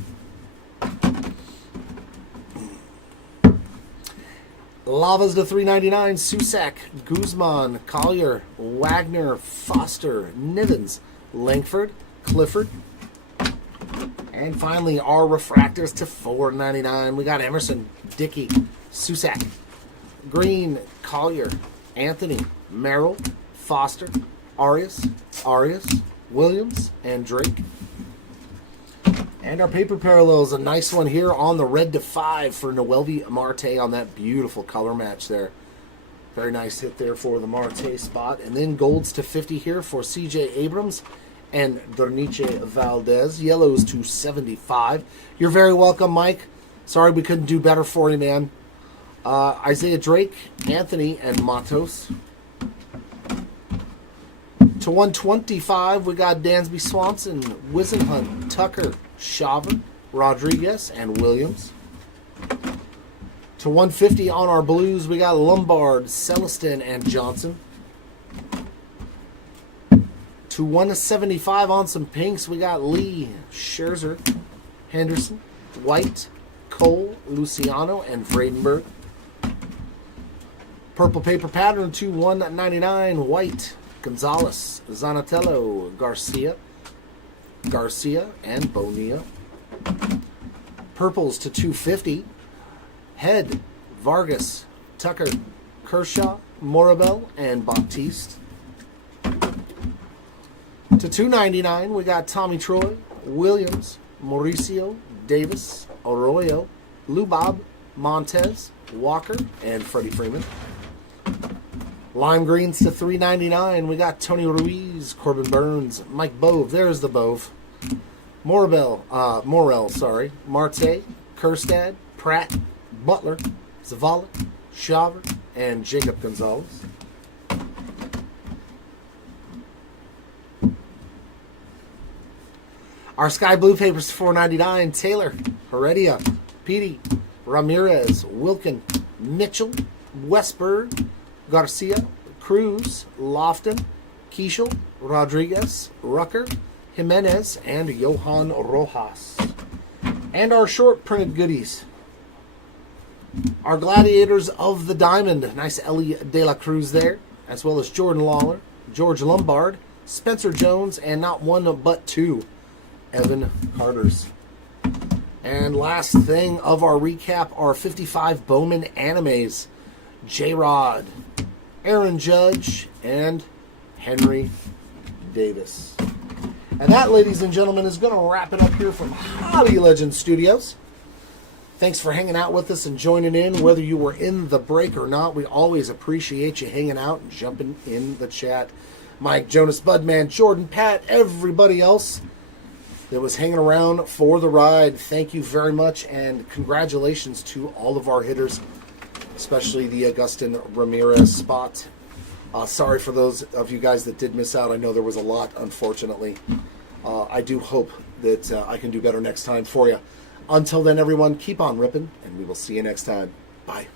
Lavas to 399: Susak, Guzman, Collier, Wagner, Foster, Nivens, Langford, Clifford. And finally, our refractors to 499. We got Emerson, Dickey, Susak, Green, Collier, Anthony, Merrill, Foster, Arias, Williams, and Drake. And our paper parallels, a nice one here on the red to 5 for Noelvi Marte on that beautiful color match there. Very nice hit there for the Marte spot. And then golds to 50 here for CJ Abrams and Dornice Valdez. Yellows to 75. You're very welcome, Mike. Sorry we couldn't do better for you, man. Isaiah Drake, Anthony, and Matos. To 125, we got Dansby Swanson, Wisenhunt, Tucker, Shaver, Rodriguez, and Williams. To 150 on our blues, we got Lombard, Celestin, and Johnson. To 175 on some pinks, we got Lee, Scherzer, Henderson, White, Cole, Luciano, and Vredenberg. Purple paper pattern to 199, White, Gonzalez, Zanatello, Garcia, and Bonilla. Purples to 250, Head, Vargas, Tucker, Kershaw, Morabel, and Baptiste. To 299, we got Tommy Troy, Williams, Mauricio, Davis, Arroyo, Lubob, Montez, Walker, and Freddie Freeman. Lime greens to 399. We got Tony Ruiz, Corbin Burns, Mike Bove. There's the Bove. Morrell, Marte, Kerstad, Pratt, Butler, Zavala, Shaver, and Jacob Gonzalez. Our sky blue papers to 499. Taylor, Heredia, Petey, Ramirez, Wilkin, Mitchell, Westberg, Garcia, Cruz, Lofton, Keishel, Rodriguez, Rucker, Jimenez, and Johan Rojas. And our short printed goodies. Our Gladiators of the Diamond. Nice Ellie De La Cruz there. As well as Jordan Lawler, George Lombard, Spencer Jones, and not one but two, Evan Carters. And last thing of our recap, our 55 Bowman animes. J-Rod, Aaron Judge, and Henry Davis. And that, ladies and gentlemen, is going to wrap it up here from Hobby Legends Studios. Thanks for hanging out with us and joining in. Whether you were in the break or not, we always appreciate you hanging out and jumping in the chat. Mike, Jonas, Budman, Jordan, Pat, everybody else that was hanging around for the ride, thank you very much, and congratulations to all of our hitters, especially the Agustin Ramirez spot. Sorry for those of you guys that did miss out. I know there was a lot, unfortunately. I do hope that I can do better next time for you. Until then, everyone, keep on ripping, and we will see you next time. Bye.